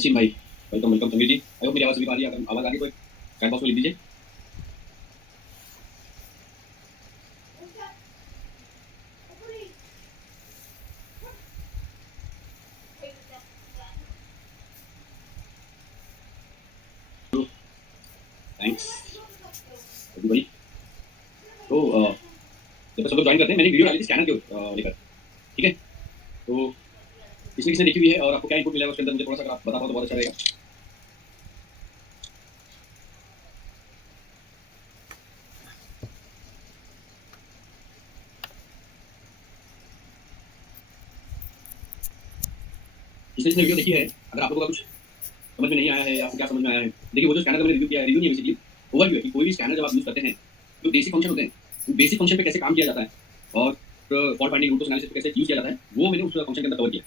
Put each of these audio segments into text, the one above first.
नसीम भाई, welcome welcome. Sameer ji, I hope मेरी आवाज़ सभी आ रही है। अगर आवाज़ आ रही है तो चैट बॉक्स में लिख दीजिए। Thanks everybody. तो जब तक सब लोग ज्वाइन करते हैं, मैंने वीडियो डाली थी स्कैनर के लेकर, ठीक है? तो इसमें किसने देखी हुई है और आपको क्या इनपुट मिला है उसके अंदर, मुझे थोड़ा सा अगर आप बता पाओ तो बहुत अच्छा रहेगा। किसने इसने वीडियो देखी है? अगर आप लोगों का कुछ समझ में नहीं आया है या आपको क्या समझ में आया है, देखिए वो जो स्कैनर का मैंने रिव्यू किया है, रिव्यू नहीं है बेसिकली, ओवरव्यू है कि कोई भी स्कैनर जब आप यूज़ करते हैं, जो बेसिक फंक्शन होते हैं, वो बेसिक फंक्शन पे कैसे काम किया जाता है और फॉल्ट फाइंडिंग, रूट एनालिसिस पे कैसे यूज़ किया जाता है, वो मैंने उस फंक्शन के अंदर कवर किया,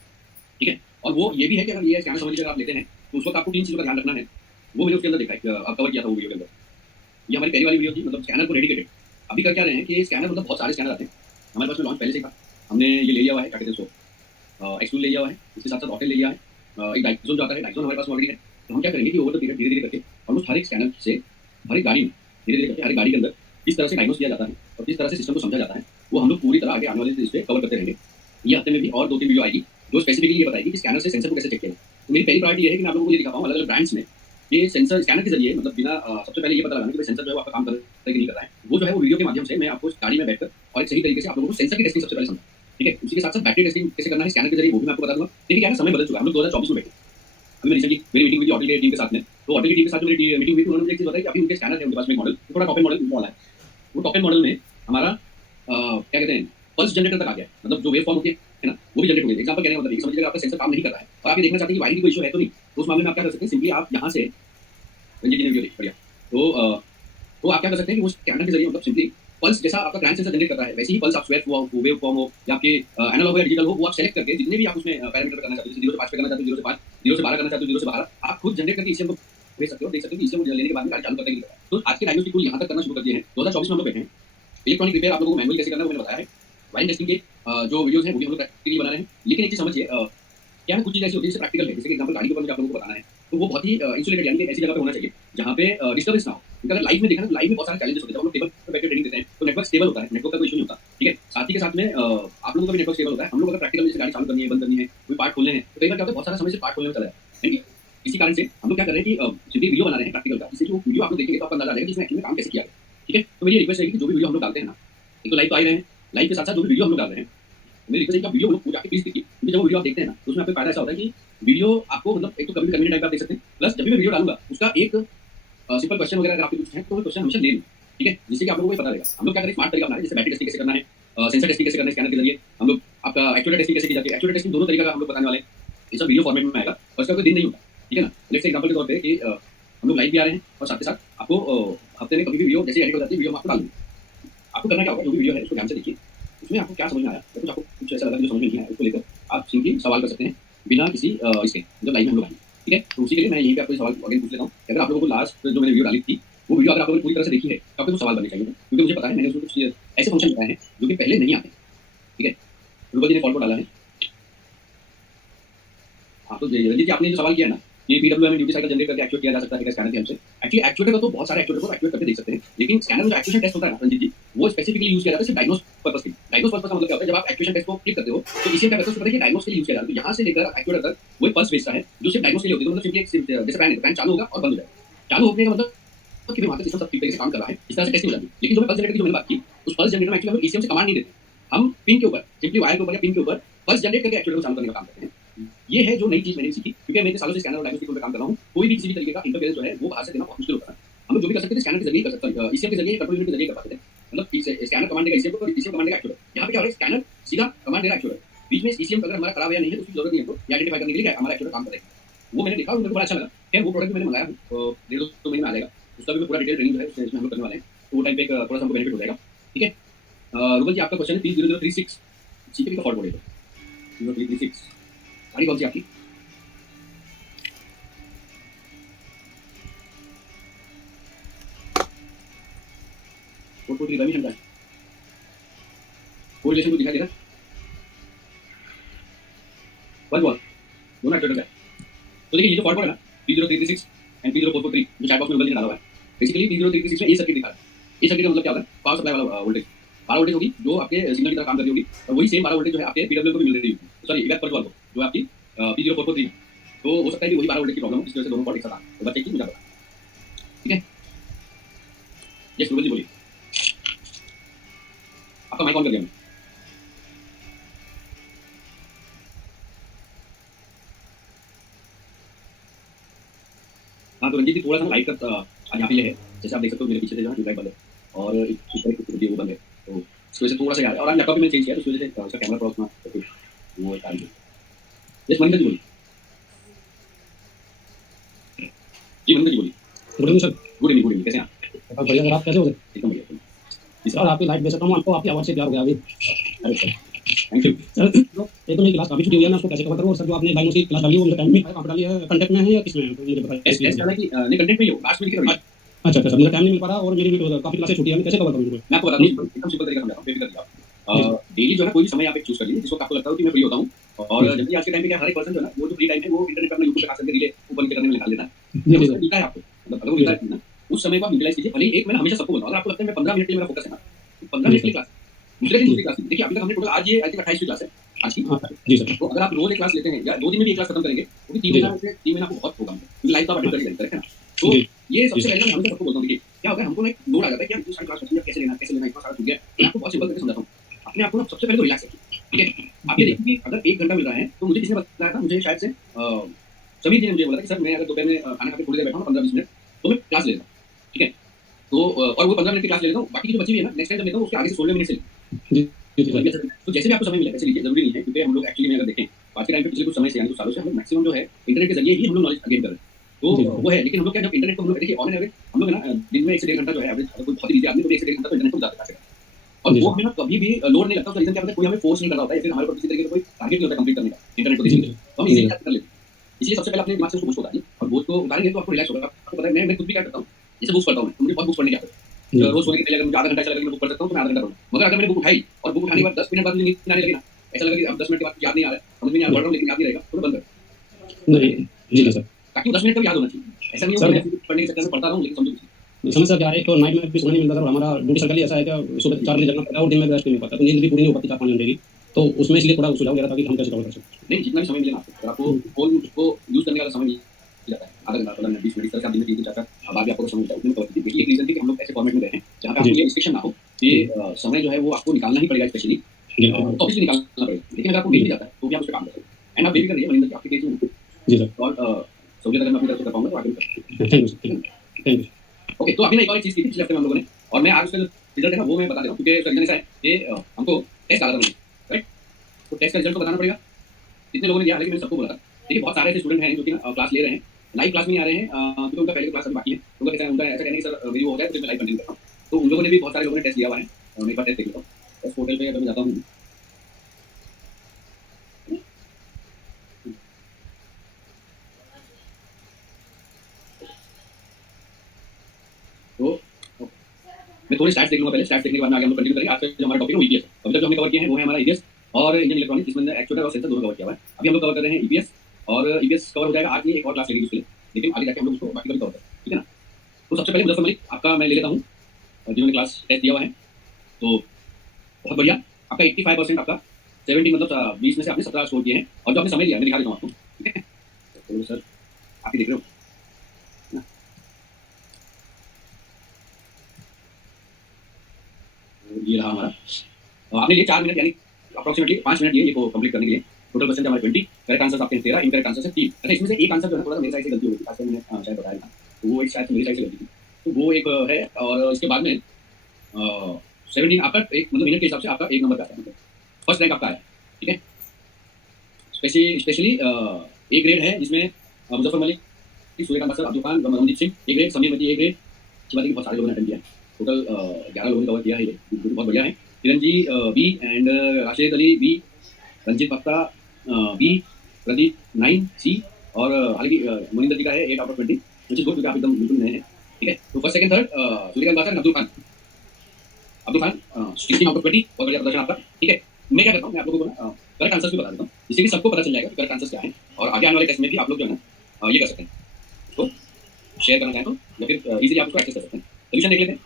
ठीक है? और वो ये भी है कि अगर ये स्कैनर समझ लीजिए अगर आप लेते हैं, तो उस वक़्त आपको 3 चीज़ों का ध्यान रखना है। वो मैंने उसके अंदर देखा है, कवर किया था वो वीडियो के अंदर। ये हमारी पहली वाली वीडियो थी, मतलब स्कैनर को डेडिकेटेड। अभी कर क्या रहे हैं कि स्कैनर मतलब बहुत सारे स्कैनर आते हैं। हमारे पास में लॉन्च पहले से ही था। हमने ये ले लिया हुआ है, क्या कहते हैं उसको, एक्सटूल ले लिया हुआ है, इसके साथ-साथ ऑटेल ले लिया है। एक डाइक्सोन जो आता है, डाइक्सोन हमारे पास ऑलरेडी है। तो हम क्या करेंगे कि ओवर द पीरियड धीरे-धीरे करके ऑलमोस्ट हर एक स्कैनर से, हर एक गाड़ी में धीरे-धीरे करके हर एक गाड़ी के अंदर किस तरह से डायग्नोस किया जाता है और किस तरह से सिस्टम को समझा जाता है, वो हम लोग पूरी तरह आगे आने वाले इस पे कवर करते रहेंगे। ये हफ्ते में भी और 2-3 वीडियो आएगी, जो स्पेसिफिकली ये बताएगी कि स्कैनर से सेंसर को कैसे चेक किया जाए। तो मेरी पहली प्रायोरिटी ये है कि मैं आप लोगों को ये दिखा पाऊँ अलग-अलग ब्रांड्स में ये सेंसर स्कैनर के ज़रिए, मतलब बिना सबसे पहले ये पता लगाना कि भाई सेंसर जो है वो आपका काम कर रहा है कि नहीं कर रहा है। वो जो है वो वीडियो के माध्यम से मैं आपको गाड़ी में बैठकर और एक सही तरीके से आप लोगों को सेंसर की टेस्टिंग सबसे पहले समझाऊँ, ठीक है? उसी के साथ-साथ बैटरी टेस्टिंग कैसे करना है स्कैनर के ज़रिए, वो भी मैं आपको बता दूँगा। देखिए क्या है ना, समय बदल चुका है। हम लोग 2024 में बैठे हैं। अभी मैं रिसेंटली मेरी मीटिंग हुई थी ऑटल के टीम के साथ में। तो ऑटल की टीम के साथ जो मेरी मीटिंग हुई थी, उन्होंने मुझे एक चीज़ बताई कि अभी उनके स्कैनर है उनके पास में एक मॉडल, थोड़ा टॉप एंड मॉडल वाला है। वो टॉप एंड मॉडल में हमारा क्या कहते हैं, पल्स जनरेटर तक आ गया है। मतलब जो वेव फॉर्म होती है ना, वो भी जनरेट हो गई है। एग्जांपल कहने का मतलब ये समझिए, अगर आपका सेंसर काम नहीं कर रहा है और आप ये देखना चाहते हैं कि वायरिंग की कोई इश्यू है तो नहीं, तो उस मामले में आप क्या कर सकते हैं, सिंपली आप यहाँ से, रंजीत जी ने वीडियो देखी, बढ़िया। तो आप क्या कर सकते हैं कि वो स्कैनर के ज़रिए, मतलब सिंपली पल्स जैसा आपका ग्राइंड सेंसर जनरेट करता है, वैसे ही पल्स आप स्वेप हुआ हो, वेव फॉर्म हो या आपके एनालॉग हो या डिजिटल हो, वो आप सेलेक्ट करके जितने भी आप उसमें पैरामीटर करना चाहते हो, जैसे 0 से 5 पे करना चाहते हो, 0 से 5, 0 से 12 करना चाहते हो, 0 से 12, आप खुद जनरेट करके ईसीएम को भेज सकते हो, देख सकते हो कि ईसीएम लेने के बाद में गाड़ी चालू करता है कि नहीं करता है। तो आज के डायग्नोस्टिक टूल यहाँ तक करना शुरू कर दिए हैं। 2024 में हम लोग बैठे हैं। इलेक्ट्रॉनिक रिपेयर आप लोगों को मैनुअली कैसे करना है वो मैंने बताया है। वायरिंग टेस्टिंग के जो वीडियोज़ हैं वो भी हम लोग प्रैक्टिकली बना रहे हैं। लेकिन एक चीज़ समझिए, क्या है ना, कुछ चीज़ ऐसी होती है जैसे प्रैक्टिकल है, जैसे कि एग्जांपल गाड़ी के ऊपर मुझे आप लोगों को बताना है, तो वो बहुत ही इंसुलेटेड, यानी कि ऐसी जगह पे होना चाहिए जहाँ पे डिस्टर्बेंस ना हो। क्योंकि अगर लाइव में देखा ना, तो लाइव में बहुत सारे चैलेंजेस होते हैं। जब हम लोग टेबल पे बैठ के ट्रेनिंग देते हैं तो नेटवर्क स्टेबल होता है, नेटवर्क का कोई इश्यू नहीं होता, ठीक है? साथ ही के साथ में आप लोगों का भी नेटवर्क स्टेबल होता है। हम लोग अगर प्रैक्टिकल में जैसे गाड़ी चालू करनी है, बंद करनी है, कोई पार्ट खोलने हैं, तो कई बार क्या होता है, बहुत सारा समय से पार्ट खोलने में चला जाता है, यानी कि इसी कारण से हम लोग क्या कर रहे हैं कि सिंपली वीडियो बना रहे हैं प्रैक्टिकल का, जिससे कि वो वीडियो आप लोग देखेंगे तो आपको अंदाजा आ जाएगा कि इसमें एक्चुअली में काम कैसे किया गया है, ठीक है? तो मेरी रिक्वेस्ट रहेगी कि जो भी वीडियो हम लोग डालते हैं ना, एक तो लाइव तो आ ही रहे हैं, लाइव के साथ-साथ जो भी वीडियो हम लोग डाल रहे हैं, मेरी रिक्वेस्ट है कि आप वीडियो लोग जाके प्लीज़ देखिए, क्योंकि जब वो वीडियो आप देखते हैं ना, तो उसमें आपको फ़ायदा ऐसा होता है कि वीडियो आपको, मतलब एक तो कभी भी कन्वीनिएंट टाइम पे आप देख सकते हैं, प्लस जब भी मैं वीडियो डालूँगा उसका एक सिंपल क्वेश्चन वगैरह अगर आपके कुछ हैं, तो वो क्वेश्चन हमेशा ले लूँ, ठीक है? जिससे कि आप लोगों को ये पता रहेगा। हम लोग क्या करें, स्मार्ट तरीका अपना रहे हैं, जैसे बैटरी टेस्टिंग कैसे करना है, सेंसर टेस्टिंग कैसे करना है स्कैनर के ज़रिए, हम लोग आपका एक्चुएटर टेस्टिंग कैसे की जाती है, एक्चुएटर टेस्टिंग दोनों तरीका का हम लोग बताने वाले हैं। ये सब वीडियो फॉर्मेट में आएगा और इसका कोई दिन नहीं होता, ठीक है ना? लेट्स से एग्जांपल के तौर पे कि हम लोग लाइव भी आ रहे हैं और साथ के साथ आपको हफ्ते में कभी भी वीडियो जैसे एडिट हो जाती है, वीडियो हम आपको डाल देंगे। आपको करना क्या होगा, जो भी वीडियो है उसको ध्यान से देखिए। उसमें आपको क्या समझ में आया या कुछ आपको कुछ ऐसा लगा जो समझ में नहीं आया, उसको लेकर आप सिंपली सवाल कर सकते हैं, बिना किसी इसके, मतलब लाइव में हम लोग आएँगे, ठीक है? तो उसी के लिए मैं यहीं पे आपको ये सवाल अगेन पूछ लेता हूँ कि अगर आप लोगों को लास्ट जो मैंने वीडियो डाली थी, वो वीडियो अगर आप लोगों ने पूरी तरह से देखी है, तो आपको कुछ सवाल बनने चाहिए थे। क्योंकि मुझे पता है मैंने उसमें कुछ ऐसे फंक्शन बताए हैं, जो कि पहले नहीं आते, ठीक है? रूबल जी ने फॉलो डाला है। हाँ, तो रंजीत जी, आपने जो सवाल किया है ना, ये पीडब्ल्यूएम में ड्यूटी साइकिल जनरेट करके एक्चुएट किया जा सकता है क्या स्कैनर के हेल्प से? एक्चुअली एक्चुएटर का तो बहुत सारे एक्चुएटर को एक्चुएट करके देख सकते हैं, लेकिन स्कैनर में जो एक्चुएशन टेस्ट होता है ना रंजीत जी, वो स्पेसिफिकली यूज़ किया जाता है सिर्फ डायग्नोस पर्पज़ के लिए। डायग्नोस पर्पज़ का मतलब क्या होता है, जब आप एक्चुएशन टेस्ट को क्लिक करते हो, तो इसे क्या करते हैं, उसको पता है कि डायग्नोस के लिए यूज़ किया जाता है। तो यहाँ से लेकर एक्चुएटर तक वो एक पल्स भेजता है, जो सिर्फ डायग्नोस के लिए होती है। तो मतलब सिंपली एक जैसे फैन है, फैन चालू होगा और बंद हो जाएगा। चालू होने का मतलब कि वहाँ पे सिस्टम सब ठीक तरीके से काम कर रहा है, इस तरह से टेस्टिंग हो जाती है। लेकिन जो मैं पल्स जनरेटर की जो मैंने बात की, उस पल्स जनरेटर में एक्चुअली हम लोग ईसीएम से कमांड नहीं देते। हम पिन के ऊपर, सिंपली वायर के ऊपर या पिन के ऊपर पल्स जनरेट करके एक्चुएटर को चालू करने का काम करते हैं। ये है जो नई चीज़ मैंने सीखी, क्योंकि मैं इतने सालों से स्कैनर और डायग्नोस्टिक पे काम कर रहा हूँ। कोई भी किसी भी तरीके का इंटरफेरेंस जो है वो बाहर से देना बहुत मुश्किल होता है। हम लोग जो भी कर सकते थे स्कैनर के ज़रिए ही कर सकते हैं, ईसीएम के ज़रिए, कंट्रोल यूनिट के ज़रिए कर पाते थे। मतलब स्कैनर कमांड देगा ईसीएम को, ईसीएम कमांड देगा एक्चुएटर। यहाँ पे क्या हो रहा है, स्कैनर सीधा कमांड दे रहा है एक्चुएटर। बीच में ईसीएम अगर हमारा खराब है या नहीं है, तो उसकी ज़रूरत नहीं है हमको, ये आइडेंटिफाई करने के लिए क्या हमारा एक्चुएटर काम करेगा। वो मैंने देखा और मेरे को बड़ा अच्छा लगा। खैर वो प्रोडक्ट भी मैंने मँगाया हूँ, 1.5-2 महीने में आ जाएगा। उसका भी मैं पूरा डिटेल ट्रेनिंग जो है उसमें हम लोग करने वाले हैं। तो वो टाइम पे एक थोड़ा-सा हमको बेनिफिट हो जाएगा, ठीक है? रूबल जी, आपका क्वेश्चन है 30036 सीपीयू का फॉल्ट बोर्ड है। 30336 गाड़ी कौन सी आपकी? 443 रवि शंकर, कोरिलेशन को दिखाई दे रहा है? 1 वॉल, दोनों एक्चुएटर का है। तो देखिए ये जो फॉल्ट कोड है ना P0336 एंड P0443 जो चैट बॉक्स में गूगल ने डाला हुआ है, बेसिकली P0336 में ये सर्किट दिखा रहा है। ये सर्किट का मतलब क्या होता है, पावर सप्लाई वाला वोल्टेज, 12 वोल्टेज होगी जो आपके सिग्नल की तरह काम कर रही होगी, और वही सेम 12 वोल्टेज जो है आपके पीडब्ल्यूएम को भी मिल रही होगी, सॉरी इवेक पर वाले को जो है आपकी P0443। तो हो सकता है कि वही 12 वोल्टेज की प्रॉब्लम हो, इस वजह से दोनों फॉल्ट एक साथ आ रहे हैं। तो बस चेक की मुझे पता, ठीक है। यस सूरज जी बोलिए, आपका माइक ऑन कर दिया मैंने। हाँ तो रंजीत जी थोड़ा सा लाइट का आज यहाँ पे ये है, जैसे आप देख सकते हो मेरे पीछे से जो है ट्यूबलाइट बंद है और एक ऊपर एक कुछ वो बंद है, तो इसकी वजह से थोड़ा सा यार, और आज लैपटॉप भी मैंने चेंज किया तो इस वजह से उसका कैमरा थोड़ा उतना वो टाइम है। यस मनिंदर जी बोलिए, जी मनिंदर जी बोलिए। Good evening sir. Good evening, good evening, कैसे हैं आप? बहुत बढ़िया सर, आप कैसे हो? एकदम बढ़िया। जी सर आपकी लाइट बेच सकता हूँ, आपको आपकी आवाज़ से प्यार हो गया अभी। अरे सर थैंक यू। सर एक तो मेरी क्लास काफ़ी छुट्टी हुई है, मैं उसको कैसे कवर करूँ? और सर जो आपने डायग्नोस की क्लास डाली है वो मुझे टाइम में कहाँ पर डाली है, कंटेंट में है या किसमें है? तो मुझे बताइए। ऐसा है कि नहीं कंटेंट पे ही हो, लास्ट में लिख के अच्छा अच्छा सर, मुझे टाइम नहीं मिल पा रहा और मेरी काफ़ी क्लासेस छुट्टी है, मैं कैसे कवर करूँ? मैं आपको बता दूँ एकदम सिंपल तरीका समझाता हूँ, बेफिक्र रहिए आप। डेली जो है कोई भी समय आप एक चूज कर लीजिए जिसको आपको लगता हो कि मैं फ्री होता हूँ, और जबकि आज के टाइम पे क्या हर एक पर्सन जो है ना वो जो फ्री टाइम है वो इंटरनेट पे अपना यूट्यूब पे खास करके रीलें ऊपर नीचे करने में निकाल देता है। उसमें मिलता है आपको, मतलब अगर वो मिलता है ना उस समय को आप यूटिलाइज कीजिए। भले ही एक मैं हमेशा सबको बोलता हूँ, अगर आपको लगता है मैं 15 मिनट के लिए मेरा फोकस है ना, तो 15 मिनट के लिए क्लास, दूसरे दिन दूसरी क्लास। देखिए अभी तक हमने टोटल आज ये आई थिंक 28वीं क्लास है आज की। जी सर। तो अगर आप रोज एक क्लास लेते हैं या 2 दिन में भी एक क्लास खत्म करेंगे तो भी 3 महीना में से 3 महीना आपको बहुत होगा, क्योंकि लाइफ का अटेंड करिए, करेक्ट है ना। तो ये सबसे पहले मैं हमेशा सबको बोलता हूँ, देखिए क्या होता है हमको ना एक लोड आ जाता है कि यार इतनी सारी क्लास होती है, कैसे लेना इतना सारा छूट गया। मैं आपको बहुत सिंपल करके समझाता हूँ, अपने आप को ना सबसे पहले तो रिलैक्स रखिए, ठीक है। आप ये देखिए कि अगर 1 घंटा मिल रहा है तो मुझे किसने बताया था, मुझे शायद से समीर जी ने मुझे बोला था कि सर मैं अगर दोपहर में खाना खा के थोड़ी देर बैठा हूँ 15-20 मिनट तो मैं क्लास ले लेता हूँ, ठीक है। तो और वो 15 मिनट की क्लास ले लेता हूँ, बाकी की जो बची हुई है ना नेक्स्ट टाइम जब लेता हूँ उसके आगे से 16 मिनट से तो जैसे भी आपको समय मिले वैसे लीजिए, जरूरी नहीं है, क्योंकि हम लोग एक्चुअली में अगर देखें आज के टाइम पे पिछले कुछ समय से यानी कुछ सालों से हम लोग मैक्सिमम जो है इंटरनेट के जरिए ही हम लोग नॉलेज गेन कर रहे हैं। तो वो है, लेकिन हम लोग क्या जब इंटरनेट को हम लोग देखिए ऑन एन एवरेज हम लोग है ना दिन में 1 से 1.5 घंटा जो है एवरेज, अगर कोई बहुत ही बिजी आदमी तो 1 से 1.5 घंटा तो इंटरनेट को बिताता है। और वो हमें ना कभी भी लोड नहीं लगता, उसका रीजन क्या पता है, कोई हमें फोर्स नहीं कर रहा होता है या फिर हमारे ऊपर किसी तरीके का कोई टारगेट नहीं होता कंप्लीट करने का इंटरनेट को देखने के लिए, तो हम इजीली कर लेते हैं। इसलिए सबसे पहले अपने दिमाग से उसको बूस्ट उतारिए, और बूस्ट को उतारेंगे तो आपको रिलैक्स होगा। आपको पता है मैं खुद भी क्या करता हूँ, जैसे बूस्ट पढ़ता हूँ मुझे बहुत बूस्ट पढ़ने की आदत है। रोज सोने के पहले अगर मुझे आधा घंटा ऐसा लगे मैं बुक पढ़ सकता हूँ तो मैं आधा घंटा पढ़ूँ, मगर अगर मैंने बुक उठाई और बुक उठाने के बाद 10 मिनट बाद मुझे नींद आने लगी ना, ऐसा लगा कि अब 10 मिनट के बाद याद नहीं आ रहा है, समझ में नहीं आ रहा, पढ़ रहा हूँ लेकिन याद नहीं रहेगा, तो मैं बंद कर जी सर। ताकि 10 मिनट का भी याद होना चाहिए। ऐसा नहीं हो कि मैं पढ़ने के चक्कर में पढ़ता रहूँ लेकिन समझूं नहीं। समस्या क्या है, तो नाइट में भी सोने नहीं मिलता था, हमारा ड्यूटी सर्कल ही ऐसा है कि सुबह 4 बजे जगना पड़ता है और दिन में रेस्ट नहीं पाता, तो नींद भी पूरी नहीं हो पाती 4-5 घंटे की। तो उसमें इसलिए थोड़ा सुझाव दे रहा था कि हम कैसे कवर कर सकते हैं। नहीं जितना भी समय मिले ना आपको, अगर आपको फोन को यूज करने का समय मिल जाता है आधा घंटा 15 मिनट 20 मिनट, इस तरह से आप दिन में 3-4 बार भी आपको समय मिलता है उसमें कवर कीजिए। बेसिकली एक रीजन थी कि हम लोग ऐसे फॉर्मेट में रहे हैं जहाँ पे आपको ये रिस्ट्रिक्शन ना हो कि समय जो है वो आपको निकालना ही पड़ेगा स्पेशली, तो ऑब्वियसली निकालना पड़ेगा, लेकिन अगर आपको मिल भी जाता है तो भी आप उस पर काम करें। एंड आप बेफिक्र रहिए मनिंदर जी, आपके केस में जी सर। और सहूलियत अगर मैं अपनी तरफ से कर पाऊंगा तो आगे भी thank you thank you. Okay. तो अभी ना एक और चीज़ की थी पिछले हफ्ते में हम लोगों ने, और मैं आज उसका जो रिजल्ट है ना वो मैं बता दे रहा हूँ, क्योंकि उसका रीजन ऐसा है कि हमको टेस्ट डाला था मैंने, राइट। तो टेस्ट का रिजल्ट तो बताना पड़ेगा, कितने लोगों ने दिया, हालांकि मैंने सबको बोला था। देखिए बहुत सारे ऐसे स्टूडेंट हैं जो कि क्लास ले रहे हैं, लाइव क्लास में नहीं आ रहे हैं, क्योंकि उनका पहले क्लास अभी बाकी है, उनका ऐसा कहने की सर मेरी वो हो जाए तो मैं लाइव कंटिन्यू करता हूँ। तो उन लोगों ने भी बहुत सारे लोगों ने टेस्ट दिया हुआ है, मैं एक बार टेस्ट देख लेता हूँ टेस्ट पोर्टल पे अगर मैं जाता हूँ। तो मैं थोड़ी स्टैट्स देख लूंगा पहले, स्टैट्स देखने के बाद में आगे हम लोग कंटिन्यू करेंगे। आज का जो हमारा टॉपिक है वो ईपीएस, अभी तक जो हमने कवर किया है वो है हमारा ईपीएस और इंजन इलेक्ट्रॉनिक्स, जिसमें एक्चुएटर और सेंसर दोनों कवर किया हुआ है। अभी हम लोग कवर कर रहे हैं ईपीएस, और ईपीएस कवर हो जाएगा आज नहीं, एक और क्लास लगेगी उसके लिए, लेकिन आगे जाके हम लोग उसको बाकी का भी कवर करेंगे, ठीक है ना। तो सबसे पहले मुजफ्फर मलिक आपका मैं ले लेता हूँ, जिन्होंने क्लास टेस्ट दिया हुआ है। तो बहुत बढ़िया, आपका 85% आपका 70 मतलब 20 में से आपने 17 स्कोर किए हैं, और जो आपने समय लिया मैं दिखा देता हूँ आपको, ठीक है। तो सर आप ही देख रहे हो ना, ये रहा हमारा, आपने लिए 4 मिनट यानी अप्रोक्सीमेटली 5 मिनट लिए ये को कंप्लीट करने के लिए। टोटल क्वेश्चन हमारे 20, करेक्ट आंसर आपके 13, इनकरेक्ट आंसर से 3। अच्छा इसमें से एक आंसर जो है थोड़ा सा मेरी साइड से गलती हो गई, खासकर मैंने शायद बताया था, तो वो एक शायद मेरी साइड से गलती थी, तो वो एक है। और इसके बाद में 17 आपका एक मतलब मिनट के हिसाब से आपका 1 नंबर का आता है, मतलब फर्स्ट रैंक आपका है, ठीक है। स्पेशली ए ग्रेड है जिसमें मुजफ्फर मलिक, सूर्यकांत बसर, अब्दुल खान, रमनदीप सिंह ए ग्रेड, समीर मती ए ग्रेड। अच्छी बात है कि बहुत सारे लोगों ने अटेंड किया है, टोटल 11 लोगों ने कवर किया है, ये बहुत बढ़िया है। Kiran ji B and Rashid Ali B, Ranjit Bakhta B, Pradeep 9 C, और हालांकि मोनिंदर जी का है 8 out of 20, which is good क्योंकि आप एकदम बिल्कुल नए हैं, ठीक है। तो फर्स्ट सेकंड थर्ड सूर्यकांत बसर, अब्दुल खान 16 आउट ऑफ 20, बहुत बढ़िया प्रदर्शन आपका, ठीक है। मैं क्या करता हूँ, मैं आप लोगों को ना करेक्ट आंसर्स भी बता देता हूँ, जिससे कि सबको पता चल जाएगा कि करेक्ट आंसर्स क्या है, और आगे आने वाले टेस्ट में भी आप लोग जो है ना ये कर सकते हैं, तो शेयर करना चाहें तो, या फिर इजीली आप उसको एक्सेस कर सकते हैं। सोल्यूशन देख लेते हैं।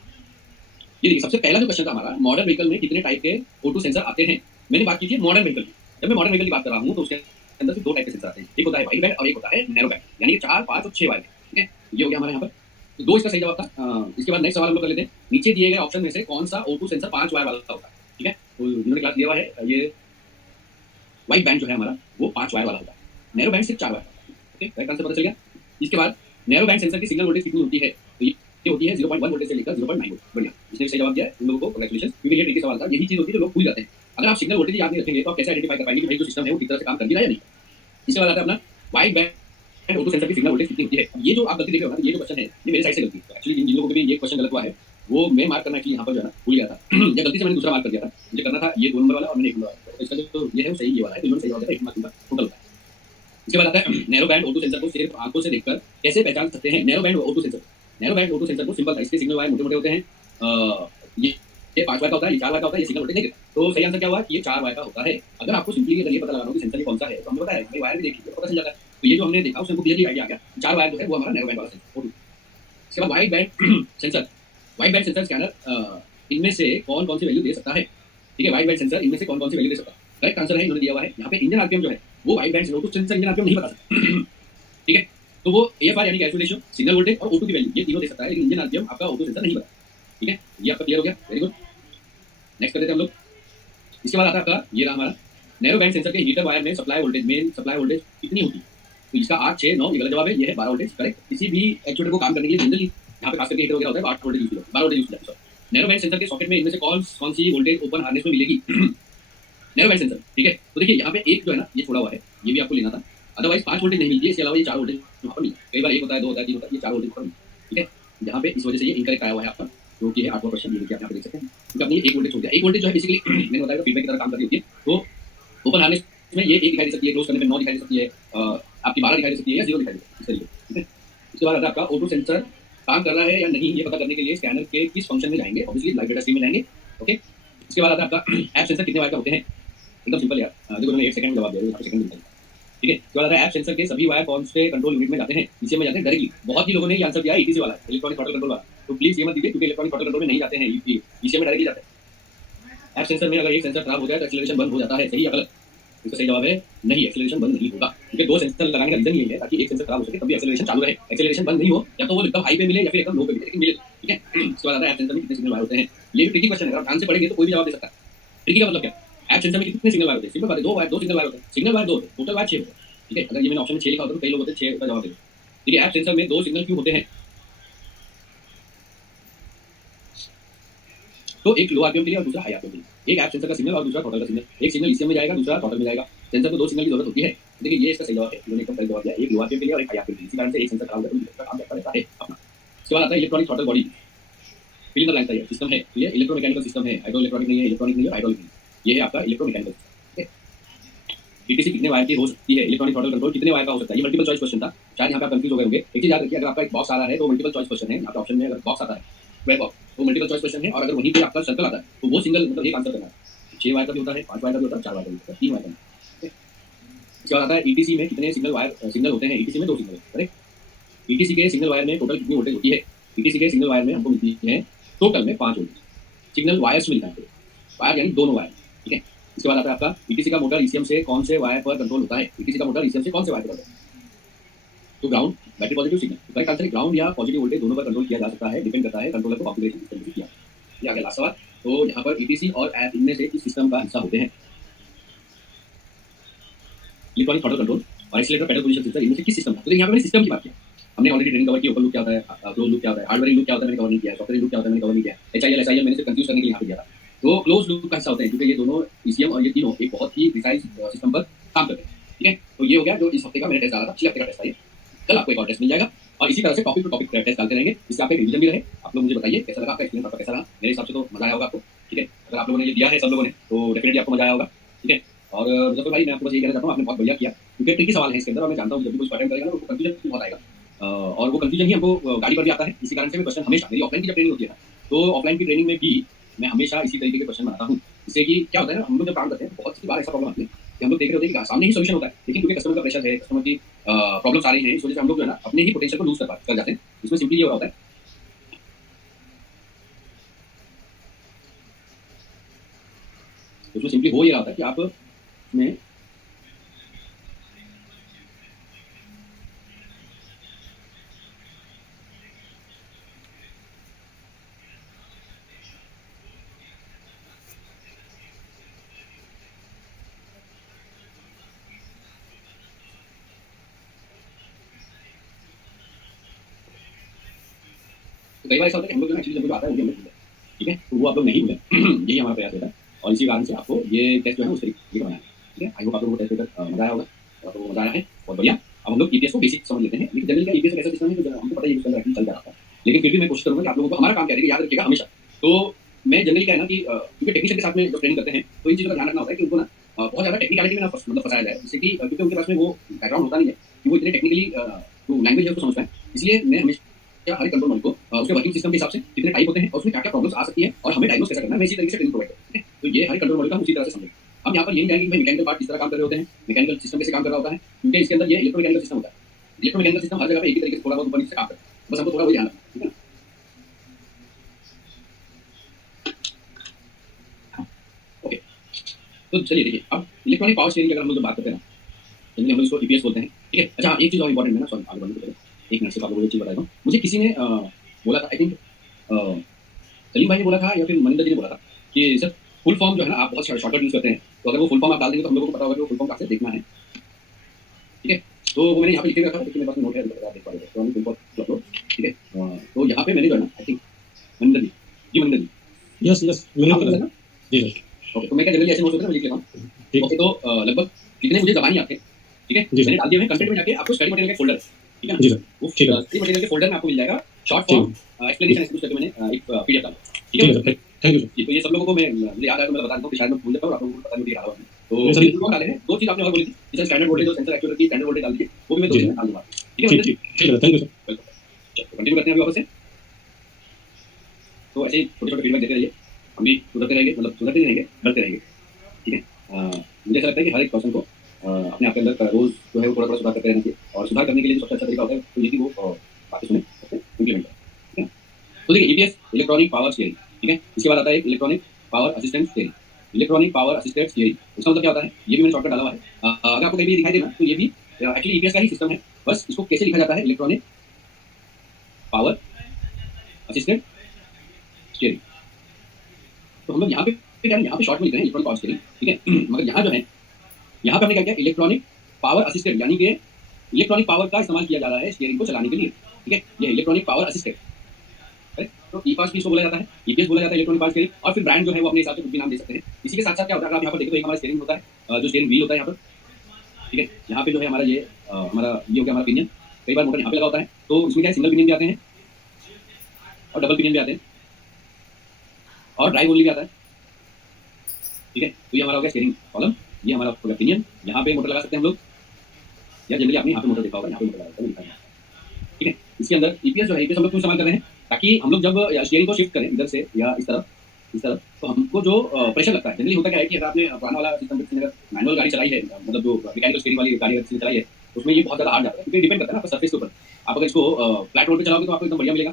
ये देखिए, सबसे पहला जो क्वेश्चन था हमारा, मॉडर्न व्हीकल में कितने टाइप के O2 सेंसर आते हैं। मैंने बात की थी मॉडर्न व्हीकल की। जब मैं मॉडर्न व्हीकल की बात कर रहा हूँ तो उसके अंदर सिर्फ 2 टाइप के सेंसर आते हैं। एक होता है वाइड बैंड और एक होता है नैरो बैंड, यानी कि 4, 5 और 6 वाले। ठीक है, ये हो गया हमारे यहाँ पर। तो 2 इसका सही जवाब था। इसके बाद नेक्स्ट सवाल हम लोग कर लेते हैं। नीचे दिए गए ऑप्शन में से कौन सा O2 सेंसर 5 वायर वाला होता है। ठीक है, तो जिन्होंने क्लास लिया हुआ है, ये वाइड बैंड जो है हमारा वो 5 वायर वाला होता है, नैरो बैंड सिर्फ 4 वायर वाला। ओके, करेक्ट आंसर पता चल गया। इसके बाद नैरो बैंड सेंसर की सिग्नल वोल्टेज कितनी होती है, तो ये होती है 0.1 वोल्टेज से लेकर 0.9 वोल्ट। बढ़िया, जिसने सही जवाब दिया है उन लोगों को कांग्रेचुलेशन, क्योंकि ये ट्रिकी सवाल था। यही चीज होती है जो लोग भूल जाते हैं। अगर आप सिग्नल वोल्टेज याद नहीं रखेंगे तो आप कैसे आइडेंटिफाई कर पाएंगे कि भाई जो सिस्टम है वो किस तरह से काम कर रहा है या नहीं। इसके बाद आता है अपना वाइड बैंड O2 सेंसर की सिग्नल वोल्टेज कितनी होती है। अब ये जो आप गलती देख रहे हो ना, ये जो क्वेश्चन है ये मेरे साइड से गलती है। एक्चुअली जिन लोगों को भी ये क्वेश्चन गलत हुआ है वो मैं मार्क करना एक्चुअली यहाँ पर जो है ना भूल गया था या गलती से मैंने दूसरा मार्क कर दिया था। मुझे करना था ये 2 नंबर वाला और मैंने 1 नंबर वाला, तो इसका जो ये है वो सही ये वाला है, तो इन्होंने सही जवाब दिया, 1 मार्क दूंगा, टोटल होता है। इसके बाद आता है नैरो बैंड O2 सेंसर को सिर्फ आंखों से देखकर कैसे पहचान सकते हैं। Narrow band O2 sensor, narrow band O2 sensor को सिंपल था, इसके सिग्नल वायर मोटे-मोटे होते हैं। ये 5 वायर का होता है, ये 4 वायर का होता है, ये सिग्नल वोल्टेज नहीं देता। तो सही आंसर क्या हुआ कि ये 4 वायर का होता है। अगर आपको सिंपली अगर ये पता लगाना हो कि सेंसर ये कौन सा है, तो हमने बताया भाई वायर भी देख लीजिए, पता चल जाता है। तो ये जो हमने देखा उससे हमको क्लियरली आइडिया आ गया, 4 वायर जो है वो हमारा नैरो बैंड वाला सेंसर O2। इसके बाद wide band sensor, wide band sensor scanner इनमें से कौन-कौन सी वैल्यू दे सकता है। ठीक है, वाइड बैंड सेंसर इनमें से कौन-कौन सी वैल्यू दे सकता है। करेक्ट आंसर है इन्होंने दिया हुआ है यहाँ पे इंजन आरपीएम जो है वो wide band O2 sensor engine RPM नहीं बता सकता। ठीक है, तो वो AFR यानी कि एयर रेशियो, सिग्नल वोल्टेज और O2 की वैल्यू ये तीनों दे सकता है, लेकिन इंजन आरपीएम आपका O2 सेंसर नहीं बता। ठीक है, ये आपका क्लियर हो गया, वेरी गुड। नेक्स्ट कर लेते हैं हम लोग। इसके बाद आता है आपका ये रहा हमारा नैरो बैंड सेंसर के हीटर वायर में supply voltage, main supply voltage कितनी होती है। तो इसका 8, 6, 9 ये गलत जवाब है, ये है 12 वोल्टेज। करेक्ट, किसी भी एक्चुएटर को काम करने के लिए जनरली यहाँ पे खास करके हीटर वगैरह होता है 8 वोल्टेज यूज किया, 12 वोल्टेज यूज किया। नैरो बैंड सेंसर के सॉकेट में इनमें से कौन सी वोल्टेज ओपन हार्नेस में मिलेगी। नैरो बैंड सेंसर, ठीक है, तो देखिए यहाँ पे एक जो है ना ये छोड़ा हुआ है, ये भी आपको लेना था। अदरवाइज 5 वोल्टेज नहीं मिलती है, इसके अलावा ये 4 वोल्टेज यहाँ पर मिलता है। कई बार 1 होता है, 2 होता है, 3 होता है, ये 4 वोल्टेज पर मिलता है। ठीक है, यहाँ पे इस वजह से ये इनकरेक्ट आया हुआ है आपका, जो कि है 8वां क्वेश्चन। ये देखिए आप यहाँ पे देख सकते हैं, क्योंकि आपने 1 वोल्टेज छोड़ दिया। 1 वोल्टेज जो है बेसिकली मैंने बताया फीडबैक की तरह काम कर रही होती है। तो ओपन हार्नेस में ये 1 दिखाई दे सकती है, क्लोज करने में 9 दिखाई दे सकती है, आपकी 12 दिखाई दे सकती है या 0 दिखाई दे सकती है, इस तरीके से। ठीक है, इसके बाद आता है आपका O2 सेंसर काम कर रहा है या नहीं, ये पता करने के लिए स्कैनर के किस फंक्शन में जाएंगे। ऑब्वियसली लाइव डेटा स्ट्रीम में जाएंगे। ओके, इसके बाद आता है आपका ऐप सेंसर कितने वायर का होते हैं। एकदम सिंपल यार, देखो उन्होंने 1 सेकंड में जवाब दिया, यहाँ पे सेकंड में। ठीक है, इसके बाद आता है ऐप सेंसर के सभी वायर कौन से कंट्रोल यूनिट में जाते हैं। इसी में जाते हैं डायरेक्टली। बहुत ही लोगों ने ये आंसर दिया है ETC वाला, इलेक्ट्रॉनिक थ्रॉटल कंट्रोल वाला, तो प्लीज ये मत दीजिए क्योंकि इलेक्ट्रॉनिक थ्रॉटल कंट्रोल में नहीं जाते हैं, ECM में डायरेक्टली जाते हैं। ऐप सेंसर में अगर एक सेंसर खराब हो जाए तो एक्सेलरेशन बंद हो जाता है, सही या गलत। इसका सही जवाब है नहीं, एक्सेलरेशन बंद नहीं होगा, क्योंकि 2 सेंसर लगाने का रीजन यही है ताकि एक सेंसर खराब हो सके तब भी एक्सेलरेशन चालू रहे, एक्सेलरेशन बंद नहीं हो, या तो वो एकदम हाई पे मिले या फिर एकदम लो पे मिले, लेकिन मिले। ठीक है, इसके बाद आता है ऐप सेंसर में कितने सिग्नल वायर होते हैं। ये भी ट्रिकी क्वेश्चन है, अगर आप ध्यान से पढ़ेंगे तो कोई भी जवाब दे सकता है। ट्रिकी का मतलब क्या, ऐप सेंसर में कितने सिग्नल वायर होते हैं। सिंपल बात है, 2 वायर, 2 सिग्नल वायर होते हैं। सिग्नल वायर 2 होते हैं, टोटल वायर 6 होते हैं। ठीक है, अगर ये मैंने ऑप्शन में 6 लिखा होता तो कई लोग होते 6 का जवाब देते। ठीक है, ऐप सेंसर में 2 सिग्नल क्यों होते हैं। तो एक लो आरपीएम के लिए और दूसरा हाई आरपीएम के लिए। एक ऐप सेंसर का सिग्नल और दूसरा थ्रॉटल का सिग्नल। एक सिग्नल ECM में जाएगा, दूसरा थ्रॉटल में जाएगा। सेंसर को 2 सिग्नल की जरूरत होती है। देखिए ये इसका सही जवाब है, इन्होंने एकदम सही जवाब दिया, एक लो आरपीएम के लिए और एक हाई आरपीएम के लिए। इसी कारण से एक सेंसर खराब होता है तो दूसरा काम करता रहता है अपना। इसके बाद आता है electronic throttle body, filling the line का सिस्टम है। ये इलेक्ट्रोमैकेनिकल सिस्टम है, हाइड्रो इलेक्ट्रॉनिक नहीं है, इलेक्ट्रॉनिक नहीं है, हाइड्रोलिक नहीं है। ये है आपका इलेक्ट्रोमैकेनिकल सिस्टम। ETC कितने वायर की हो सकती है, इलेक्ट्रॉनिक थ्रॉटल कंट्रोल कितने वायर का हो सकता है। ये मल्टीपल चॉइस क्वेश्चन था, शायद यहाँ पे आप कंफ्यूज हो गए होंगे। एक चीज याद रखिए, अगर आपका एक बॉक्स आ रहा है तो मल्टीपल चॉइस क्वेश्चन है। आपके ऑप्शन में अगर बॉक्स आता है वेब बॉक्स तो मल्टीपल चॉइस क्वेश्चन है, और अगर वहीं पे आपका सर्कल आता है तो वो सिंगल मतलब एक आंसर करना है। 6 वायर का भी होता है, 5 वायर का भी होता है, 4 वायर का भी होता है, 3 वायर का भी। इसके बाद आता है ETC में कितने सिग्नल होते हैं। ETC में 2 सिग्नल होते हैं। करेक्ट, ETC के सिग्नल वायर में टोटल कितनी वोल्टेज होती है। ETC के सिग्नल वायर में हमको मिलती है टोटल में 5 वोल्टेज। सिग्नल वायर्स मिलता है, वायर यानी दोनों वायर। ठीक है, इसके बाद आता है आपका ETC का मोटर ECM से कौन से वायर पर कंट्रोल होता है। ETC का मोटर ECM से कौन से वायर पर होता है। तो ग्राउंड, बैटरी पॉजिटिव सिग्नल। तो करेक्ट आंसर है ग्राउंड या पॉजिटिव वोल्टेज दोनों पर कंट्रोल किया जा सकता है, डिपेंड करता है कंट्रोलर को कॉन्फ़िगरेशन सिस्टम में किया। ये आ गया लास्ट सवाल। तो यहाँ पर ETC और ऐप इनमें से किस सिस्टम का हिस्सा होते हैं। इलेक्ट्रॉनिक थ्रॉटल कंट्रोल और एक्सीलरेटर पेडल पोजीशन सेंसर, इनमें से किस सिस्टम का। तो यहाँ पे मैंने सिस्टम की बात की, हमने ऑलरेडी ट्रेनिंग कवर की। ओपन लूप क्या होता है, क्लोज लूप क्या होता है, हार्डवेयर लूप क्या होता है मैंने कवर नहीं किया, सॉफ्टवेयर लूप क्या होता है मैंने कवर नहीं किया, HIL मैंने सिर्फ कंफ्यूज करने के लिए यहाँ पे दिया था। तो क्लोज लूप का हिस्सा होते हैं, क्योंकि ये दोनों ECM और ये तीनों एक बहुत ही प्रिसाइज सिस्टम पर काम करते हैं। ठीक है, तो ये हो गया जो इस हफ्ते का मैंने टेस्ट डाला था, पिछले हफ्ते का टेस्ट था ये। कल आपको एक और टेस्ट मिल जाएगा, और इसी तरह से टॉपिक टू टॉपिक टेस्ट डालते रहेंगे, इससे आपका रिवीजन भी रहे। आप लोग मुझे बताइए कैसा लगा आपका एक्सपीरियंस, आपका कैसा रहा। मेरे हिसाब से तो मजा आया होगा आपको। ठीक है, अगर आप लोगों ने ये दिया है सब लोगों ने तो डेफिनेटली आपको मजा आया होगा। ठीक है, और मुजफ्फर भाई मैं आपको बस ये कहना चाहता हूँ, आपने बहुत बढ़िया किया, क्योंकि ट्रिकी सवाल है इसके अंदर, और मैं जानता हूँ जब भी कुछ अटेम्प्ट करेगा ना तो कंफ्यूजन बहुत आएगा, और वो कंफ्यूजन ही हमको गाड़ी पर भी आता है। इसी कारण से मैं क्वेश्चन हमेशा, मेरी ऑफलाइन की जब ट्रेनिंग होती है ना, तो ऑफलाइन की ट्रेनिंग में भी मैं हमेशा इसी तरीके के क्वेश्चन बनाता हूँ, जिससे कि क्या होता है ना, हम लोग जब काम करते हैं बहुत सी बार ऐसा प्रॉब्लम आती है कि हम लोग देख रहे होते हैं कि सामने ही सॉल्यूशन होता है, लेकिन क्योंकि कस्टमर का प्रेशर है, कस्टमर की प्रॉब्लम्स आ रही हैं, इस वजह से हम लोग जो है ना अपने ही पोटेंशियल को लूज़ कर जाते हैं। इसमें सिंपली ये हो रहा होता है, उसमें सिंपली हो ये रहा होता है कि आप उसमें तो कई बार ऐसा होता है कि हम लोग जो है एक्चुअली जब मुझे आता है वो भी हम लोग भूल जाते हैं, ठीक है? तो वो आप लोग नहीं भूलें यही हमारा प्रयास रहता है और इसी कारण से आपको ये टेस्ट जो है ना उस तरीके का बनाना है, ठीक है? आई होप आप लोगों को टेस्ट देकर मज़ा आया होगा और आप लोगों को मज़ा आया है, बहुत बढ़िया। अब हम लोग ईपीएस को बेसिक समझ लेते हैं, लेकिन जनरली क्या ईपीएस एक ऐसा सिस्टम है जो हमको पता है कि उसके अंदर एक्चुअली चल क्या रहा है। लेकिन फिर भी मैं कोशिश करूँगा कि आप लोगों को हमारा काम क्या है कि याद रखिएगा हमेशा। तो मैं जनरली क्या है ना कि क्योंकि टेक्नीशियन के साथ में जब ट्रेनिंग करते हैं, तो इन चीज़ों का ध्यान रखना होता है कि उनको ना बहुत ज़्यादा टेक्निकलिटी में ना मतलब फँसाया जाए। जिससे कि क्योंकि उनके पास में वो बैकग्राउंड होता नहीं है कि वो इतने टेक्निकली जो लैंग्वेज है उसको समझ पाएँ। इसलिए मैं हमेशा हर एक कंट्रोल मॉड्यूल को उसके वर्किंग सिस्टम के हिसाब से कितने टाइप होते हैं और उसमें क्या-क्या प्रॉब्लम्स आ सकती है और हमें डायग्नोस कैसे करना है, मैं इसी तरीके से ट्रेनिंग प्रोवाइड करता हूँ, ठीक है? तो ये हर एक कंट्रोल मॉड्यूल का हम उसी तरह से समझेंगे। हम यहाँ पर ये नहीं जाएँगे कि भाई मैकेनिकल पार्ट किस तरह काम कर रहे होते हैं, मैकेनिकल सिस्टम कैसे काम कर रहा होता है, क्योंकि इसके अंदर ये इलेक्ट्रोमैकेनिकल सिस्टम होता है। इलेक्ट्रोमैकेनिकल सिस्टम हर जगह पे एक ही तरीके से थोड़ा बहुत ऊपर-नीचे से काम करता है। बस हमको थोड़ा वो ध्यान रखना है, ठीक है ना? ओके, तो चलिए देखिए, अब इलेक्ट्रॉनिक पावर स्टीयरिंग की अगर हम लोग बात करते हैं ना, जनरली हम लोग इसको ईपीएस बोलते हैं, ठीक है? अच्छा हाँ, एक चीज़ और इम्पोर्टेंट है ना, सॉरी आगे बढ़ने से पहले, एक मिनट सिर्फ आप लोगों को एक चीज़ बता देता हूँ। मुझे किसी ने बोला था आई थिंक सलीम भाई ने बोला था या फिर मनिंदर जी ने बोला था कि सर फुल फॉर्म जो है ना आप बहुत शॉर्टकट यूज़ करते हैं, तो अगर वो फुल फॉर्म आप डाल देंगे तो हम लोगों को पता होगा कि वो फुल फॉर्म कहाँ से देखना है, ठीक है? तो वो मैंने यहाँ पे लिख के रखा था, देखिए मेरे पास में नोट है, अभी तक आप देख पा रहे हो, तो फुल फॉर्म अपलोड, ठीक है? तो यहाँ पे मैंने जो है ना I think Maninder ji Maninder ji, yes yes मैंने आपको करा पता था। है ना? जी सर। ओके, तो मैं क्या जनरली ऐसे नोट्स होते हैं ना, मैं लिख लेता हूँ। ठीक ओके, तो लगभग जितने मुझे ज़बानी आते हैं, ठीक है? जी मैंने सर। डाल दिए हैं, कंटेंट में जाके आपको स्टडी मटेरियल का एक फ़ोल्डर है, ठीक है ना? जी सर। वो ठीक है स्टडी मटेरियल के फ़ोल्डर में आपको मिल जाएगा शॉर्ट ठीक फॉर्म है एक्सप्लेनेशन ऐसे कुछ करके मैंने एक पीडीएफ डाला है, ठीक ठीक है? है सर। Thank you sir. जी, तो ये सब लोगों को मैं मुझे याद आया तो मैं बता देता हूँ कि शायद मैं भूल जाता हूँ और आप लोगों को पता नहीं होती डाला हुआ है। तो नहीं सर मैंने ये- 2 फॉर्म डाले हैं, 2 चीज़ आपने और बोली थी, जैसे स्टैंडर्ड वोल्टेज और सेंसर एक्चुएटर की स्टैंडर्ड वोल्टेज डाल दीजिए, वो भी मैं 2 जी चीज़ें सर। डाल दूँगा। ठीक है ठीक मनिंदर जी? ठीक है थैंक यू सर। वेलकम। चलो कंटिन्यू करते हैं अभी वापस से। तो ऐसे ही छोटे-छोटे फीडबैक देते रहिए, हम भी सुधरते रहेंगे, मतलब सुधरते नहीं रहेंगे, बढ़ते रहेंगे, ठीक है? मुझे ऐसा लगता है कि हर एक पर्सन को अपने आप के अंदर रोज़ जो है वो थोड़ा-थोड़ा सुधार करते रहना चाहिए और सुधार करने के लिए जो सबसे अच्छा तरीका होता है तो ये कि वो बातें सुने, उसको इम्प्लीमेंट करें, ठीक है? तो देखिए ईपीएस इलेक्ट्रॉनिक पावर स्टीयरिंग, ठीक है? इसके बाद आता है एक electronic power assistant steering. Electronic power assisted steering, इसका मतलब क्या होता है? ये भी मैंने शॉर्टकट डाला हुआ है। अगर आपको कहीं भी दिखाई दे ना, तो ये भी एक्चुअली ईपीएस का ही सिस्टम है। बस इसको कैसे लिखा जाता है? Electronic power assisted steering. तो हम लोग यहाँ पे क्या है, यहाँ पे शॉर्ट में लिख रहे हैं इलेक्ट्रॉनिक पावर स्टीयरिंग, ठीक है? मगर यहाँ जो है, यहाँ पे हमने क्या किया? इलेक्ट्रॉनिक पावर असिस्टेड यानी कि इलेक्ट्रॉनिक पावर का इस्तेमाल किया जा रहा है स्टीयरिंग को चलाने के लिए, ठीक है? ये इलेक्ट्रॉनिक पावर असिस्टेड, राइट? तो ई-पास भी इसको बोला जाता है, ईपीएस बोला जाता है इलेक्ट्रॉनिक पावर स्टीयरिंग और फिर ब्रांड जो है वो अपने हिसाब से कुछ भी नाम दे सकते हैं। इसी के साथ-साथ क्या होता है, अगर आप यहाँ पर देखें तो एक हमारा स्टीयरिंग होता है जो स्टीयरिंग व्हील होता है यहाँ पर, ठीक है? यहाँ पे जो है हमारा ये हमारा ये हो गया हमारा पिनियन, कई बार मोटर यहाँ पे लगा होता है, तो इसमें क्या है सिंगल पिनियन भी आते हैं और डबल पिनियन भी आते हैं और ड्राइव ओनली भी आता है, ठीक है? तो ये हमारा हो गया स्टीयरिंग कॉलम, ये हमारा हो गया पिनियन, यहाँ पे मोटर लगा सकते हैं हम लोग या जनरली आपने यहाँ पे मोटर देखा होगा, यहाँ पे मोटर लगा होता है, लिखा है। ठीक है? इसके अंदर ईपीएस जो है, ईपीएस हम लोग क्यों इस्तेमाल कर रहे हैं? ताकि हम लोग जब स्टीयरिंग को शिफ्ट करें इधर से या इस तरफ, तो हमको जो प्रेशर लगता है, जनरली होता क्या है कि अगर आपने पुराना वाला सिस्टम किसी ने अगर मैनुअल गाड़ी चलाई है, मतलब जो मैकेनिकल स्टीयरिंग वाली गाड़ी अगर किसी ने चलाई है, तो उसमें ये बहुत ज़्यादा हार्ड जाता है, क्योंकि डिपेंड करता है ना आपका सरफेस के ऊपर। आप अगर इसको फ्लैट रोड पे चलाओगे तो आपको एकदम बढ़िया मिलेगा,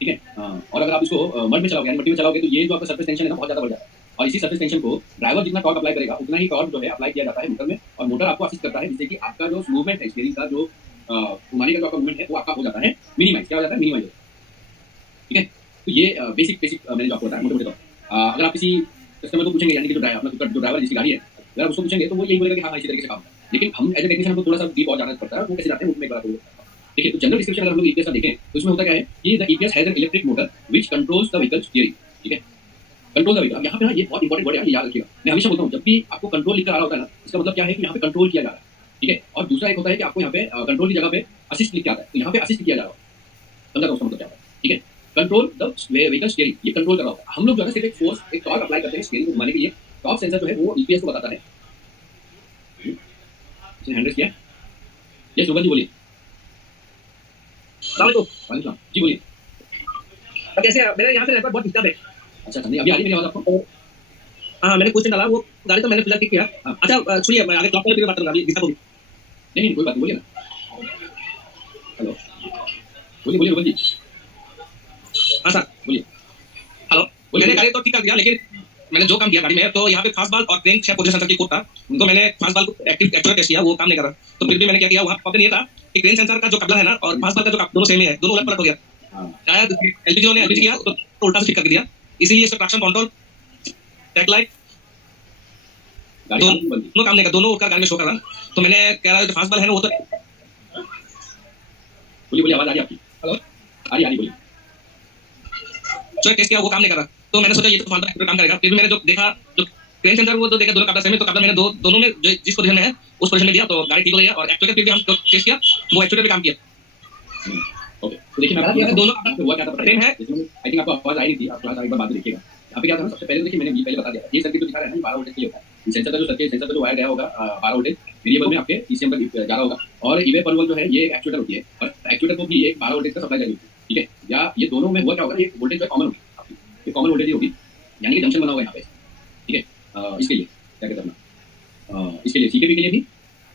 ठीक है? और अगर आप इसको मड में चलाओगे यानी मिट्टी में चलाओगे, तो ये जो आपका सरफेस टेंशन है ना, बहुत ज़्यादा बढ़ जाता है। और इसी सरफेस टेंशन को ड्राइवर जितना टॉर्क अप्लाई करेगा, उतना ही टॉर्क जो है अप्लाई किया जाता है मोटर में और मोटर आपको असिस्ट करता है, जिससे कि आपका जो मूवमेंट है स्टीयरिंग का जो घुमाने का जो आपका मूवमेंट है, वो आपका हो जाता है मिनिमाइज़। क्या हो जाता है? मिनिमाइज़ हो जाता है, ठीक है? तो ये बेसिक मैंने जो आपको बताया मोटे-मोटे तौर पे। अगर आप किसी कस्टमर को पूछेंगे यानी कि जो अपना खुद का जो ड्राइवर जिसकी गाड़ी है, अगर आप उसको पूछेंगे तो वो यही बोलेगा कि हाँ, हाँ, इसी तरीके से काम होता है। लेकिन हम एज़ अ टेक्नीशियन हमको थोड़ा-सा डीप और जानना पड़ता है, वो कैसे जाते हैं वो मैं एक बार आपको बताता हूँ। देखिए, तो जनरल डिस्क्रिप्शन अगर हम लोग ईपीएस का देखें, तो इसमें होता क्या है कि the EPS has an electric motor which controls the vehicle steering, ठीक है? Control the vehicle. अब यहाँ पे ना ये बहुत इंपॉर्टेंट वर्ड है, ये याद रखिएगा। मैं हमेशा बोलता हूँ जब भी आपको कंट्रोल लिखकर आ रहा होता है ना, इसका मतलब क्या है कि यहाँ पे कंट्रोल किया जा रहा है, ठीक है? और दूसरा एक होता है कि आपको यहाँ पे कंट्रोल की जगह पे असिस्ट लिख के आता है, तो यहाँ पे असिस्ट किया जा रहा है। समझा था उसका मतलब क्या होता है, ठीक है? कंट्रोल द व्हीकल स्टीयरिंग, ये कंट्रोल कर रहा होता है। हम लोग जो है ना सिर्फ एक फोर्स, एक टॉर्क अप्लाई करते हैं स्टीयरिंग को घुमाने के लिए। टॉर्क सेंसर जो है वो ईपीएस को बताता है। इसने हैंड रेज़ किया है। यस सुबह जी बोलिए। अस्सलाम वालेकुम। वालेकुम सलाम। जी बोलिए। अब कैसे मेरे यहाँ से नेटवर्क बहुत डिस्टर्ब है। अच्छा, अच्छा, नहीं अभी आ रही है मेरी आवाज़ आपको? हाँ मैंने क्वेश्चन डाला, वो गाड़ी तो मैंने फिलहाल किक किया। अच्छा सुनिए, मैं आगे क्लॉक पे बात करूंगा अभी दिशा को भी। नहीं कोई बात नहीं, बोलिए ना। हेलो, बोलिए बोलिए रोहन जी, हाँ सर। बोलिए हेलो। बोलिए मैंने बोलिए। गाड़ी तो ठीक कर दिया, लेकिन मैंने जो काम किया गाड़ी में, तो यहाँ पे फास्ट बॉल और crank shaft position circuit code था। तो मैंने फास्ट बॉल को एक्टिव एक्चुएट टेस्ट किया, वो काम नहीं कर रहा। तो फिर भी मैंने क्या किया, वहाँ प्रॉब्लम ये था कि क्रेन सेंसर का जो कपलर है ना और फास्ट बॉल का जो दोनों सेम ही है, दोनों उलट पलट हो गया। हाँ शायद एलपीजी ने एलपीजी किया तो उल्टा से ठीक कर दिया, इसीलिए इसका ट्रैक्शन कंट्रोल, टैग लाइट गाड़ी काम क्यों बंद थी? दोनों काम नहीं कर, दोनों उसका गाड़ी में शो कर रहा। तो मैंने कह रहा जो फास्ट बॉल है ना वो तो बोलिए बोलिए, आवाज आ रही है आपकी? हेलो आ रही बोलिए। जो टेस्ट किया वो काम नहीं कर रहा। तो मैंने सोचा ये तो फास्ट बॉल काम करेगा। फिर भी मैंने जो देखा, जो क्रेन सेंसर वो तो देखा दोनों कपलर सेम है, तो कपलर मैंने दोनों में जिस पोजीशन में है उस पोजीशन में दिया, तो गाड़ी ठीक हो गई है। और एक्चुएटर फिर भी हम टेस्ट किया, वो एक्चुएटर भी काम किया। ओके, तो देखिए मैं आपको दोनों दोनों हुआ क्या था पता सेम है? है। जैसे आई थिंक आपको आवाज आई नहीं थी, आप थोड़ा सा एक बार बाद में देखिएगा। यहाँ पे क्या था ना, सबसे पहले तो देखिए मैंने पहले बता दिया, ये सर्किट जो दिखा रहा है ना 12 वोल्टेज के लिए होता है। सेंसर का जो सर्किट, सेंसर का जो वायर गया होगा 12 वोल्टेज वेरिएबल में आपके ईसीएम पर जा रहा होगा, और ईवे पर जो है ये एक्चुएटर होती है, और एक्चुएटर को भी एक 12 वोल्टेज का सप्लाई चाहिए होती है, ठीक है? या ये दोनों में हुआ क्या होगा, ये वोल्टेज जो है कॉमन होगी आपकी, ये कॉमन वोल्टेज होगी, यानी कि जंक्शन बना हुआ है यहाँ पे, ठीक है? इसके लिए क्या कहते हैं अपना, इसके लिए सीकेबी के लिए भी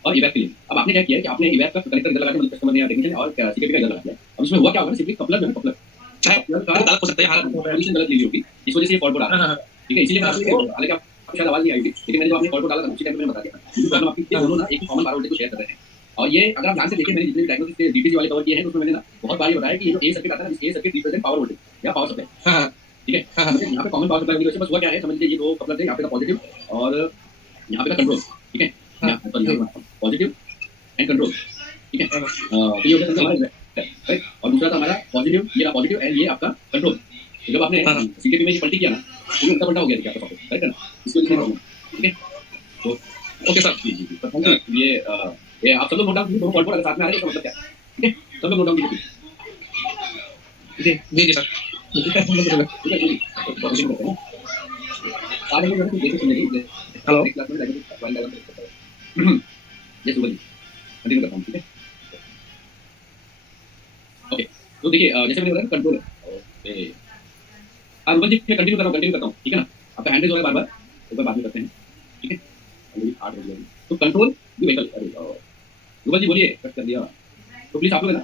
और इवैप के लिए। अब आपने क्या किया है कि आपने इवैप का कनेक्टर इधर लगा दिया, मतलब कस्टमर ने या टेक्नीशियन, और सीकेबी का इधर लगा दिया। अब इसमें हुआ क्या होगा, सिंपली कपलर जो है कपलर चाहे का गलत हो सकता है। हाँ पोजीशन गलत ली हुई होगी, इस वजह से ये फॉल्ट बोर्ड आ रहा है, ठीक है? इसीलिए मैं आपको, हालांकि आपको शायद आवाज नहीं आई होगी, लेकिन मैंने जो आपने फॉल्ट बोर्ड डाला था उसी टाइम पे मैंने बता दिया था। क्योंकि प्रॉब्लम आपकी ये दोनों ना एक कॉमन 12 वोल्टेज को शेयर कर रहे हैं। और ये अगर आप ध्यान से देखें, मैंने जितने भी डायग्नोस्टिक्स के डीटीसी वाले कवर किए हैं, तो उसमें मैंने ना बहुत बार ये बताया कि ये जो ए सर्किट आता है ना, इस ए सर्किट रिप्रेजेंट पावर वोल्टेज या पावर सप्लाई, हाँ ठीक है? यहाँ पे कॉमन पावर सप्लाई की वजह से बस हुआ क्या है, समझ लीजिए ये दो कपलर थे, यहाँ पे का पॉजिटिव और यहाँ पे का कंट्रोल, ठीक है? पॉजिटिव एंड कंट्रोल, ठीक है? तो ये हो गया हमारा राइट, और दूसरा था हमारा पॉजिटिव, ये रहा पॉजिटिव एंड ये आपका कंट्रोल। तो जब आपने सीकेपी में ये पलटी किया ना, तो ये उल्टा पलटा हो गया, क्या सॉकेट, करेक्ट है ना? इसको इसमें प्रॉब्लम, ठीक है? तो ओके सर। जी जी जी, तो थैंक यू। ये आप सब लोग नोट डाउन कीजिए, दोनों फॉल्ट अगर साथ में आ रहे हैं इसका मतलब क्या है, ठीक है? सब लोग नोट डाउन कीजिए, जी जी जी सर। ठीक है? चलिए कोशिश करते हैं आगे जो है ना बेसिक समझिए। हेलो। नेक्स्ट क्लास में जाके पॉइंट डाउन करते हैं। जय सुबह जी, कंटिन्यू करता हूँ, ठीक है? ओके, तो देखिए जैसे मैंने बताया कंट्रोल है, ओके रूबल जी मैं कंटिन्यू करता हूँ, ठीक है ना? आपका हैंड रेज हो रहा है बार बार, एक बार बाद में करते हैं, ठीक है? ऑलरेडी 8 बज गए, तो कंट्रोल द व्हीकल, अरे रूबल जी बोलिए, कट कर दिया, तो प्लीज आप लोग ना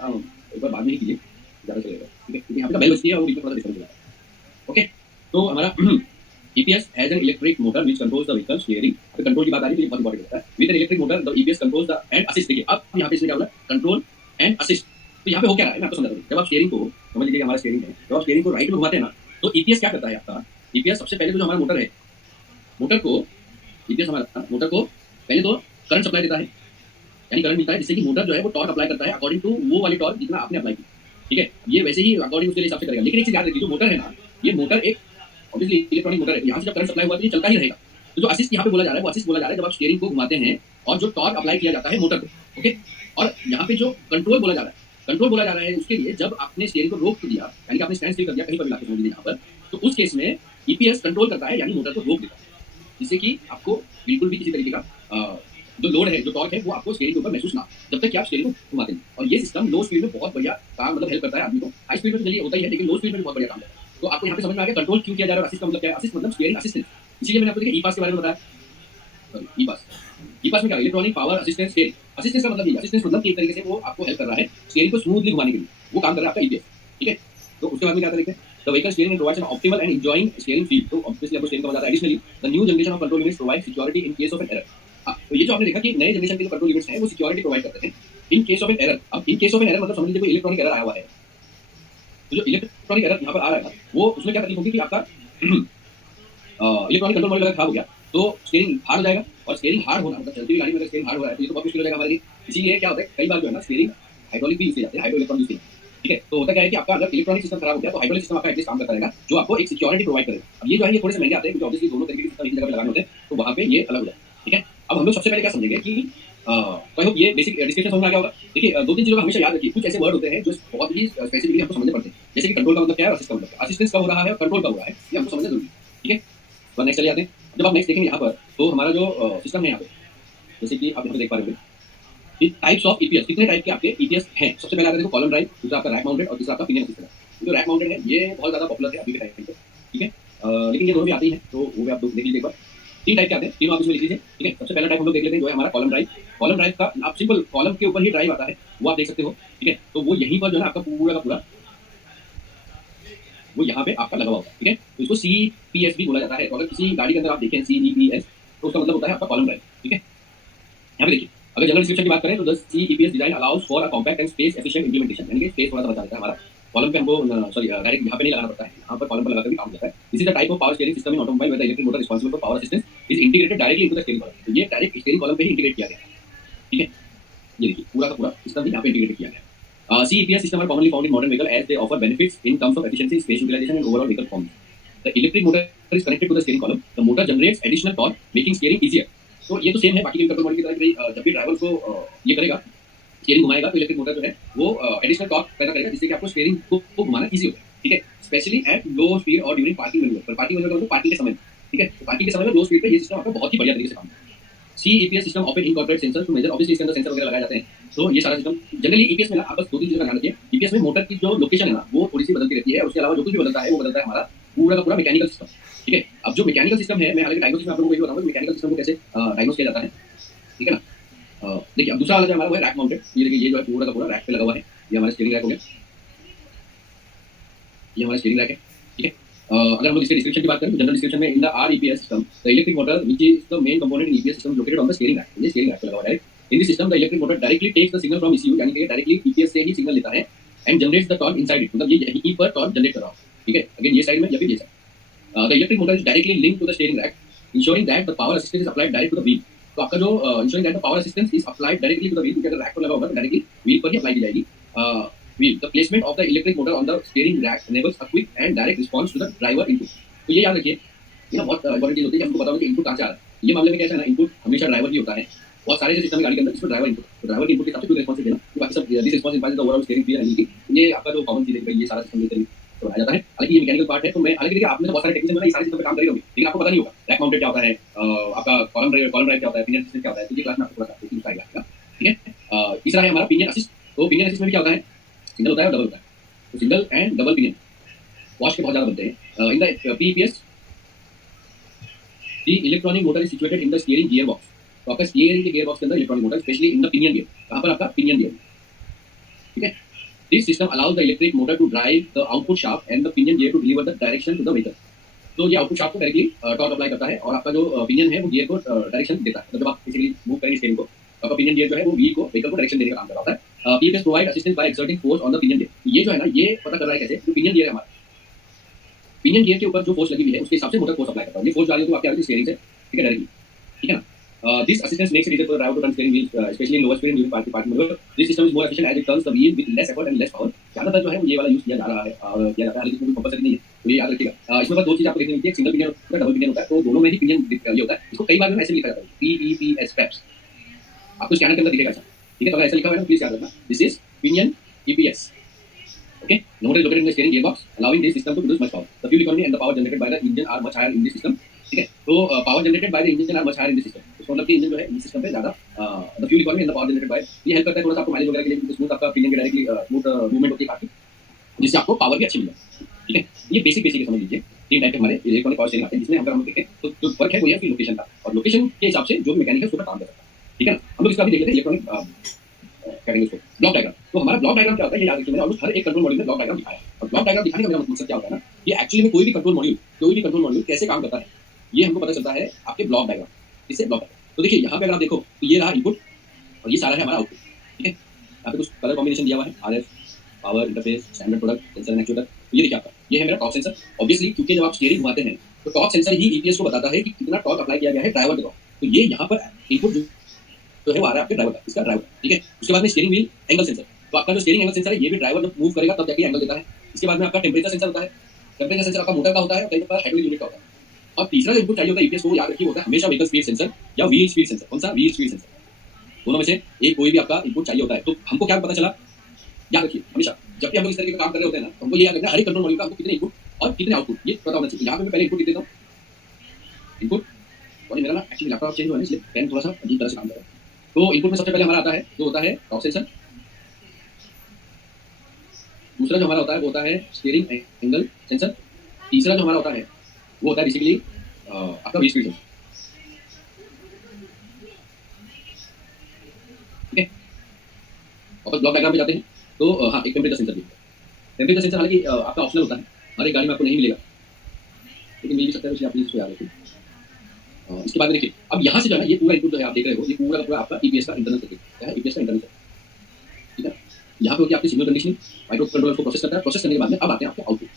एक बार बाद में ही कीजिए, ज़्यादा चलेगा, ठीक है? क्योंकि यहाँ पे बेल बजती है और बीच में थोड़ा डिस्टर्ब हो जाता है। ओके, तो हमारा EPS has an electric motor which controls the vehicle steering। अभी कंट्रोल की बात आ रही है, तो ये बहुत इंपॉर्टेंट होता है। With an electric motor, the EPS controls the and assist। देखिए अब यहाँ पे इसमें क्या हो रहा है, कंट्रोल एंड असिस्ट। तो यहाँ पे हो क्या रहा है, मैं आपको समझाता हूँ। जब आप स्टीयरिंग को, समझ लीजिए हमारा स्टीयरिंग है, जब आप स्टीयरिंग को राइट में घुमाते हैं ना, तो EPS क्या करता है आपका, EPS सबसे पहले तो जो हमारा मोटर है, मोटर को EPS हमारा मोटर को पहले तो करंट सप्लाई देता है, यानी करंट मिलता है, जिससे कि मोटर जो है वो टॉर्क अप्लाई करता है अकॉर्डिंग टू वो वाली टॉर्क जितना आपने अप्लाई की, ठीक है? ये वैसे ही अकॉर्डिंग उसके हिसाब से करेगा। लेकिन एक चीज याद रखिए, जो मोटर है ना, ये मोटर एक ऑब्वियसली इलेक्ट्रॉनिक मोटर है, यहाँ से जब करंट सप्लाई हुआ तो ये चलता ही रहेगा। तो जो असिस्ट यहाँ पे बोला जा रहा है, वो असिस्ट बोला जा रहा है जब आप स्टीयरिंग को घुमाते हैं और जो टॉर्क अप्लाई किया जाता है मोटर को, ओके? और यहाँ पे जो कंट्रोल बोला जा रहा है, कंट्रोल बोला जा रहा है उसके लिए जब आपने स्टीयरिंग को रोक दिया, यानी कि आपने स्टैंड स्टिल कर दिया, कहीं पर भी लाके समझ लीजिए यहाँ पर, तो उस केस में EPS कंट्रोल करता है, यानी मोटर को रोक देता है, जिससे कि आपको बिल्कुल भी किसी तरीके का जो लोड है, जो टॉर्क है, वो आपको स्टीयरिंग के ऊपर महसूस ना, जब तक कि आप स्टीयरिंग को घुमाते हैं। और ये सिस्टम लो स्पीड में बहुत बढ़िया काम, मतलब हेल्प करता है आदमी को। हाई स्पीड में तो चलिए होता ही है, लेकिन लो स्पीड में बहुत बढ़िया काम है। तो आपको यहाँ पे समझ में आ गया कंट्रोल क्यों किया जा रहा है, असिस्ट का मतलब क्या है? असिस्ट मतलब स्टीयरिंग असिस्टेंस। इसीलिए मैंने आपको देखिए ई पास के बारे में बताया, ई पास, ई पास में क्या, electronic power assistance steering. Assistance का मतलब ये, असिस्टेंस मतलब कि एक तरीके से वो आपको हेल्प कर रहा है स्टीयरिंग को स्मूथली घुमाने के लिए, वो काम कर रहा है आपका EPS, ठीक है? तो उसके बाद में क्या लिखते हैं, the vehicle steering provides N optimal and enjoying steering feel. तो ऑब्वियसली आपको स्टीयरिंग का मजा आता है। Additionally the new generation of control units provide security in case of an error. तो ये जो आपने देखा कि नए जनरेशन के जो कंट्रोल यूनिट्स हैं वो सिक्योरिटी प्रोवाइड करते हैं in case of an error. अब in case of an error मतलब समझ लीजिए कोई इलेक्ट्रॉनिक एरर आया हुआ है, तो जो इलेक्ट्रॉनिक एरर यहाँ पर आ रहा है ना, वो उसमें क्या तकलीफ होगी कि आपका इलेक्ट्रॉनिक कंट्रोल मॉड्यूल अगर खराब हो गया तो स्टीयरिंग हार्ड हो जाएगा, और स्टीयरिंग हार्ड होना मतलब चलती हुई गाड़ी में अगर स्टीयरिंग हार्ड हो रहा है तो ये तो बहुत मुश्किल हो जाएगा हमारे लिए। इसीलिए क्या होता है, कई बार जो है ना स्टीयरिंग हाइड्रोलिक भी यूज किए जाते हैं, हाइड्रो इलेक्ट्रॉनिक यूज किए जाते हैं, ठीक है? तो होता क्या है कि आपका अगर इलेक्ट्रॉनिक सिस्टम खराब हो गया तो हाइड्रोलिक सिस्टम आपका एटलीस्ट काम करता रहेगा, जो आपको एक सिक्योरिटी प्रोवाइड करेगा। अब ये जो है ये थोड़े से महंगे आते हैं, क्योंकि ऑब्वियसली दोनों तरीके के सिस्टम एक जगह पे लगाने होते हैं, तो वहाँ पे ये अलग हो जाए, ठीक है? अब हम लोग सबसे पहले क्या समझेंगे कि आई होप ये बेसिक डिस्कशन समझ में आ गया होगा। देखिए दो तीन चीजों का हमेशा याद रखिए, कुछ ऐसे वर्ड होते हैं जो बहुत ही स्पेसिफिकली हमको समझने पड़ते हैं, जैसे कि कंट्रोल का मतलब क्या है, असिस्ट का मतलब क्या है, असिस्टेंस कब हो रहा है और कंट्रोल कब हो रहा है, ये हमको समझना जरूरी है, ठीक है? तो नेक्स्ट चले जाते हैं। जब आप नेक्स्ट देखेंगे यहाँ पर, तो हमारा जो सिस्टम है यहाँ पे, जैसे कि आप यहाँ पे देख पा रहे होंगे टाइप्स ऑफ EPS, कितने टाइप के आपके EPS हैं। सबसे पहले आता है देखो कॉलम ड्राइव, दूसरा आपका रैक माउंटेड और तीसरा आपका पिनियन असिस्टेड है। जो रैक माउंटेड है ये बहुत ज्यादा पॉपुलर है अभी के टाइम पे, ठीक है? लेकिन ये दोनों भी आते ही हैं, तो वो भी आप देख लीजिए एक बार। 3 टाइप के आते हैं, तीनों आप इसमें लिख लीजिए, ठीक है। सबसे पहला टाइप हम लोग देख लेते हैं, जो है हमारा कॉलम ड्राइव। कॉलम ड्राइव का आप सिंपल कॉलम के ऊपर ही ड्राइव आता है, वो आप देख सकते हो, ठीक है। तो वो यहीं पर जो है ना आपका पूरा का पूरा वो यहाँ पे आपका लगा हुआ होता है, ठीक है। तो इसको CPS भी बोला जाता है। तो अगर किसी गाड़ी के अंदर आप देखें CEPS, तो उसका मतलब होता है आपका कॉलम ड्राइव, ठीक है। यहाँ पे देखिए, अगर जनरल डिस्क्रिप्शन की बात करें तो the CEPS design allows for a compact and space efficient implementation, यानी कि स्पेस थोड़ा सा बचा देता है हमारा। कॉलम पे हमको सॉरी डायरेक्ट यहाँ पे नहीं लगाना पड़ता है, यहाँ पर कॉलम पर लगाकर भी काम होता है। This is the type of power steering system in automobile where the electric motor responsible for power assistance is integrated directly into the steering column. तो ये डायरेक्ट स्टीयरिंग कॉलम पे ही इंटीग्रेट किया गया है, ठीक है। ये देखिए पूरा का पूरा सिस्टम ही यहाँ पे इंटीग्रेट किया गया है। CEPS system are commonly found in modern vehicle as they offer benefits in terms of efficiency, space utilization, and overall vehicle performance. The electric motor is connected to the steering column. The motor generates additional torque, making steering easier. तो ये तो same है बाकी के control module की तरह कि भाई जब भी ड्राइवर को ये करेगा, स्टीयरिंग घुमाएगा, तो इलेक्ट्रिक मोटर जो है वो एडिशनल टॉर्क पैदा करेगा, जिससे कि आपको स्टीयरिंग को घुमाना ईजी होगा, ठीक है। स्पेशली एट लो स्पीड और ड्यूरिंग पार्किंग मैन्यूवर। पर पार्किंग मैन्यूवर मतलब पार्किंग के समय में, ठीक है। तो पार्किंग के समय में लो स्पीड पे ये सिस्टम आपका बहुत ही बढ़िया तरीके से काम करेगा। CEPS system often incorporate sensor to measure, obviously इसके अंदर सेंसर वगैरह लगाए जाते हैं। तो ये सारा सिस्टम जनरली EPS में ना आप बस 2-3 चीज़ों का ध्यान रखिए। EPS में मोटर की जो लोकेशन है ना वो थोड़ी सी बदलती रहती है, उसके अलावा जो कुछ भी बदलता है वो बदलता है हमारा पूरा का पूरा मैकेनिकल सिस्टम, ठीक है। अब जो मैकेनिकल सिस्टम है, मैं हालांकि डायग्नोसिस में आप लोगों को ये बताऊंगा कि मैकेनिकल सिस्टम को कैसे डायग्नोस किया जाता है, ठीक है ना। देखिए अब दूसरा वाला जो हमारा वो है रैक माउंटेड। ये देखिए ये जो है पूरा का पूरा रैक पे लगा हुआ है, ये हमारा स्टीयरिंग रैक हो गया, ये हमारा स्टीयरिंग रैक है, ठीक है। अगर हम लोग इसके डिस्क्रिप्शन की बात करें तो जनरल डिस्क्रिप्शन में in the REPS system the electric motor which is the main component in EPS system located on the steering rack. ये स्टीयरिंग रैक पे लगा हुआ है direct. In this system the electric motor directly takes the signal from ECU, यानी कि directly EPS से ही signal लेता है and generates the torque inside it, मतलब ये यहीं पर टॉर्क जनरेट कर रहा है, ठीक है। अगेन ये साइड में या फिर ये side. The electric motor is directly linked to the steering rack ensuring that the power assistance is applied direct to the wheel. तो आपका जो ensuring that the power assistance is applied directly to the wheel, क्योंकि अगर rack पर लगा होगा तो directly wheel पर ही अप्लाई की जाएगी। wheel. The placement of the electric motor on the steering rack enables a quick and direct response to the driver input. तो ये याद रखिए, ये ना बहुत इंपॉर्टेंट चीज होती है कि हमको पता होगा कि इनपुट कहाँ से आ रहा है। ये मामले में कैसा है ना, इनपुट हमेशा ड्राइवर ही होता है। बहुत सारे जो सिस्टम है गाड़ी के अंदर इसमें ड्राइवर इनपुट, तो ड्राइवर के इनपुट के हिसाब से क्विक रिस्पॉन्स देना, बाकी सब this response implies the overall steering wheel and ये आपका जो कॉमन चीज है, ये सारा सिस्टम लेकर तो बनाया जाता है। हालांकि ये मैकेनिकल पार्ट है, तो मैं हालांकि देखिए आपने तो बहुत सारे टेक्नीशियन ये सारे सिस्टम पे काम करे होंगे, लेकिन आपको पता नहीं होगा रैक माउंटेड क्या होता है, आपका कॉलम ड्राइव क्या होता है, पिनियन असिस्ट क्या होता है। तो ये क्लास में आपको थोड़ा सा इसका आइडिया आएगा, ठीक है। तीसरा है हमारा पिनियन असिस्ट। तो पिनियन असिस्ट में भी क्या होता है, सिंगल होता है और डबल होता है। तो सिंगल एंड डबल पिनियन वॉश के बहुत ज्यादा बनते हैं। In the PEPS the electronic motor is situated in the steering gear box. तो आपका स्टीयरिंग के गियर बॉक्स के अंदर electronic motor, specially in the pinion gear, कहाँ पर आपका पिनियन गियर, ठीक है। This system allows the electric motor to drive the output shaft and the pinion gear to deliver the direction to the vehicle. तो ये output shaft को directly torque apply करता है और आपका जो पिनियन है वो गियर को डायरेक्शन देता है। मतलब जब आप बेसिकली मूव करेंगे स्टीयरिंग को, आपका पिनियन गियर जो है वो व्हील को व्हीकल को डायरेक्शन देने का काम कर रहा होता है। PEPS provide assistance by exerting force on the pinion gear. ये जो है ना, ये पता कर रहा है कैसे, जो पिनियन गियर है हमारा, पिनियन गियर के ऊपर जो फोर्स लगी हुई है उसके हिसाब से मोटर फोर्स अप्लाई करता है। ये फोर्स आ रही है तो आपकी आ रही है स्टीयरिंग से, ठीक है, डायरेक्टली, ठीक है ना। This assistance makes it easier for the driver to turn steering wheel, especially in lower speed during parking maneuver. This system is more efficient as it turns the wheel with less effort and less power. ज्यादातर जो है वो ये वाला use किया जा रहा है और किया जाता है, लेकिन इसमें कंपल्सरी नहीं है, तो ये याद रखिएगा। इसमें बस दो चीज आपको देखनी होती है, सिंगल पिनियन होता है, डबल पिनियन होता है। तो दोनों में ही पिनियन ये होता है। इसको कई बार ऐसे लिखा जाता है PEPS PEPS, आपको स्कैनर के अंदर दिखेगा ऐसा, ठीक है। तो अगर ऐसा लिखा हुआ है तो प्लीज याद रखना, this is pinion EPS, okay. The motor is located in the steering gearbox, allowing this system to produce much power. The fuel economy and the power generated by the engine are much higher in this system, ठीक है। तो power generated by the engine are much higher in this system. इसका मतलब कि engine जो है इस system पे ज्यादा the fuel economy and the power generated bye, ये हेल्प करता है थोड़ा सा आपको माइलेज वगैरह के लिए, स्मूथ आपका पिनियन की डायरेक्टली स्मूथ मूवमेंट होती है काफी, जिससे आपको पावर भी अच्छी मिलती है, ठीक है। ये बेसिक समझ लीजिए। तीन टाइप के हमारे इलेक्ट्रॉनिक पावर स्टीयरिंग आते हैं, जिसमें अगर हम देखें तो जो फर्क है वो ये है कि लोकेशन का, और लोकेशन के हिसाब से जो भी मैकेनिक है उसको काम कर सकता है, ठीक है ना। हम लोग इसका भी देख लेते हैं इलेक्ट्रॉनिक करेंगे उसको ब्लॉक डायग्राम। तो हमारा ब्लॉक डायग्राम क्या होता है, ये याद रखिए, मैंने ऑलमोस्ट हर एक कंट्रोल मॉड्यूल में ब्लॉक डायग्राम दिखाया है। और ब्लॉक डायग्राम दिखाने का मेरा मकसद क्या होता है ना, ये एक्चुअली में कोई भी कंट्रोल मॉड्यूल कैसे काम करता है, ये हमको पता चलता है आपके ब्लॉक डायग्राम, इससे ब्लॉक डायग्राम। तो देखिए यहाँ पे अगर आप देखो तो ये रहा इनपुट और ये सारा है हमारा आउटपुट, ठीक है। यहाँ पे कुछ कलर कॉम्बिनेशन दिया हुआ है, RF, power interface, standard product, sensor and actuator. तो ये देखिए आपका, ये है मेरा टॉर्क सेंसर। ऑब्वियसली क्योंकि जब आप स्टीयरिंग घुमाते हैं तो टॉर्क सेंसर ही EPS को बताता है कि कितना टॉर्क अप्लाई किया गया है ड्राइवर के द्वारा। तो ये यहाँ पर इनपुट जो है वो आ रहा है आपके ड्राइवर का, इसका ड्राइवर, ठीक है। उसके बाद में स्टीयरिंग व्हील एंगल सेंसर। तो आपका जो स्टीयरिंग एंगल सेंसर है, ये भी ड्राइवर जब मूव करेगा तब जाके एंगल देता है। इसके बाद में आपका टेम्परेचर सेंसर होता है। टेम्परेचर सेंसर आपका मोटर का होता है और कई बार हाइड्रोलिक यूनिट का होता है। और तीसरा जो इनपुट चाहिए होता है EPS को, याद रखिए, होता है हमेशा व्हीकल स्पीड सेंसर या व्हील स्पीड सेंसर। कौन सा? Wheel speed sensor. दोनों में से एक कोई भी आपका इनपुट चाहिए होता है। तो हमको क्या पता चला, याद रखिए हमेशा जब भी हम लोग इस तरीके का काम कर रहे होते हैं ना, तो हमको ये याद रखना है हर एक कंट्रोल मॉड्यूल का हमको कितने इनपुट और कितने आउटपुट ये पता होना चाहिए। यहाँ पे मैं पहले इनपुट लिख देता हूँ, इनपुट। और मेरा ना एक्चुअली लैपटॉप चेंज हुआ है इसलिए पेन थोड़ा सा अजीब तरह से काम कर रहा है। तो इनपुट में सबसे पहले हमारा आता है जो होता है टॉर्क सेंसर। दूसरा जो हमारा होता है वो होता है स्टीयरिंग एंगल सेंसर। तीसरा जो हमारा होता है वो होता है बेसिकली आपका व्हील स्पीड सेंसर। ठीक है, वापस ब्लॉक डायग्राम पे जाते हैं। तो हाँ, एक टेम्परेचर सेंसर भी है। टेम्परेचर सेंसर हालांकि आपका ऑप्शनल होता है, हर एक गाड़ी में आपको नहीं मिलेगा, लेकिन मिल भी सकता है, इसलिए आप प्लीज इसको याद रखिए। इसके बाद में देखिए, अब यहाँ से जो है ना, ये पूरा इनपुट जो है आप देख रहे हो, ये पूरा का पूरा आपका ईपीएस का इंटरनल सर्किट है, ईपीएस का इंटरनल सर्किट। ठीक है, यहाँ पे होती है आपकी सिग्नल कंडीशनिंग, माइक्रो कंट्रोलर को प्रोसेस करता है, प्रोसेस करने के बाद में अब आते हैं आपके आउटपुट।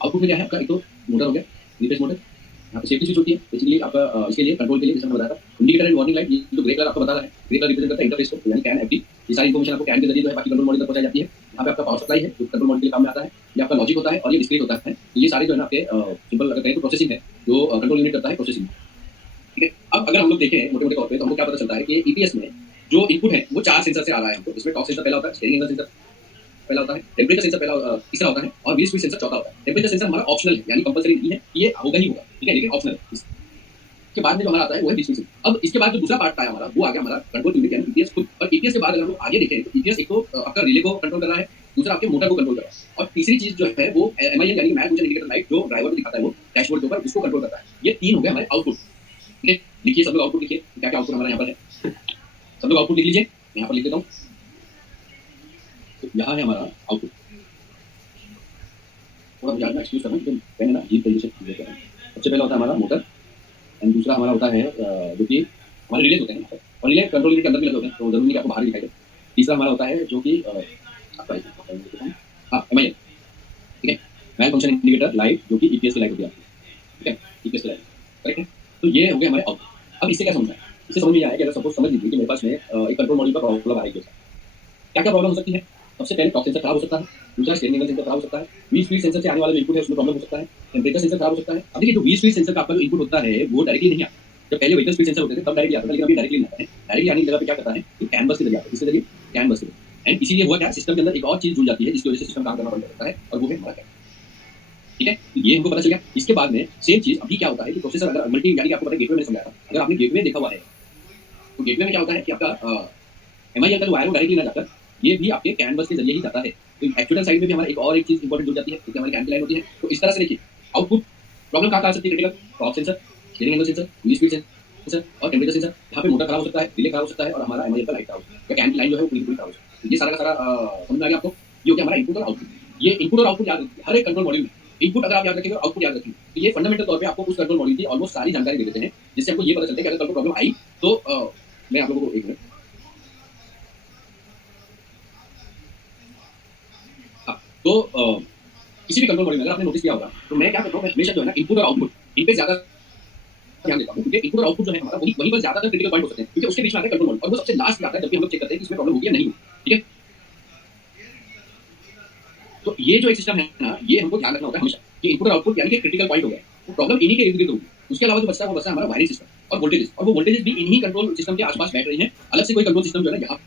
आउटपुट में क्या है आपका, एक तो मोटर हो गया, रीप्लेस मोटर, यहाँ पे सेफ्टी स्विच होती है बेसिकली आपका इसके लिए, कंट्रोल के लिए, जैसे मैंने बताया था। इंडिकेटर एंड वार्निंग लाइट, ये जो ग्रे कलर आपको बता रहा है, ग्रे कलर रिप्रेजेंट करता है इंटरफेस को, यानी कैन एफडी। ये सारी इन्फॉर्मेशन आपको कैन के जरिए जो है बाकी कंट्रोल मॉड्यूल तक पहुंचाई जाती है। यहाँ पे आपका पावर सप्लाई है जो कंट्रोल मॉड्यूल के काम में आता है, ये आपका लॉजिक होता है और ये डिस्क्रीट होता है। तो ये सारे जो है ना आपके सिंपल अगर कहें तो प्रोसेसिंग है, जो कंट्रोल यूनिट करता है प्रोसेसिंग। ठीक है, अब अगर हम लोग देखें मोटे मोटे तौर पे, तो हमको क्या पता चलता है कि ईपीएस में जो इनपुट है वो 4 सेंसर से आ रहा है हमको। इसमें टॉर्क सेंसर पहला होता है, स्टीयरिंग एंगल सेंसर पहला होता है, टेम्परेचर सेंसर पहला तीसरा होता है, और व्हील स्पीड सेंसर चौथा होता है। टेम्परेचर सेंसर हमारा ऑप्शनल है, यानी कंपलसरी नहीं है, ये होगा ही होगा, ठीक है, लेकिन ऑप्शनल है। इसके बाद में जो हमारा आता है वो है व्हील स्पीड सेंसर। अब इसके बाद जो दूसरा पार्ट आया हमारा, वो आ गया हमारा कंट्रोल यूनिट, यानी ईपीएस खुद। और ईपीएस के बाद अगर हम लोग आगे देखें तो ईपीएस एक तो आपका रिले को कंट्रोल कर रहा है, दूसरा आपके मोटर को कंट्रोल कर रहा है, और तीसरी चीज जो है वो एमआईएल यानी मैन मोशन इंडिकेटर लाइट, जो ड्राइवर को दिखाता है वो डैशबोर्ड के ऊपर, उसको कंट्रोल करता है। ये तीन हो गए हमारे आउटपुट। ठीक है, लिखिए सब लोग आउटपुट लिखिए, क्या क्या आउटपुट हमारा यहाँ पर है, सब लोग आउटपुट लिख लीजिए, यहाँ पर लिख देता हूँ। तो यहाँ है हमारा आउटपुट, थोड़ा मुझे आज एक्सक्यूज करना, क्योंकि पेन है ना अजीब तरीके से लिख रहा है। सबसे पहला होता है हमारा मोटर, एंड दूसरा हमारा होता है जो कि हमारे रिलेज होते हैं यहाँ पर, और रिले कंट्रोल यूनिट के अंदर भी लगे होते हैं, तो जरूरी नहीं कि आपको बाहर दिखाई दे। तीसरा हमारा होता है जो कि आपका हाँ एमआईएल, ठीक है, मैन फंक्शन इंडिकेटर लाइट, जो कि ईपीएस की लाइट होती है आपकी। ठीक है, ईपीएस की लाइट, करेक्ट है। तो ये हो गए हमारे आउटपुट। अब इससे क्या समझना है, इससे समझ में आया कि अगर सपोज समझ लीजिए कि मेरे पास में एक कंट्रोल मॉड्यूल का प्रॉब्लम आ रही है, क्या क्या प्रॉब्लम हो सकती है। सबसे पहले टॉर्क सेंसर खराब हो सकता है, दूसरा स्टीयरिंग एंगल सेंसर खराब हो सकता है, व्हील स्पीड सेंसर से आने वाला जो इनपुट है उसमें प्रॉब्लम हो सकता है, टेम्परेचर सेंसर खराब हो सकता है। अब देखिए, जो व्हील स्पीड सेंसर का आपका जो इनपुट होता है वो डायरेक्टली नहीं आता। जब पहले व्हीकल स्पीड सेंसर होते थे तब डायरेक्टली आता था, लेकिन अभी डायरेक्टली नहीं आता है। डायरेक्टली आने की जगह पे क्या करता है कि कैनवस के जरिए आता है, इसके जरिए कैनवस के जरिए। एंड इसीलिए हुआ क्या, सिस्टम के अंदर एक और चीज जुड़ जाती है जिसकी वजह से सिस्टम काम करना बंद करता है, और वो है हमारा कैन। ठीक है, तो ये हमको पता चल गया। इसके बाद में सेम चीज अभी क्या होता है कि प्रोसेसर अगर मल्टी, यानी कि आपको पता है गेटवे में समझाया था, अगर आपने गेटवे देखा हुआ है तो गेटवे में क्या होता है कि आपका एमआईएल का जो वायर वो डायरेक्टली ना जाकर ये भी आपके कैनवस के जरिए ही जाता है। तो एक्चुअल साइड में भी हमारा एक और एक चीज इंपॉर्टेंट जुड़ जाती है, क्योंकि हमारी कैन की लाइन होती है। तो इस तरह से देखिए, आउटपुट प्रॉब्लम कहाँ कहाँ आ सकती है, critical torque sensor, steering angle sensor, wheel speed sensor और टेम्परेचर सेंसर। यहाँ पे मोटर खराब हो सकता है, रिले खराब हो सकता है, और हमारा एमआईएल का लाइट खराब हो सकता है, या कैन की लाइन जो है वो पूरी पूरी खराब हो सकती है। तो ये सारा का सारा समझ में आ गया आपको। ये हो गया हमारा इनपुट और आउटपुट। ये इनपुट और आउटपुट याद रखिए हर एक कंट्रोल मॉड्यूल में। इनपुट अगर आप याद रखेंगे और आउटपुट याद रखेंगे, तो ये फंडामेंटल तौर पे आपको उस कंट्रोल मॉड्यूल की ऑलमोस्ट सारी जानकारी दे देते हैं, जिससे आपको ये पता चलता है कि अगर कल को प्रॉब्लम आई तो मैं आप लोगों को एक मिनट, तो किसी भी कंट्रोल मॉड्यूल में अगर आपने नोटिस किया होगा, तो मैं क्या करता हूँ, मैं हमेशा जो है ना इनपुट और आउटपुट इन पे ज्यादा ध्यान देता हूँ, क्योंकि इनपुट और आउटपुट जो है हमारा वहीं पर ज्यादातर क्रिटिकल पॉइंट हो सकते हैं, क्योंकि उसके बीच में आता है कंट्रोल मॉड्यूल, और वो सबसे लास्ट में आता है जब भी हम लोग चेक करते हैं कि इसमें प्रॉब्लम होगी या नहीं होगी। ठीक है, तो ये जो एक सिस्टम है ना, ये हमको ध्यान रखना होता है हमेशा कि इनपुट और आउटपुट यानी कि क्रिटिकल पॉइंट हो गया, वो प्रॉब्लम इन्हीं के इर्द गिर्द होगी। उसके अलावा जो बचता है वो बचता है हमारा वायरिंग सिस्टम और वोल्टेजेस, और वो वोल्टेजेस भी इन्हीं कंट्रोल सिस्टम के आसपास बैठ रही हैं। अलग से कोई कंट्रोल सिस्टम जो है ना यहाँ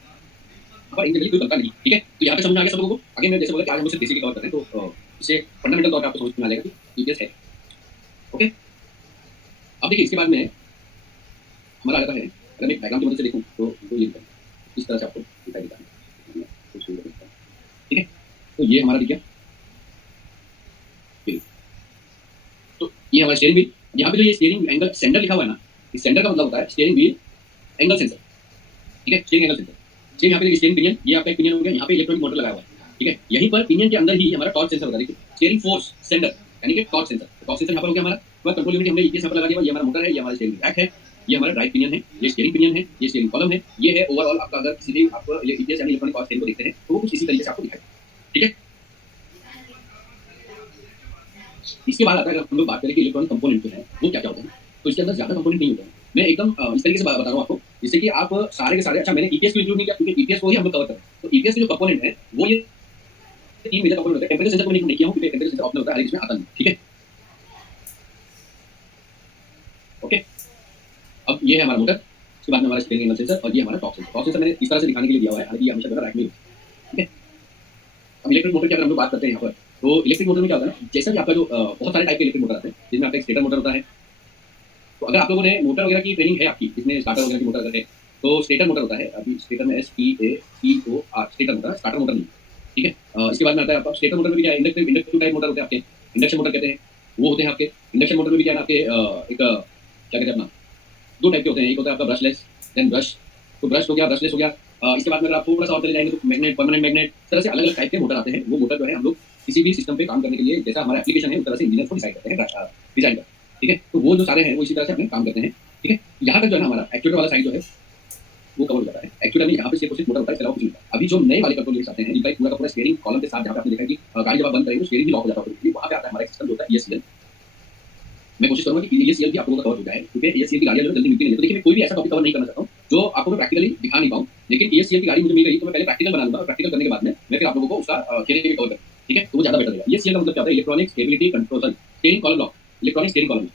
पर इन जनरली कोई बनता नहीं। ठीक है, तो यहाँ पे समझ में आ गया सब लोगों को। आगे मैं जैसे बोला कि आज हम सिर्फ बेसिक कवर करते हैं, तो इससे फंडामेंटल तौर पे आपको समझ में आ जाएगा कि ईपीएस है। ओके, अब देखिए इसके बाद में हमारा आ जाता है, अगर मैं डायग्राम की मदद से देखूँ तो ये इस तरह से आपको दिखाई देता है। ठीक है, तो ये हमारा दिख गया। तो ये हमारा स्टीयरिंग व्हील, यहाँ पे जो ये स्टीयरिंग एंगल सेंटर लिखा हुआ है ना, इस सेंटर का मतलब होता है स्टीयरिंग व्हील एंगल सेंसर। ठीक है, स्टीयरिंग एंगल सेंसर। सेम यहाँ पे स्टीयरिंग पिनियन, ये आपका एक पिनियन हो गया, यहाँ पे इलेक्ट्रॉनिक मोटर लगाया हुआ है। ठीक है, यहीं पर पिनियन के अंदर ही हमारा टॉर्क सेंसर होता है। देखिए, स्टीयरिंग फोर्स सेंटर यानी कि टॉर्क सेंसर। टॉर्क सेंसर यहाँ पर हो गया हमारा, तो कंट्रोल यूनिट हमने ईपीएस यहाँ पर लगा दिया। ये हमारा मोटर है, ये हमारा स्टीयरिंग रैक है, ये हमारा ड्राइव पिनियन है, ये स्टीयरिंग पिनियन है, ये स्टीयरिंग कॉलम है, ये है ओवरऑल आपका। अगर सीधे आप ये ईपीएस यानी इलेक्ट्रॉनिक पावर स्टीयरिंग को देखते हैं तो वो कुछ इसी तरीके से आपको दिखाई। ठीक है, इसके बाद आता है, अगर हम लोग बात करें कि इलेक्ट्रॉनिक कंपोनेंट जो है वो क्या क्या होते हैं, तो इसके अंदर ज्यादा कंपोनेंट नहीं होते हैं। मैं एकदम इस तरीके से बता रहा हूँ आपको, जिससे कि आप सारे के सारे, अच्छा मैंने ईपीएस को इंक्लूड नहीं किया क्योंकि ईपीएस को ही हम लोग कवर कर रहे हैं। तो ईपीएस के जो कंपोनेंट है वो ये तीन मेजर कंपोनेंट होते हैं। टेम्परेचर सेंसर को नहीं किया हूँ क्योंकि टेम्परेचर सेंसर ऑप्शनल होता है, हर एक इसमें आता नहीं। ठीक है, ओके, अब ये है हमारा मोटर, उसके बाद में हमारा स्टीयरिंग एंगल सेंसर, और ये हमारा टॉर्क सेंसर। टॉर्क सेंसर मैंने इस तरह से दिखाने के लिए दिया हुआ है, हालांकि ये हमेशा रैक में होता है। ठीक है, अब इलेक्ट्रिक मोटर की अगर हम लोग बात करते हैं यहाँ पर, तो इलेक्ट्रिक मोटर में क्या होता है ना, जैसा कि आपका जो बहुत सारे टाइप के इलेक्ट्रिक मोटर आते हैं, जिसमें आपका एक स्टेटर मोटर होता है। तो अगर आप लोगों ने मोटर वगैरह की ट्रेनिंग है आपकी, जिसमें स्टार्टर वगैरह की मोटर करते हैं, तो स्टेटर मोटर होता है। अभी स्टेटर में STATOR stator motor, starter motor नहीं। ठीक है, इसके बाद में आता है आपका स्टेटर मोटर में क्या है, इंडक्टिव टाइप मोटर होते हैं आपके, इंडक्शन मोटर कहते हैं। वो होते हैं आपके इंडक्शन मोटर में भी क्या है ना, आपके क्या कहते हैं अपना, दो टाइप के होते हैं, एक होता है आपका ब्रशलेस, देन ब्रश। तो ब्रश हो गया, ब्रशलेस हो गया। इसके बाद में अगर आप थोड़ा सा और चले जाएंगे तो मैग्नेट, परमानेंट मैग्नेट, इस तरह से अलग अलग टाइप के मोटर आते हैं। वो मोटर जो है हम लोग किसी भी सिस्टम पे काम करने के लिए, जैसा हमारा एप्लीकेशन है उस तरह से इंजीनियर को डिसाइड करते हैं, डिजाइन करते हैं। ठीक है, तो वो जो सारे हैं वो इसी तरह से अपने काम करते हैं। ठीक है, यहाँ तक जो है ना हमारा एक्चुएटर वाला साइड जो है वो कवर हो जाता है। एक्चुअली में यहाँ पे सिर्फ और सिर्फ मोटर होता है, चलाओ कुछ नहीं होता। अभी जो नए वाले कंट्रोल यूनिट्स आते हैं जिनका पूरा का पूरा स्टीयरिंग कॉलम के साथ, जहाँ पे आपने देखा है कि गाड़ी जब आप बंद करेंगे तो स्टीयरिंग भी लॉक हो जाता है, वहाँ पे आता है हमारा सिस्टम जो होता है ESCL। मैं कोशिश करूंगा कि ESCL भी आप लोगों का कवर हो जाए, क्योंकि ESCL की गाड़ियाँ जो है जल्दी मिलती नहीं है। तो देखिए मैं कोई भी ऐसा टॉपिक कवर नहीं करना चाहता हूँ जो आपको मैं प्रैक्टिकली दिखा नहीं पाऊँ, लेकिन ESCL की गाड़ी मुझे मिल गई तो मैं पहले प्रैक्टिकल बना लूंगा, और प्रैक्टिकल करने के बाद में मैं फिर आप लोगों को उसका थियरी भी कवर करूँ। ठीक है, तो वो ज्यादा बेटर रहेगा। ESCL का मतलब क्या होता है, electronic stability control steering column lock, electronic steering column.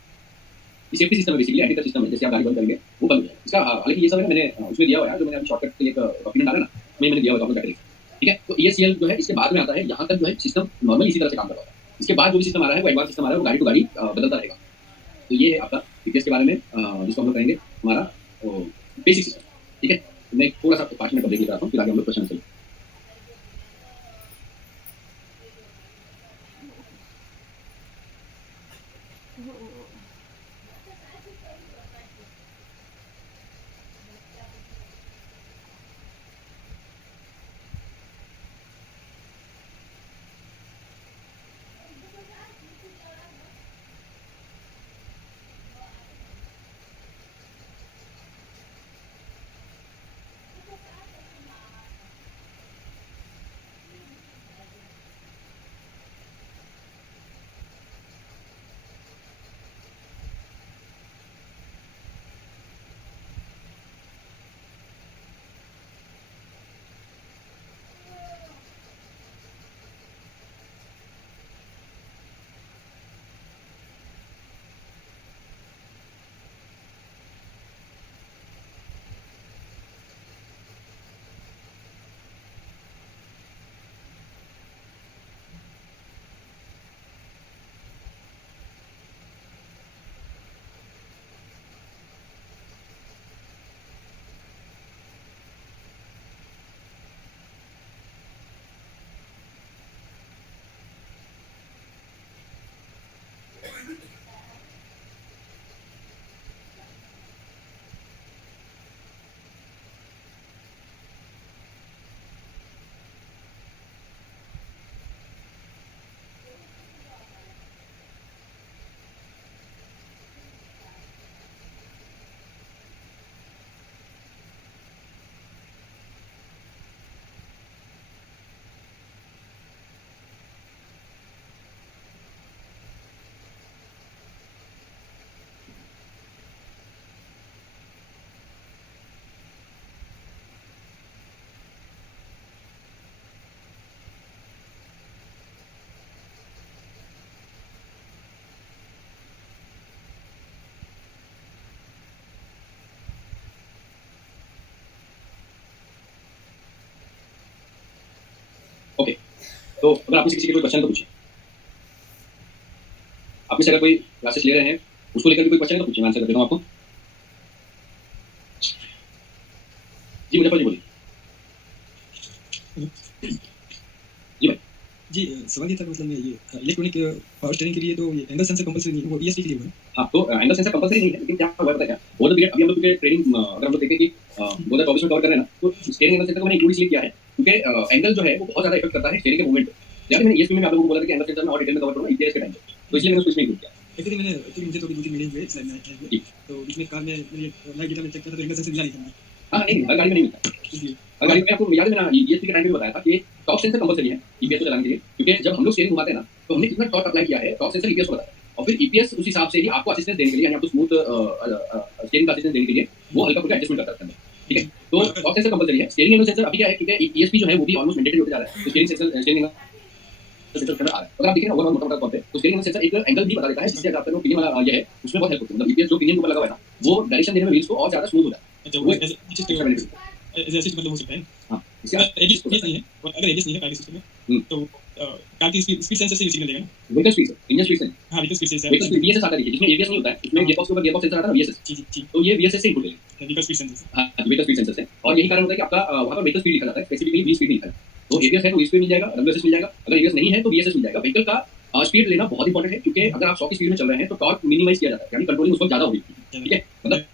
Safety system है, बेसिकली एंटी टच सिस्टम है। जैसे आप गाड़ी बंद करेंगे वो बंद हो जाएगा इसका। हालांकि ये सब है मैंने उसमें दिया हुआ है, जो मैंने अभी शॉर्टकट के लिए एक ओपिनियन डाला ना, मैंने दिया हुआ है आपको बैटरी। ठीक है, तो ESCL जो है इसके बाद में आता है। यहाँ तक जो है सिस्टम नॉर्मल इसी तरह से काम कर रहा है। इसके बाद जो भी सिस्टम आ रहा है वो एडवांस सिस्टम आ रहा है, वो गाड़ी टू गाड़ी बदलता रहेगा। तो ये है आपका EPS के बारे में, जिसको हम लोग करेंगे हमारा बेसिक सिस्टम। ठीक है, तो मैं थोड़ा सा 5 मिनट ब्रेक लेकर आता हूँ, फिर आगे हम लोग क्वेश्चन चलेंगे। ओके, तो अगर आप में से किसी के कोई क्वेश्चन तो पूछिए। आप में से अगर कोई क्लासेस ले रहे हैं उसको लेकर भी कोई क्वेश्चन है तो पूछिए, मैं आंसर कर देता हूँ आपको। जी मुजफ्फर जी बोलिए। जी भाई। जी सवाल ये था कि मतलब ये इलेक्ट्रॉनिक पावर स्टीयरिंग के लिए तो ये एंगल सेंसर कंपलसरी नहीं है, वो ESP के लिए हुआ है। हाँ, तो एंगल सेंसर कंपलसरी नहीं है, लेकिन क्या हुआ है पता है क्या, वो तो अभी हम लोग के ट्रेनिंग अगर हम लोग देखें कि 2024 में कवर कर रहे हैं ना, तो स्टीयरिंग एंगल सेंसर को मैंने इंक्लूड इसलिए किया है क्योंकि एंगल जो है वो बहुत ज्यादा इफेक्ट करता है स्टीयरिंग के मूवमेंट पे। यानी मैंने ESP में आप लोगों को बोला था कि एंगल सेंसर में और डिटेल में कवर करूंगा EPS के टाइम पे, तो इसलिए मैंने उसको इसमें इंक्लूड किया। एक्चुअली मुझे तो अभी 2-3 महीने हुए स्लाइड में आए हुए, तो इसमें कार में मैंने लाइव डेटा में चेक किया था तो एंगल सेंसर मिला नहीं था मुझे। हाँ नहीं, हर गाड़ी में नहीं मिलता। इसलिए हर गाड़ी में आपको याद है, मैंने ESP के टाइम पे भी बताया था कि टॉर्क सेंसर कंपलसरी है EPS को चलाने के लिए, क्योंकि जब हम लोग स्टीयरिंग घुमाते हैं ना तो हमने कितना टॉर्क अप्लाई किया है, टॉर्क सेंसर EPS को बताता है, और फिर EPS उस हिसाब से ही आपको असिस्टेंस देने के लिए, यानी आपको स्मूथ स्टीयरिंग का असिस्टेंस देने के लिए वो हल्का फुल्का एडजस्टमेंट करता है। ठीक है, तो टॉर्क सेंसर कंपलसरी है। स्टीयरिंग एंगल सेंसर अभी क्या है, क्योंकि ESP जो है वो भी ऑलमोस्ट मैंडेटरी होते जा रहा है, तो स्टीयरिंग सेंसर आ रहा है। अगर आप देखें ना ओवरऑल मोटा तौर पे, तो स्टीयरिंग सेंसर एक एंगल भी बता देता है, जिससे अगर आपका पिनियन वाला ये है उसमें बहुत हेल्प होती है। मतलब EPS जो पिनियन के ऊपर लगा हुआ है ना, वो डायरेक्शन देने में व्हील्स को और ज्यादा स्मूथ हो जाता है। अच्छा वो वो एक अच्छा बेनिफिट है। एज असिस्ट मतलब हो सकता है। हाँ, इससे एजिस नहीं है, और अगर एजिस नहीं है कार के सिस्टम में तो कार की स्पीड सेंसर से सिग्नल देगा ना। व्हीकल स्पीड से, इंजन स्पीड से, हाँ vehicle speed sensor, vehicle speed VSS आता है, जिसमें ABS नहीं होता है, उसमें गियरबॉक्स के ऊपर गियरबॉक्स सेंसर आता है ना VSS, जी जी जी तो ये VSS से इंक्लूड है। Vehicle speed sensor. हाँ, व्हीकल स्पीड सेंसर से। और यही कारण होता है कि आपका वहाँ पर व्हीकल स्पीड लिखा जाता है, स्पेसिफिकली व्हील स्पीड नहीं लिखा है। तो ABS है तो व्हील स्पीड मिल जाएगा, WSS मिल जाएगा। अगर ABS नहीं है तो VSS मिल जाएगा। व्हीकल का स्पीड लेना बहुत इंपॉर्टेंट है, क्योंकि अगर आप 100 की स्पीड में चल रहे हैं तो टॉर्क मिनिमाइज किया जाता है, यानी कंट्रोलिंग उस वक्त ज्यादा होगी, ठीक है, मतलब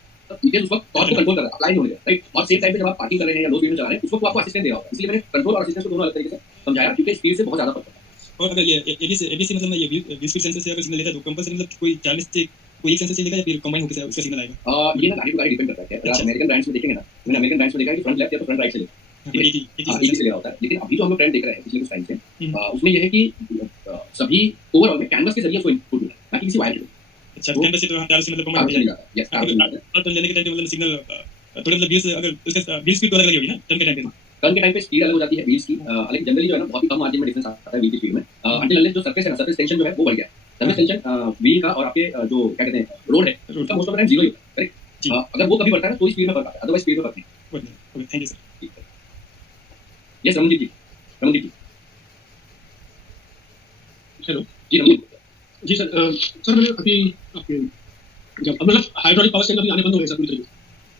ईपीएस उस वक्त टॉर्क को कंट्रोल कर रहा है, अप्लाई नहीं होने दे रहा, राइट। और सेम टाइम पे जब आप पार्किंग कर रहे हैं या लो स्पीड में चला रहे हैं उस वक्त वो आपको असिस्टेंस दे रहा होगा, इसलिए मैंने कंट्रोल और असिस्टेंस को दोनों अलग तरीके से समझाया, क्योंकि स्पीड से बहुत ज्यादा फर्क पड़ता है। और अगर ये एबीसी मतलब ये व्यू स्पीड सेंसर से अगर सिग्नल लेता है तो कंपल्सरी मतलब कोई चार्ज से कोई एक सेंसर से लेगा या फिर कंबाइन होकर उसका सिग्नल आएगा? ये ना गाड़ी टू गाड़ी डिपेंड करता है, अगर आप अच्छा। अमेरिकन ब्रांड्स में देखेंगे ना, मैंने अमेरिकन ब्रांड्स में देखा है कि फ्रंट लेफ्ट या तो फ्रंट राइट से लेगा, हाँ, ठीक है, एक ही हाँ, एक ही से ले रहा होता है। लेकिन अभी जो हम लोग ट्रेंड देख रहे हैं पिछले कुछ टाइम से, हम्म। उसमें ये है कि सभी ओवरऑल में कैनवस के जरिए उसको इनपुट मिला, ना कि किसी वायर के थ्रू। अच्छा, वो कैमरा से तो चार्ज से मतलब कंबाइन हो चली जाएगा। जाता है, यस, और टर्न लेने के टाइम पे मतलब सिग्नल थोड़े मतलब व्हील्स अगर उसका व्हील स्पीड तो अलग अलग होगी ना टर्न के टाइम पे? टर्न के टाइम पे स्पीड अलग हो जाती है व्हील्स की, लेकिन जनरली जो है ना बहुत ही कम मार्जिन में डिफरेंस आता है व्हील की स्पीड में, अंटिल अनलेस जो सरफेस है ना, सरफेस टेंशन जो है वो बढ़ गया है। सरफेस टेंशन व्हील का और आपके जो क्या कहते हैं रोड है उसका most of the time zero ही होता है, करेक्ट। जी। अगर वो कभी बढ़ता है ना तो स्पीड में फर्क आता है, अदरवाइज स्पीड में फर्क नहीं। Okay, thank you sir. Yes Ramandeep ji, Ramandeep ji, hello ji Ramandeep. जी सर, सर मैंने अभी आपके जब अब मतलब हाइड्रोलिक पावर स्टेशन अभी आने बंद हो गए सर पूरी तरीके से,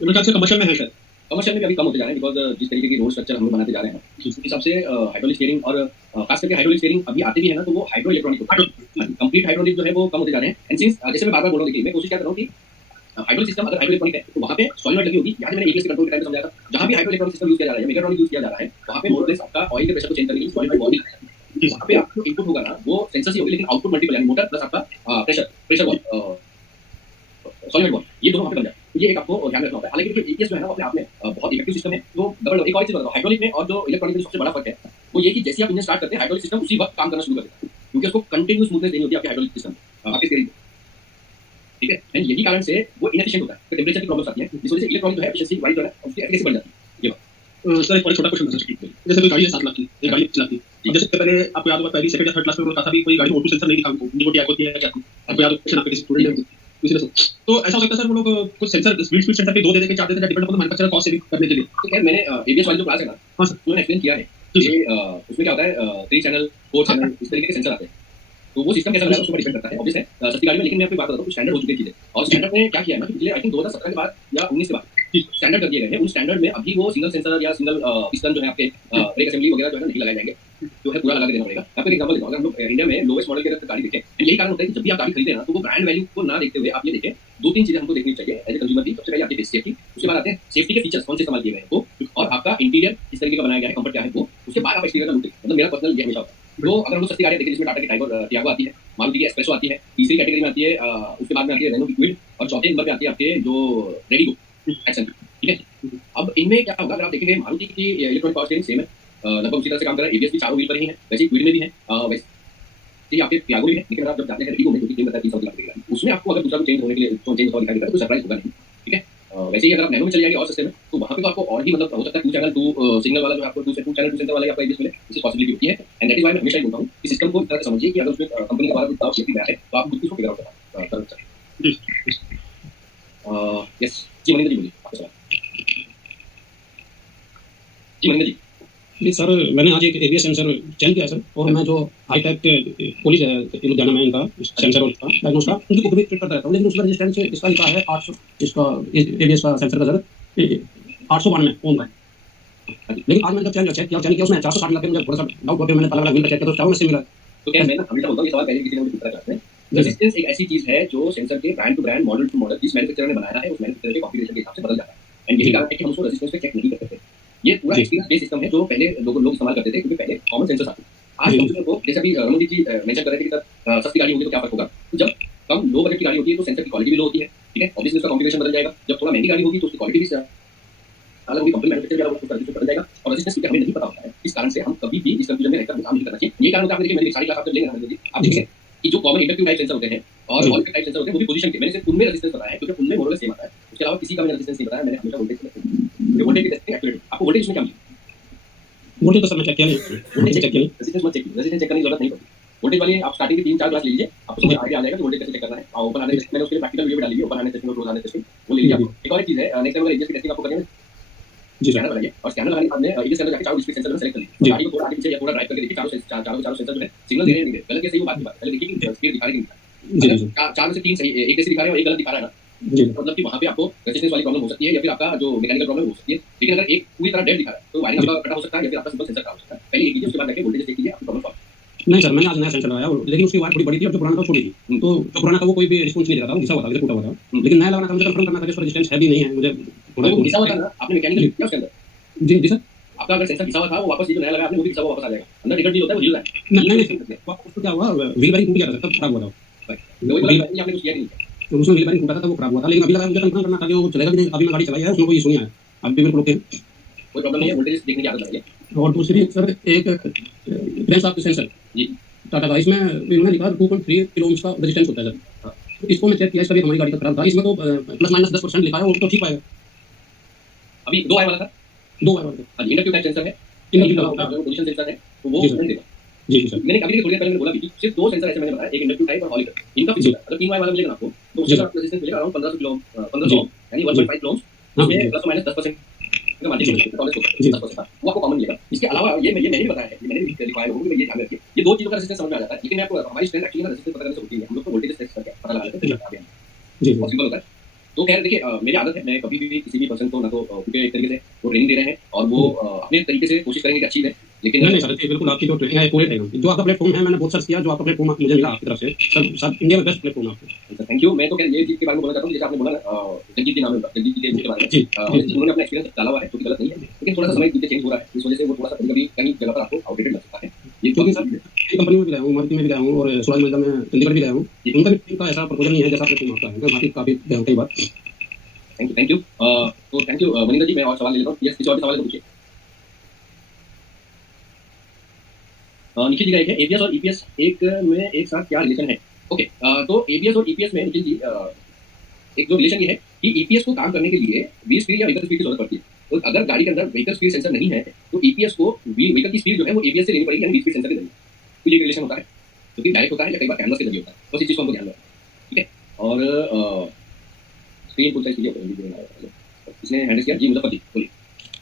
मेरे ख्याल से कमर्शियल में है सर। कमर्शियल में भी अभी कम होते जा रहे हैं, बिकॉज जिस तरीके की रोड स्ट्रक्चर हम लोग बनाते जा रहे हैं उस हिसाब से हाइड्रोलिक स्टीयरिंग और खास करके हाइड्रोलिक स्टीयरिंग अभी आते भी है ना तो वो हाइड्रो इलेक्ट्रॉनिक होता है, कंप्लीट हाइड्रोलिक जो है वो कम होते जा रहे हैं। एंड सिंस जैसे मैं बार बार बोल रहा हूँ, देखिए मैं कोशिश क्या कर रहा हूँ कि हाइड्रोलिक सिस्टम अगर हाइड्रो इलेक्ट्रॉनिक है तो वहाँ पे सॉलिनॉइड लगी होगी, यहाँ मैंने एबीएस के कंट्रोल के टाइम में समझाया था, जहाँ भी हाइड्रो इलेक्ट्रॉनिक सिस्टम यूज किया जा रहा है, मेगाट्रॉनिक यूज किया जा रहा है, वहाँ पे मोर लेस आपका ऑयल के प्रेशर को चेंज करने के लिए सॉलिनॉइड वॉल्व है, वहाँ पे आपको इनपुट होगा ना वो सेंसर ही होगी, लेकिन आउटपुट मल्टीपल यानी मोटर प्लस आपका प्रेशर वॉल्व, सॉलिड वॉल, ये दोनों वहाँ पे बन जाए, तो ये एक आपको ध्यान रखना होता है। हालांकि देखिए ईपीएस जो है ना वो अपने आप में बहुत इफेक्टिव सिस्टम है, तो डबल एक और चीज बताओ, हाइड्रोलिक में और जो इलेक्ट्रॉनिक में सबसे बड़ा फर्क है वो ये कि जैसे आप इंजन स्टार्ट करते हैं हाइड्रोलिक सिस्टम उसी वक्त काम करना शुरू कर देता है, क्योंकि उसको कंटिन्यूअस स्मूथनेस देनी होती है आपके हाइड्रोलिक सिस्टम आपके स्टीयरिंग, ठीक है। एंड यही कारण से वो इनएफिशिएंट होता है, तो टेंपरेचर की प्रॉब्लम्स आती है, जिस वजह से इलेक्ट्रॉनिक जो है एफिशिएंसी वाइड जो है उसकी एफिशिएंसी बढ़ जाती है। ये बात सर एक बड़ा छोटा क्वेश्चन था सर, जैसे कोई गाड़ी है 7 लाख की, एक गाड़ी 5 लाख की, अब जैसे पहले आपको याद होगा पहली सेकंड या थर्ड क्लास में उन्होंने कहा था भी कोई गाड़ी में ऑटो सेंसर नहीं दिखा उनको, इनको टैग होती है क्या, आपको याद होगा आपके किसी स्टूडेंट ने किसी ने, तो ऐसा हो सकता है सर वो लोग कुछ सेंसर स्पीड सेंसर पे 2 दे के 4 देते हैं depend upon manufacturer cost saving करने के लिए। तो खैर मैंने एबीएस वाली जो क्लास है ना हाँ सर, उन्होंने एक्सप्लेन किया है कि उसमें क्या होता है 3 चैनल 4 चैनल इस तरीके के सेंसर आते हैं, तो वो सिस्टम कैसा लगा उसके ऊपर डिपेंड करता है, ऑब्वियस है सस्ती गाड़ी में। लेकिन मैं आपको बात बताता हूँ स्टैंडर्ड हो चुकी है चीजें, और स्टैंडर्ड ने क्या किया है ना कि पिछले आई थिंक 2017 के बाद या 19 के बाद स्टैंडर्ड कर दिए गए हैं, उन स्टैंडर्ड में अभी वो सिंगल सेंसर या सिंगल पिस्टन जो है आपके ब्रेक असेंबली वगैरह जो है नहीं लगाए जाएंगे, जो है पूरा लगा के देना पड़ेगा। आपको एक एग्जांपल देता हूं, अगर हम लोग इंडिया में लोवेस्ट मॉडल की अगर गाड़ी देखें, यही कारण होता है कि जब भी आप गाड़ी खरीदे ना तो वो ब्रांड वैल्यू को ना देखते हुए आप ये देखें 2-3 चीजें हमको देखनी चाहिए एज ए कंज्यूमर की। सबसे पहले आपकी सेफ्टी, उसके बाद आते हैं सेफ्टी के फीचर्स कौन से इस्तेमाल किए गए हैं वो, और आपका इंटीरियर किस तरीके का बनाया गया है, कंफर्ट क्या है वो, उसके बाद आप एक्सटीरियर का लुक। मतलब मेरा पर्सनल ये हमेशा होता है। तो अगर हम लोग सस्ती गाड़ियां देखें जिसमें टाटा की टियागो आती है, मारुति की एस्प्रेसो आती है, तीसरी कैटेगरी में आती है उसके बाद में आती है रेनो क्विड, और चौथे नंबर पे आती है आपके जो रेडिगो एक्शन, ठीक है। अब इनमें क्या होगा, अगर आप देखेंगे मारुति की इलेक्ट्रॉनिक पावर स्टीयरिंग सेम है, लगभग उसी तरह से काम कर रहा है, एबीएस भी चारों व्हील पर ही है, वैसे ही क्विड में भी है, वैसे ही आपके टियागो भी है। लेकिन अगर आप जब जाते हैं रेडिगो में जो कि 3 लाख की उसमें आपको अगर दूसरा कुछ चेंज होने के लिए चेंज होता दिखाई देता है तो सरप्राइज होगा नहीं, ठीक है। वैसे ही अगर आप नैनो में चले जाएंगे और सस्ते में तो वहाँ पे तो आपको और भी मतलब हो सकता है 2 चैनल 2 सिग्नल वाला जो आपको 2 चैनल 2 सेंसर वाला आपको एबीएस मिले, इसकी पॉसिबिलिटी होती है। एंड दैट इज व्हाई मैं हमेशा ही बोलता हूँ कि सिस्टम को इस तरह से समझिए कि अगर उसमें कंपनी के द्वारा कुछ डाउट सेफ्टी है तो आप खुद उसको फिगर आउट कर सकते हैं। यस जी मनिंदर जी बोलिए, आपका सवाल। जी मनिंदर जी। जी सर, मैंने आज एक एबीएस सेंसर चेंज किया है सर, और मैं जो हाईटेक पुलिस है लुधियाना में इनका सेंसर और डायग्नोस का उनकी बुक भी चेक करता रहता हूँ, लेकिन उसका रेजिस्टेंस इसका लिखा है 800, इसका एबीएस का सेंसर का सर 892 ओम का। लेकिन आज मैंने जब चेंज किया उसमें 460 लगे, मुझे थोड़ा सा डाउट हुआ, मैंने अलग अलग व्हील का चेक किया तो चारों में से मिला। तो क्या मैं ना हमेशा बोलता हूँ ये सवाल पहले भी किसी ने मुझे पूछा चाहते हैं। रेजिस्टेंस एक ऐसी चीज है जो सेंसर के brand to brand, model to model जिस मैन्युफैक्चरर ने बनाया है उस मैन्युफैक्चरर के कॉन्फ़िगरेशन के हिसाब से बदल जाता है। एंड यही कारण है कि हम उसको रेजिस्टेंस पे चेक नहीं कर सकते। ये पूरा एक्सपीरियंस बेस्ड सिस्टम है जो पहले लोग इस्तेमाल करते थे, क्योंकि पहले कॉमन सेंसर्स आते थे। आज कंप्यूटर को जैसे अभी रमनदीप जी मेंशन कर रहे थे कि सर सस्ती गाड़ी होगी तो क्या फर्क होगा, तो जब कम लो बजट की गाड़ी होती है तो सेंसर की क्वालिटी भी लो होती है, ठीक है, ऑब्वियसली उसका कॉन्फ़िगरेशन बदल जाएगा। जब थोड़ा महंगी गाड़ी होगी तो उसकी क्वालिटी भी अलग होगी, कंपनी मैन्युफैक्चर वाला उसका रजिस्टर बदल जाएगा, और रेजिस्टेंस की हमें नहीं पता होता है। इस कारण से हम कभी भी इस कंफ्यूजन में रहकर काम नहीं करना चाहिए। ये कारण होता है, देखिए मैंने सारी क्लास आपसे लेंगे रमनदीप जी, आप देखिए कि जो कॉमन इंडक्टिव टाइप सेंसर होते हैं और वॉल्यूम टाइप सेंसर होते हैं वो भी पोजीशन के, मैंने सिर्फ उनमें रेजिस्टेंस बताया है क्योंकि उनमें मोरल सेम आता है, उसके अलावा किसी का मैंने रेजिस्टेंस नहीं बताया। मैंने हमेशा वोल्टेज की टेस्टिंग एक्यूरेट, आपको वोल्टेज उसमें क्या मिलेगा, वोल्टेज तो सर मैं चेक किया नहीं, वोल्टेज चेक किया नहीं, रेजिस्टेंस मत चेक कीजिए, रेजिस्टेंस चेक करने की जरूरत नहीं पड़ती। वोल्टेज वाली आप स्टार्टिंग के 3-4 क्लास ले लीजिए, आपको समझ आइडिया आ जाएगा कि वोल्टेज कैसे चेक करना है। और ओपन हार्नेस टेस्टिंग मैंने उसके लिए प्रैक्टिकल वीडियो भी डाली है, ओपन हार्नेस टेस्टिंग और क्लोज हार्नेस टेस्टिंग, वो ले लीजिए आप। एक और चीज है, नेक्स्ट टाइम अगर एबीएस की टेस्टिंग आपको करनी है जी स्कैनर लगाइए, और स्कैनर लगाने के बाद में एबीएस के अंदर जाके चारों डिस्प्ले सेंसर में सेलेक्ट कर लीजिए, गाड़ी को पूरा आगे पीछे या पूरा ड्राइव करके देखिए चारों सेंसर जो है सिग्नल दे रहे हैं नहीं दे रहे, गलत या सही वो बात की बात, पहले देखिए कि स्पीड दिखा रहे कि नहीं दिखा रहे। अगर 4 में से 3 सही, एक जैसे दिखा रहे हैं और एक गलत दिखा रहा है ना, जी मतलब कि वहाँ पे आपको रेजिस्टेंस वाली प्रॉब्लम हो सकती है या फिर आपका जो मैकेनिकल प्रॉब्लम हो सकती है। लेकिन अगर एक पूरी तरह डेड दिखा रहा है तो वायरिंग आपका कटा हो सकता है या फिर आपका सिंपल सेंसर खराब हो सकता है। पहले ये कीजिए, उसके बाद जाके वोल्टेज चेक कीजिए, आपकी प्रॉब्लम सॉल्व। नहीं सर, मैंने आज नया सेंसर लगाया, लेकिन उसकी वायर थोड़ी बड़ी थी और जो पुराना था वो छोटी थी। तो जो पुराना था वो कोई भी रिस्पॉन्स नहीं दे रहा था, वो घिसा हुआ था, जैसे टूटा हुआ था। लेकिन नया लगाना था, मुझे कंफर्म करना था कि उसका रेजिस्टेंस है भी नहीं है, मुझे थोड़ा वो घिसा हुआ था ना, आपने मैकेनिकल किया उसके अंदर? जी सर। आपका अगर सेंसर घिसा हुआ था, वो वापस ये जो नया लगाया आपने, वो भी घिसा हुआ वापस आ जाएगा। अंदर टिकट भी होता है, वो हिल रहा है। नहीं, उसको क्या हुआ, व्हील बेरिंग टूट गया था सर, तब खराब हुआ था। वही बोला कि आपने कुछ किया नहीं। तो उसमें व्हील बेरिंग टूटा था तब वो खराब हुआ था, लेकिन अभी लगाया मुझे कंफर्म करना था कि वो चलेगा भी नहीं। अभी मैं गाड़ी चलाई है, उसमें कोई इशू नहीं आया, अभी भी बिल्कुल ओके। कोई प्रॉब्लम नहीं है, वोल्टेज देखने की आदत लगाइए। और दूसरी सर, एक क्रैंक शाफ्ट सेंसर जी। टाटा का, इसमें इन्होंने लिखा 2.3 किलो ओम्स का रेजिस्टेंस होता है सर। हाँ। तो इसको मैं चेक किया, इसका भी हमारी गाड़ी का खराब था, इसमें तो प्लस माइनस 10% लिखा है, वो तो ठीक पाएगा। अभी 2 आने वाला था। 2 वायर वाला। हाँ जी, इंडक्टिव टाइप सेंसर है। इंडक्टिव जो टाइप, जो पोजीशन सेंसर है, तो वो जी सर। करंट देगा। जी सर। मैंने अभी थोड़ी देर पहले मैंने बोला भी, सिर्फ 2 सेंसर ऐसे मैंने बताया, एक इंडक्टिव टाइप और हॉलिक। इनका फिक्स जी। होता है। अगर 3 वायर वाला मिलेगा ना आपको, तो जी उसका सर। रेजिस्टेंस मिलेगा अराउंड 1500 किलो, जी। 1500 यानी 1.5 किलो ओम्स। हाँ उसमें प्लस माइनस 10% का मार्जिन जी। होता है, जी। 10% का। वो आपको कॉमन मिलेगा। इसके अलावा ये मैंने भी बताया है, ये मैंने भी लिखवाया लोगों को, ये ध्यान रखिए। ये 2 चीज़ों का रेजिस्टेंस समझ में आ जाता है, लेकिन मैं आपको हमारी स्ट्रेंथ एक्चुअली ना रेजिस्टेंस पता करने से होती है। हम लोग को वोल्टेज टेस्ट करके पता लगा लेते हैं, फिर लगाते हैं। जी बहुत सिंपल होता है। तो खैर देखिए, मेरी आदत है, मैं कभी भी किसी भी पर्सन को ना तो क्योंकि एक तरीके से वो ट्रेनिंग दे रहे हैं और वो अपने तरीके से कोशिश करेंगे कि अच्छी है, लेकिन नहीं सर, बिल्कुल आपकी जो ट्रेनिंग है पूरे रहेगा। जो आपका प्लेटफॉर्म है, मैंने बहुत सर्च किया, जो आपका प्लेटफॉर्म मुझे मिला आपकी तरफ से, सब इंडिया में बेस्ट प्लेटफॉर्म है आपका। Thank you. मैं तो खैर ये चीज़ के बारे में बोलना चाहता हूँ, जैसे आपने बोला ना, जगजीत जी नाम है उनका, जगजीत जी के बारे में। जी। उन्होंने अपना एक्सपीरियंस डाला हुआ है, जो कि गलत नहीं है, लेकिन थोड़ा सा समय चेंज हो रहा है, इस वजह से वो थोड़ा सा कभी-कभी कहीं जगह पर आपको आउटडेटेड लग सकता है। ये क्योंकि तो सर कई कंपनी में भी गया हूँ, मारुति में भी गया हूँ और स्वराज महिंद्रा में चंडीगढ़ भी गया हूँ। उनका भी टीम का ऐसा प्रपोजल नहीं है जैसा प्लेटफॉर्म आपका है। मैं बाकी काफ़ी गया हूँ कई बार। Thank you. तो थैंक यू मनिंदर जी। मैं और सवाल ले लेता हूँ। यस, किसी और सवाल है तो पूछिए। निखिल जी का एक है, एबीएस और ईपीएस एक में एक साथ क्या रिलेशन है? ओके, तो एबीएस और ईपीएस में निखिल जी एक जो रिलेशन ये है कि ईपीएस को काम करने के लिए व्हील स्पीड या व्हीकल स्पीड की जरूरत पड़ती है। तो अगर गाड़ी के अंदर व्हीकल स्पीड सेंसर नहीं है, तो ईपीएस को व्हीकल की स्पीड जो है वो एबीएस से लेनी पड़ेगी, यानी व्हील स्पीड सेंसर के जरिए। तो ये रिलेशन होता है, क्योंकि डायरेक्ट होता है या कई बार कैनवस के जरिए होता है। बस इस चीज़ को हमको ध्यान रखना है, ठीक है? और स्क्रीन फुल साइज कीजिए। इसने हैंडल किया जी, मुजफ्फर जी बोलिए।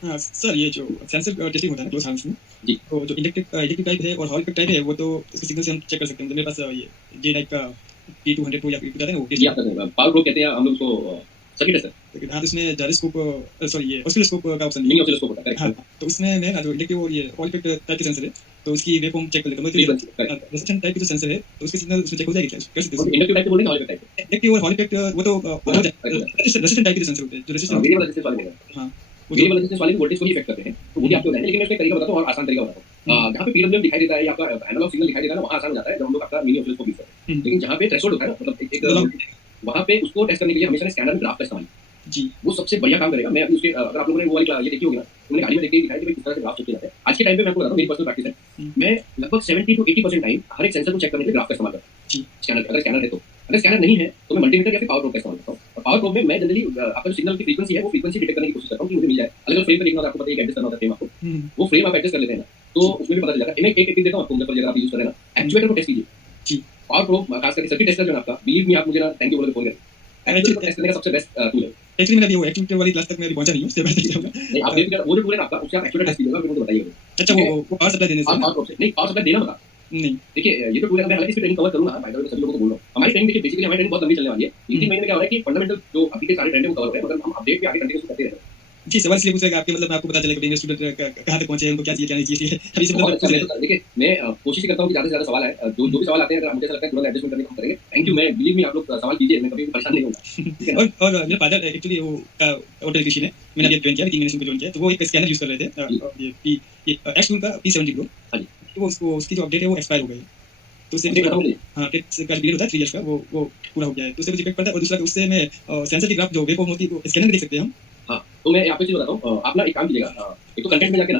हाँ सर, ये जो सेंसर टेस्टिंग होता है ना क्लोज हाउस में, जी। तो जो इलेक्ट्रिक टाइप है और हॉलिक टाइप है, वो तो उसके सिग्नल से हम चेक कर सकते हैं। मतलब मेरे पास ये जे टाइप का P200 या P2 कहते हैं ना, वो जी, आप पावर प्रो कहते हैं हम लोग उसको, सर्किट टेस्टर, लेकिन हाँ, तो उसमें जायरोस्कोप, सॉरी ये ऑसिलोस्कोप का ऑप्शन मिनी नहीं है। ऑसिलोस्कोप होता है, हाँ, करेक्ट। तो उसमें मैं ना जो इलेक्ट्रिक और ये हॉलिक टाइप के सेंसर है, तो उसकी वेवफॉर्म चेक कर लेता हूँ। Frequency, correct. रेजिस्टेंस टाइप के जो सेंसर है, तो उसके सिग्नल उसमें चेक हो जाएगी क्या? कर सकते हैं? इंडक्टिव टाइप के बोल रहे हैं, हॉलिक टाइप के? इलेक्ट्रिक और हॉलिक वो तो हो जाए रेजिस्टेंस टाइप के जो सेंसर होते हैं, जो रेजिस्टेंस वेरिएबल रेजिस्टेंस वाले बोल रहे हैं। हाँ, वो जो वेरिएबल रेजिस्टेंस वाले वोल्टेज को ही इफेक्ट करते हैं, तो वो भी आपको बताएंगे, लेकिन मैं उसका एक तरीका बताता हूँ और आसान तरीका बताता हूँ। जहाँ पे पीडब्ल्यूएम दिखाई देता है या आपका एनालॉग सिग्नल दिखाई देता है ना, वहाँ आसान हो जाता है जब हम लोग आपका मिनी ऑसिलोस्कोप यूज करते हैं। लेकिन जहाँ पे थ्रेशोल्ड होता है ना, मतलब एक वहाँ पे उसको टेस्ट करने के लिए हमेशा स्कैनर में ग्राफ का इस्तेमाल, जी वो सबसे बढ़िया काम करेगा। मैं अभी उसके अगर आप लोगों ने वो वाली ये देखी होगी ना, मैंने गाड़ी में देख के दिखाया कि भाई किस तरह से ग्राफ चेक किया जाता है। आज के टाइम पे मैं आपको बताता हूँ, मेरी पर्सनल प्रैक्टिस है, मैं लगभग 70 to 80% टाइम हर एक सेंसर को चेक करने के लिए ग्राफ का इस्तेमाल करता हूँ। जी। स्कैनर, अगर स्कैनर है तो। अगर स्कैनर नहीं है तो मैं मल्टीमीटर या फिर पावर प्रोब का इस्तेमाल करता हूँ। और पावर प्रोब में मैं जनरली आपका जो सिग्नल की फ्रीक्वेंसी है, वो फ्रीक्वेंसी डिटेक्ट करने की कोशिश करता हूँ कि मुझे मिल जाए। अलग-अलग फ्रेम पे देखना होता है, आपको पता है, एडजस्ट करना होता है फ्रेम आपको। वो फ्रेम आप एडजस्ट कर लेते हैं ना, तो उसमें भी पता चल जाता है। मैं एक टिप देता हूँ आपको, मुझे अगर आप यूज कर रहे हैं ना, एक्चुएटर को टेस्ट कीजिए। जी। पावर प्रोब खास करके सर्किट टेस्टर जो है आपका, बिलीव मी, आप मुझे ना थैंक यू बोल के फोन करें। एक्चुएटर को टेस्ट करने का सबसे बेस्ट टूल है। एक्चुअली मैंने अभी वो एक्टिविटी वाली क्लास तक मैं अभी पहुंचा नहीं हूँ, उससे पहले जाऊंगा। नहीं, आप देखिए वो जो टूल है ना आपका, उससे आप एक्चुएटर टेस्ट कीजिएगा, फिर मुझे बताइएगा। अच्छा, वो पावर सप्लाई देने से पावर प्रोब से नहीं, पावर सप्लाई देना मत। नहीं। देखिए ये जो टूल है, मैं हालांकि इस पे ट्रेनिंग कवर करूंगा, बाय द वे मैं सभी लोगों को बोल रहा हूँ। हमारी ट्रेनिंग देखिए, बेसिकली हमारी ट्रेनिंग बहुत लंबी चलने वाली है। 3 महीने में क्या हो रहा है कि फंडामेंटल जो अभी के सारे ट्रेंड है वो कवर हो रहे हैं, मगर हम अपडेट पे आगे कंटिन्यू करते रहेंगे। जी, सवाल इसलिए पूछा कि आपके मतलब आपको पता चलेगा कि स्टूडेंट कहाँ तक पहुंचे हैं, उनको क्या चाहिए क्या नहीं चाहिए। अभी से बहुत मतलब अच्छा लगता है। देखिए मैं कोशिश करता हूँ कि ज्यादा से ज्यादा सवाल आए, जो भी सवाल आते हैं, अगर मुझे ऐसा लगता है तुरंत एडजस्टमेंट करने की कोशिश करेंगे। Thank you. मैं बिलीव मी, आप लोग सवाल कीजिए, मैं कभी भी परेशान नहीं होऊंगा। और मेरे फादर एक्चुअली वो ऑटो इलेक्ट्रिशियन है। मैंने अभी ज्वाइन किया, 3 महीने से ज्वाइन किया, तो वो एक स्कैनर यूज कर रहे थे, ये एक्स टूल का P70 Pro। हाँ जी। तो वो उसकी जो अपडेट है वो एक्सपायर हो गई, तो उससे मुझे बताओ मुझे। हाँ, का पीरियड होता है 3 इयर्स का, वो पूरा हो गया है, तो उससे मुझे इफेक्ट पड़ता है। और दूसरा उससे मैं सेंसर की ग्राफ जो वेवफॉर्म होती है वो स्कैनर में देख सकते हैं हम। हाँ, तो मैं आपको चीज बताता हूँ, आप ना एक काम कीजिएगा, एक तो कंटेंट में जाके ना,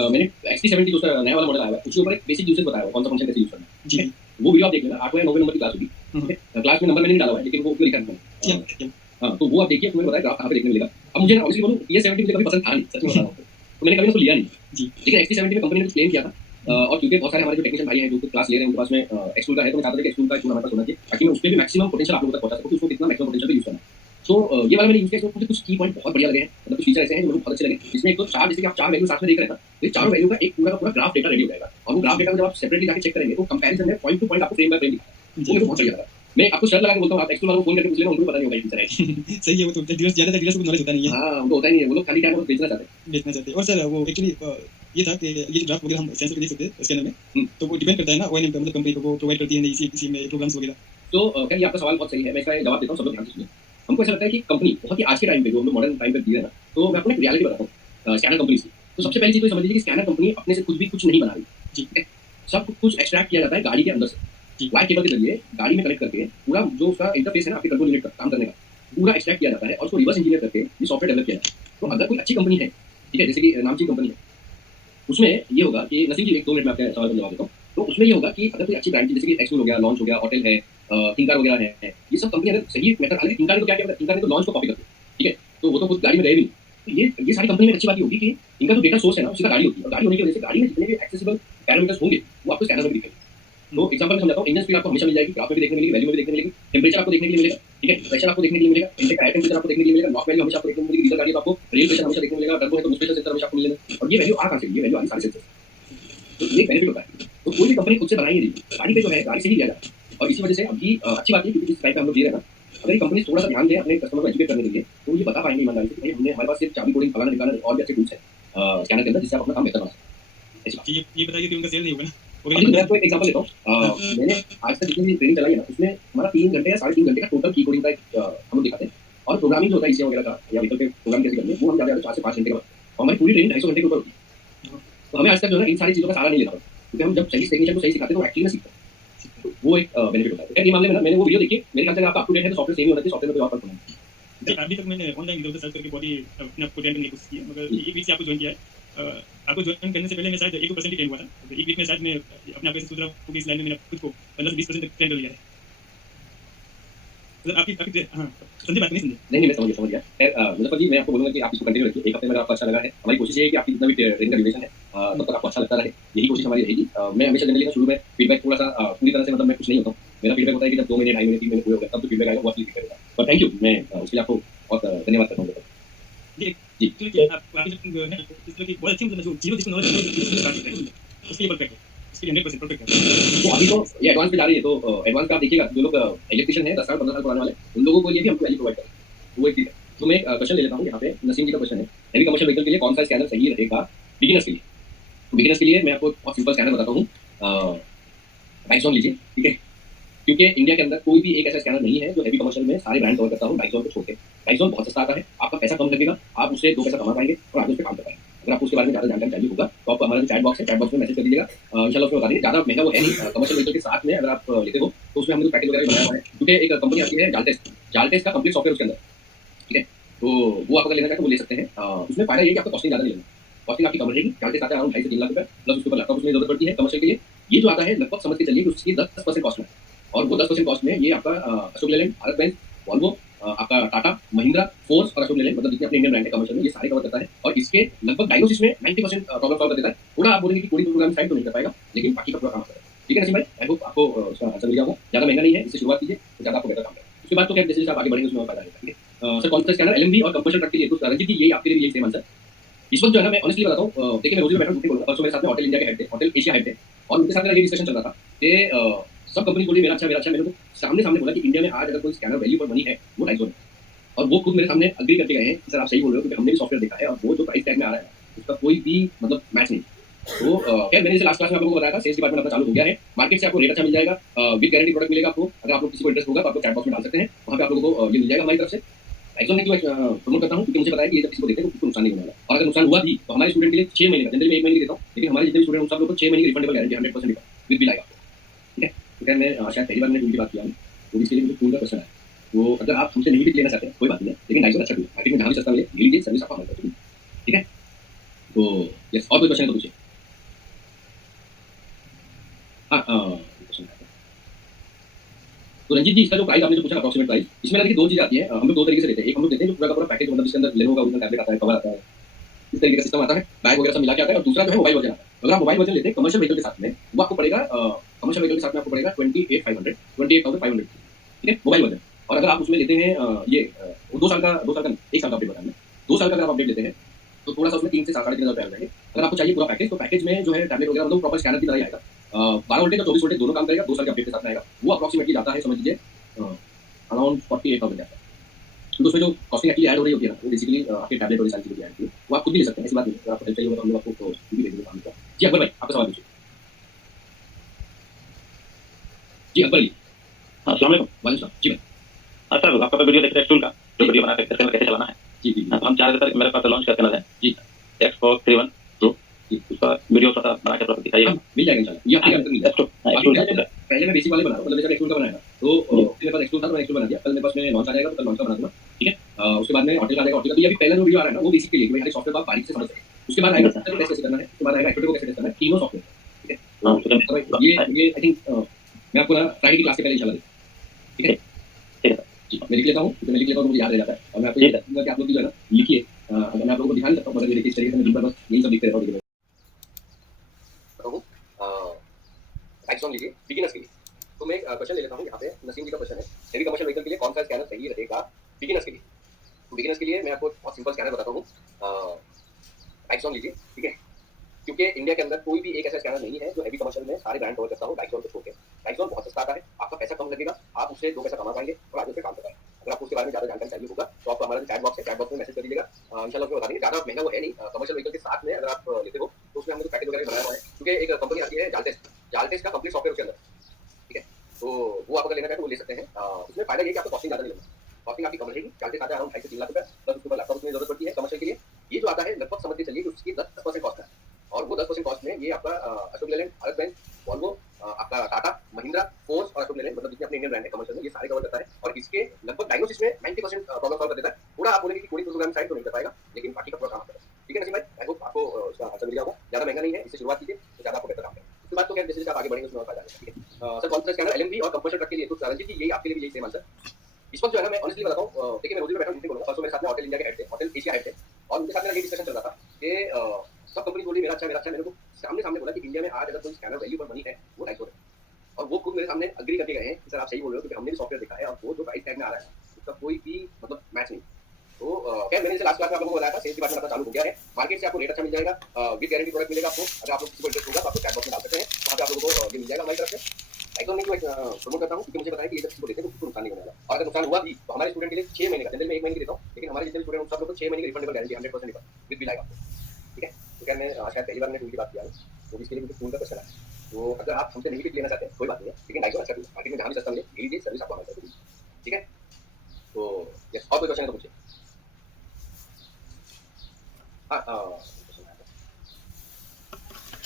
मैंने XT70 जो उसका नया वाला मॉडल आया है, उसके ऊपर एक बेसिक यूसेज बताया हुआ, कौन सा फंक्शन कैसे यूज करना है। जी। वो वीडियो आप देख लेना, 8वें या 9वें नंबर की क्लास होगी। क्लास में नंबर मैंने नहीं डाला हुआ है, लेकिन वो उसमें लिखा है। हाँ, तो वो आप देखिए, तुम्हें बताया ग्राफ कहाँ पे देखने मिलेगा। अब मुझे ना ऑब्वियसली बोलूं, PS70 मुझे कभी पसंद था नहीं, सच में बता रहा हूँ, तो मैंने कभी उसको लिया नहीं। जी। लेकिन XT70 में कंपनी ने कुछ क्लेम किया था, और क्योंकि बहुत सारे हमारे जो टेक्नीशियन भाई हैं जो क्लास ले रहे हैं, उनके पास में एक्स टूल का है, तो मैं चाहता था कि एक्स टूल का एक टूल हमारे पास होना चाहिए, ताकि मैं उसपे भी मैक्सिमम पोटेंशियल आप लोगों तक पहुंचा सकूं, उसको कितना मैक्सिमम पोटेंशियल पे यूज करना है। तो ये वाला मैंने यूज किया, मुझे कुछ की पॉइंट बहुत बढ़िया लगे हैं, मतलब कुछ फीचर ऐसे हैं जो मुझे बहुत अच्छे लगे। इसमें एक तो 4, जैसे कि आप 4 वैल्यू साथ में देख रहे हैं ना, तो ये चारों वैल्यू का एक पूरा का पूरा ग्राफ डेटा रेडी हो जाएगा, और वो ग्राफ डेटा को जब आप सेपरेटली जाके चेक करेंगे, तो कंपैरिजन में पॉइंट टू पॉइंट आपको फ्रेम बाय फ्रेम दिखता है। वो मुझे बहुत बढ़िया लगा। मैं आपको शर्त लगा के बोलता हूँ, आप एक्स टूल वालों को फोन करके पूछ लेना, उनको पता नहीं होगा ये फीचर है। सही है, वो तो डीलर्स ज्यादातर डीलर्स को नॉलेज होता नहीं है, हाँ, उनको होता ही नहीं है, वो लोग खाली क्या है, वो बेचना चाहते हैं। बेचना चाहते हैं। और सर वो एक्चुअली ये था कि ये जो ड्राफ्ट वगैरह हम सेंसर पे देख सकते हैं स्कैनर हम्म। में, तो वो डिपेंड करता है ना ओएनएम का, मतलब कंपनी को वो प्रोवाइड करती है नहीं इसी में प्रोग्राम्स वगैरह। तो खैर ये आपका सवाल बहुत सही है, मैं इसका एक जवाब देता हूँ, सब लोग ध्यान से सुनिए। हमको ऐसा लगता है कि कंपनी बहुत ही आज के टाइम पे जो हम लोग मॉडर्न टाइम पे जी रहे हैं ना, तो मैं आपको एक रियलिटी बताता हूँ स्कैनर कंपनीज की। तो सबसे पहली चीज़ तो ये समझ लीजिए कि स्कैनर कंपनी अपने से कुछ नहीं बना रही। जी। ठीक है? सब कुछ एक्सट्रैक्ट किया जाता है गाड़ी के अंदर से, जी। वायर केबल के जरिए गाड़ी में कनेक्ट करके पूरा जो उसका इंटरफेस है ना आपके कंट्रोल यूनिट का काम करने का, पूरा एक्सट्रैक्ट किया जाता है और उसको रिवर्स इंजीनियर करके ये सॉफ्टवेयर डेवलप किया जाता है। तो अगर कोई अच्छी कंपनी है, ठीक है, जैसे कि नामचीन कंपनी है, उसमें ये होगा कि नसीम जी, 1-2 मिनट में आपके सवाल का जवाब देता हूँ। तो उसमें ये होगा कि अगर कोई अच्छी ब्रांड की, जैसे कि एक्सक्लूड हो गया, लॉन्च हो गया, होटल है, थिंकर वगैरह है, ये सब कंपनी अगर सही मेथड, हालांकि थिंकर ने तो क्या किया, थिंकर ने तो लॉन्च को कॉपी कर दिया, ठीक है, तो वो तो खुद गाड़ी में गए भी नहीं। तो ये सारी कंपनी में अच्छी बात ये होगी कि इनका जो डेटा सोर्स है ना, उसी का गाड़ी होती है, और गाड़ी होने की वजह से गाड़ी में जितने भी एक्सेसिबल पैरामीटर्स होंगे वो आपको स्कैनर में भी दिखेंगे। तो एग्जांपल में समझाता हूँ, इंजन स्पीड आपको हमेशा मिल जाएगी, ग्राफ में भी देखने मिलेगी, वैल्यू में भी देखने मिलेगी, टेम्परेचर आपको देखने के लिए मिलेगा, ठीक है, प्रेशर आपको देखने के लिए मिलेगा, इंटेक टायर टेम्परेचर आपको देखने के लिए मिलेगा, नॉक वैल्यू हमेशा आपको देखने को मिलेगी, डीजल गाड़ी है तो आपको रेल प्रेशर हमेशा देखने को मिलेगा, टर्बो है तो बूस्ट प्रेशर सेंसर हमेशा आपको मिलेगा। और ये वैल्यू आ कहाँ से, ये वैल्यू आ सारे सेंसर। तो ये बेनिफिट होता है। तो कोई भी कंपनी खुद से बनाई नहीं रही, गाड़ी पे जो है गाड़ी से ही लिया जाता है। और इसी वजह से अभी अच्छी बात है, क्योंकि जिस टाइप पे हम लोग जी रहे हैं ना, अगर ये कंपनी थोड़ा सा ध्यान दें अपने कस्टमर को एजुकेट करने के लिए, तो ये बता पाएंगे ईमानदारी से कि भाई हमने, हमारे पास सिर्फ चाबी कोडिंग फलाना निकालना और भी अच्छे टूल्स हैं स्कैनर के अंदर, जिससे आप अपना काम बेहतर बना सकते हैं। ऐसी बात। ये बताइए कि उनका सेल नहीं होगा ना, अभी अगर मैं आपको एक एग्जांपल देता हूँ। मैंने आज तक जितनी भी ट्रेनिंग चलाई है ना, उसमें हमारा 3 घंटे या 3.5 घंटे का टोटल की कोडिंग का एक हम लोग दिखाते हैं। और प्रोग्रामिंग जो होता है इसी वगैरह का, या व्हीकल पे प्रोग्राम कैसे करनी है, वो हम ज़्यादा 4 से 5 घंटे का बनाते हैं। और हमारी पूरी ट्रेनिंग 250 घंटे के ऊपर होती है। तो हमें आज तक जो है ना इन सारी चीज़ों का सहारा नहीं लेना पड़ा, क्योंकि हम जब सही टेक्नीशियन को सही सिखाते हैं तो एक्चुअली में सीखते हैं। तो वो एक बेनिफिट होता है। खैर ये मामले में ना मैंने वो वीडियो देखी, मेरे ख्याल से अगर आपका अप टू डेट है तो सॉफ्टवेयर सेम ही होना चाहिए, सॉफ्टवेयर में कोई और फर्क नहीं है। अभी तक मैंने ऑनलाइन इधर उधर सर्च करके बहुत ही अपने आप को ट्रेन करने की कोशिश की है, मगर एक वीक से आपको ज्वाइन किया है। आपको ज्वाइन करने से पहले मैं शायद 1% ही ट्रेन हुआ था, तो एक वीक में शायद मैं अपने आप को ऐसे सोच रहा हूँ कि इस लाइन में मैंने खुद को 15 से 20% तक ट्रेन कर लिया है। मतलब आपकी हाँ, समझे बात नहीं समझे? नहीं, मैं समझ गया। खैर मुज़फ़्फ़र जी, मैं आपको बोलूँगा कि आप इसको कंटिन्यू रखिए। 1 हफ्ते में अगर आपको अच्छा लगा है, हमारी कोशिश ये है कि आपकी जितना भी ट्रेनिंग का ड्यूरेशन है तब तक आपको अच्छा लगता रहे। यही कोशिश हमारी रहेगी। मैं हमेशा जनरली ना शुरू में फीडबैक थोड़ा-सा पूरी तरह से मतलब मैं खुश नहीं होता हूँ। मेरा फीडबैक होता है कि जब 2 महीने, 2.5 महीने, 3 महीने पूरे हो गए तब जो फीडबैक आएगा वो असली फीडबैक होगा। पर थैंक यू, मैं उसके लिए आपको बहुत धन्यवाद करता हूँ। जी, जी। एक्चुअली आपकी जो है इस तरह की बहुत अच्छी, मतलब जो जीरो जिसको नॉलेज है स्टार्ट करते हैं, उसके लिए परफेक्ट है, उसके लिए 100% परफेक्ट है। तो अभी तो ये एडवांस पे जा रही है, तो एडवांस का आप देखिएगा, जो लोग इलेक्ट्रिशियन हैं 10 साल 15 साल पुराने वाले, उन लोगों के लिए भी हमको वैल्यू प्रोवाइड करें। वो एक चीज़ है। तो मैं एक क्वेश्चन ले लेता हूँ यहाँ पे, नसीम जी का क्वेश्चन है, हेवी कमर्शियल व्हीकल के लिए कौन सा स्कैनर सही रहेगा बिगिनर्स के लिए? बिगिनर्स के लिए मैं आपको बहुत सिंपल स्कैनर बताता हूँ। डाइसॉन लीजिए, ठीक है? क्योंकि इंडिया के अंदर कोई भी एक ऐसा स्कैनर नहीं है जो हेवी कमर्शियल में सारे ब्रांड कवर करता हो डाइसॉन को छोड़ के। डाइसॉन बहुत सस्ता आता है, आपका पैसा कम लगेगा, आप उससे 2 पैसा कमा पाएंगे और आगे उस पे काम कर पाएंगे। अगर आपको उसके बारे में ज़्यादा जानकारी चाहिए होगा तो आप हमारा जो चैट बॉक्स है, चैट बॉक्स में मैसेज कर दीजिएगा। इंशाल्लाह उसमें बता देंगे। ज़्यादा महंगा वो है नहीं, कमर्शियल व्हीकल के साथ में अगर आप लेते हो तो उसमें हमने जो पैकेज वगैरह भी बनाया हुआ है, क्योंकि एक कंपनी आती है जाल्टेस का कंप्लीट सॉफ्टवेयर उसके अंदर, ठीक है? तो वो आप अगर लेना चाहें तो वो ले सकते हैं। उसमें फायदा ये है कि आपको कॉस्टिंग ज़्यादा नहीं लेना, कॉस्टिंग आपकी कम रहेगी। जाल्टेस आता है अराउंड 2.5 से 3 लाख रुपये, प्लस उसके ऊपर लैपटॉप उसमें जरूरत पड़ती है कमर्शियल के लिए। ये जो आता है लगभग समझ के चलिए कि उसकी 10% कॉस्ट में, और वो 10% कॉस्ट में ये आपका अशोक लेलैंड, भारत बेंज, वॉल्वो, आपका टाटा, महिंद्रा, फोर्स और अशोक लेलैंड, मतलब जितने अपने इंडियन ब्रांड है कमर्शियल में, ये सारे कवर करता है। और इसके लगभग डायग्नोसिस में 90% प्रॉब्लम सॉल्व कर देता है। थोड़ा आप बोलेंगे कि कोडिंग प्रोग्राम साइड तो नहीं कर पाएगा, लेकिन बाकी का पूरा काम करता है। ठीक है नसीम भाई, आई होप आपको उसका आंसर मिल गया होगा। ज़्यादा महंगा नहीं है, इससे शुरुआत कीजिए तो ज़्यादा आपको बेहतर काम करेगा। उसके बाद तो खैर जैसे जैसे आप आगे बढ़ेंगे उसमें और फायदा रहेगा। ठीक है सर, कौन सा स्कैनर एलएमवी और कंपल्शन ट्रक के लिए? तो रंजीत जी यही आपके लिए भी यही सेम आंसर। इस वक्त जो है ना, मैं ऑनेस्टली बताता हूँ, देखिए मैं रोजी में बैठा हूँ, परसों मेरे साथ में होटल इंडिया के हेड थे, होटल एशिया हेड थे, और उनके साथ मेरा ये डिस्कशन चल रहा था कि सब कंपनी बोली मेरा अच्छा, मैंने तो सामने बोला कि इंडिया में आज अगर कोई स्कैनर वैल्यू फॉर मनी है वो डाइसॉन है। और वो खुद मेरे सामने अग्री करके गए हैं कि सर आप सही बोल रहे हो, क्योंकि हमने भी सॉफ्टवेयर देखा है और वो जो प्राइस टैग में आ रहा है उसका कोई भी मतलब मैच नहीं। तो खैर मैंने जैसे लास्ट क्लास में आप लोगों को बताया था, सेल्स डिपार्टमेंट अपना चालू हो गया है, मार्केट से आपको रेट अच्छा मिल जाएगा, विद गारंटी प्रोडक्ट मिलेगा आपको। अगर आप लोग किसी को इंटरेस्ट होगा तो आपको चैट बॉक्स में डाल सकते हैं, वहाँ पे आप लोगों को ये मिल जाएगा हमारी तरफ से। डाइसॉन ने क्यों प्रमोट करता हूँ, क्योंकि मुझे पता है कि ये जब किसी को देखते हैं तो नुकसान नहीं होने वाला, और अगर नुकसान हुआ भी तो हमारे स्टूडेंट के लिए 6 महीने का, जनरली मैं 1 महीने की देता हूँ, लेकिन हमारे जितने भी स्टूडेंट हैं सब लोग को 6 महीने की रिफंडेबल गारंटी 100% विद बिल आएगा। ठीक है, तो खैर मैं शायद पहली बार मैंने टूल की बात किया हूँ, तो इसके लिए मुझे टूल का क्वेश्चन है। वो अगर आप हमसे नहीं भी लेना चाहते हैं कोई बात नहीं है, लेकिन डाइसॉन अच्छा टूल है, मार्केट में जहाँ भी सस्ता मिले ले लीजिए, सर्विस आपको हमारे तरफ से मिलेगी। ठीक है, तो यस, और कोई क्वेश्चन है तो पूछिए। हाँ, तो रंजीत जी इसका जो प्राइस आपने जो पूछा अप्रोक्सीमेट प्राइस, इसमें ना देखिए 2 चीज़ें आती हैं। हम लोग 2 तरीके से लेते हैं। एक हम लोग देते हैं जो पूरा का पूरा पैकेज, मतलब जिसके अंदर लेनोवो का ओरिजिनल टैबलेट आता है, कवर आता है, इस तरीके का सिस्टम आता है, बैग वगैरह सब मिला के आता है। और दूसरा जो है मोबाइल वर्जन आता है। अगर आप मोबाइल वर्जन लेते हैं कमर्शियल व्हीकल के साथ में, वो आपको पड़ेगा कमर्शियल व्हीकल के साथ में आपको पड़ेगा 28,500 ठीक है, मोबाइल वर्जन। और अगर आप उसमें लेते हैं ये 2 साल का 1 साल का अपडेट बताया मैंने, 2 साल का अगर आप अपडेट लेते हैं तो थोड़ा सा उसमें 3 से 3,500 रुपये आ जाएंगे। अगर आपको चाहिए पूरा पैकेज, तो पैकेज में जो है टैबलेट वगैरह मतलब प्रॉपर स्कैनर की तरह ही आएगा। 12 वोल्टेज और 24 वोल्टेज दोनों काम करेगा, 2 साल के अपडेट के साथ में आएगा। वो अप्रोक्सीमेटली जाता है समझ लीजिए अराउंड 48,000 जाता है। क्योंकि उसमें जो कॉस्टिंग एक्चुअली ऐड हो रही होती है ना, वो बेसिकली आपके टैबलेट और ये सारी चीज़ें ऐड होती है, वो आप खुद भी ले सकते हैं, ऐसी बात नहीं है। अगर आपको हेल्प चाहिए होगा तो हम लोग आपको भी दे देंगे काम का। जी अकबर भाई, आपका सवाल पूछिए। जी अकबर अली। हाँ, अस्सलाम वालेकुम। वालेकुम सलाम। जी भाई। हाँ सर, आपका तो वीडियो देख रहे एक्सटूल का, जो वीडियो बना के कैसे चलाना है। जी जी जी। हाँ, तो हम चाह रहे थे सर, मेरे पास लॉन्च करके ना है जी X431 Pro, जी। उसका वीडियो थोड़ा बना के थोड़ा दिखाइएगा। हाँ, मिल जाएगा इंशाल्लाह। ये आपके अंदर मिल जाएगा। एक्सटूल का पूरा। पहले मैं बेसिक वाले बना रहा हूँ, मतलब जैसे एक्सटूल का बनाया था, तो मेरे पास एक्सटूल था तो मैं एक्सटूल बना दिया। कल मेरे पास में लॉन्च आ जाएगा तो कल लॉन्च का बना दूंगा, ठीक है। उसके बाद में ऑर्टिकल आ जाएगा, ऑर्टिकल का ये अभी पहला जो वीडियो आ रहा है ना, वो बेसिक के लिए, कि भाई हर सॉफ्टवेयर को आप बारीक से समझ सकें। उसके बाद आएगा सिस्टम को टेस्ट कैसे करना है, उसके बाद आएगा एक्टिविटी को कैसे टेस्ट करना है, तीनों सॉफ्टवेयर, ठीक है। हाँ, तो ये आई थिंक मैं आपको ना फ्राइडे की क्लास के पहले इंशाल्लाह दूंगा, ठीक है। ठीक है। जी, मैं लिख लेता हूँ, क्योंकि मैं लिख लेता हूँ तो मुझे याद रह जाता है, और मैं आपको ये कहूँगा कि आप लोग भी जो है ना लिखिए। अगर मैं आप लोगों को दिखा नहीं सकता हूँ, मगर ये देखिए इस तरीके से मैं दिन भर बस यही सब लिखते रहता हूँ। एक्सॉन लीजिए बिगिनर्स के लिए। तो मैं क्वेश्चन ले लेता हूँ यहाँ पे। नसीम जी का क्वेश्चन है, हेवी कमर्शियल व्हीकल के लिए कौन सा स्कैनर सही रहेगा बिगिनर्स के लिए। तो बिगिनर्स के लिए मैं आपको बहुत सिंपल स्कैनर बताता हूँ। एक्सॉन लीजिए, ठीक है। क्योंकि इंडिया के अंदर कोई भी एक ऐसा स्कैनर नहीं है जो हेवी कमर्शियल में सारे ब्रांड कवर करता हो डाइसॉन को छोड़ के। डाइसॉन बहुत सस्ता आता है, आपका पैसा कम लगेगा, आप उससे 2 पैसा कमा पाएंगे और आगे उस पे काम कर पाएंगे। अगर आपको उसके बारे में ज़्यादा जानकारी चाहिए होगा तो आपको हमारा चैट बॉक्स है, चैट बॉक्स में मैसेज कर दीजिएगा, इंशाल्लाह उसमें बता देंगे। ज़्यादा महंगा वो है नहीं, कमर्शियल व्हीकल के साथ में अगर आप लेते हो तो उसमें हमने तो पैकेज वगैरह बनाया हुआ है। क्योंकि एक कंपनी आती है जालटेस्ट का कंप्लीट सॉफ्टवेयर उसके अंदर, ठीक है। तो वो आप अगर लेना चाहें तो वो ले सकते हैं। उसमें फायदा ये है कि आपको कॉस्टिंग ज़्यादा नहीं लगेगा, कॉस्टिंग आपकी कम रहेगी। जालटेस्ट आता है अराउंड 2.5 से 3 लाख रुपये, प्लस उसके ऊपर लैपटॉप उसमें जरूरत पड़ती है कमर्शियल के लिए। ये जो आता है लगभग समझ के चलिए कि उसकी 10% कॉस्ट है, और वो 10% कॉस्ट में ये आपका अशोक लेलैंड, भारत बेंज, वॉल्वो, आपका टाटा, महिंद्रा, फोर्स और अशोक लेलैंड, मतलब जितने अपने इंडियन ब्रांड है कमर्शियल में, ये सारे कवर करता है। और इसके लगभग डायग्नोसिस में 90% प्रॉब्लम सॉल्व कर देता है। थोड़ा आप बोलेंगे कि कोडिंग प्रोग्राम साइड तो नहीं कर पाएगा, लेकिन बाकी का पूरा काम करता है, ठीक है नसीम भाई। आई होप आपको उसका आंसर मिल गया होगा। ज़्यादा महंगा नहीं है, इससे शुरुआत कीजिए तो ज़्यादा आपको बेहतर काम करेगा। उसके बाद तो क्या जैसे आप आगे बढ़ेंगे उसमें और फायदा है, ठीक है। सर कौन सा स्कैनर एलएमवी और कंप्यूटर ट्रक के लिए, तो रंजीत जी यही आपके लिए भी यही सेम आंसर। इस वक्त जो है ना मैं ऑनेस्टली बताता हूँ, देखिए मैं रोजी में बैठा मीटिंग बोलूँगा, परसों मेरे साथ में होटल इंडिया के हेड थे, होटल एशिया हेड थे, और उनके साथ मेरा ये डिस्कशन चल रहा था कि सब कंपनी बोली मेरा अच्छा है। मेरे को सामने बोला कि इंडिया में आज अगर कोई स्कैनर वैल्यू पर मनी है वो 250 है, और वो खुद मेरे सामने अग्री करके गए हैं कि सर आप सही बोल रहे हो, क्योंकि हमने भी सॉफ्टवेयर देखा है और वो जो प्राइस टैग में आ रहा है उसका कोई भी मतलब मैच नहीं। तो खैर मैंने इसे लास्ट क्लास में आप लोगों को बताया था, सेल्स डिपार्टमेंट अपना चालू हो गया है, मार्केट से आपको रेट अच्छा मिल जाएगा, विद गारंटी प्रोडक्ट मिलेगा आपको। अगर आप लोग किसी को इंटरेस्ट होगा तो आपको चैट बॉक्स में डाल सकते हैं, वहाँ पे आप लोगों को ये मिल जाएगा हमारी तरफ से। एक्सॉन नहीं क्यों प्रमोट करता हूँ, क्योंकि मुझे पता है कि ये जब किसी को देते हैं तो उसको नुकसान नहीं होने वाला, और अगर नुकसान हुआ भी तो हमारे स्टूडेंट के लिए 6 महीने का, जनरल में 1 महीने की देता हूँ, लेकिन हमारे जितने स्टूडेंट सब लोग को 6 महीने की refundable guarantee 100% refund with bill आएगा, ठीक है। तो क्या मैं शायद पहली बार मैंने टूल की बात किया है, तो इसके लिए मुझे टूल का क्वेश्चन है। तो अगर आप हमसे नहीं लेना चाहते हैं कोई बात नहीं है, लेकिन डाइसॉन अच्छा टूल है, मार्केट में जहाँ भी सस्ता मिले ले लीजिए, सर्विस आपको हमारे तरफ, ठीक है। तो यस, और कोई क्वेश्चन है तो पूछिए।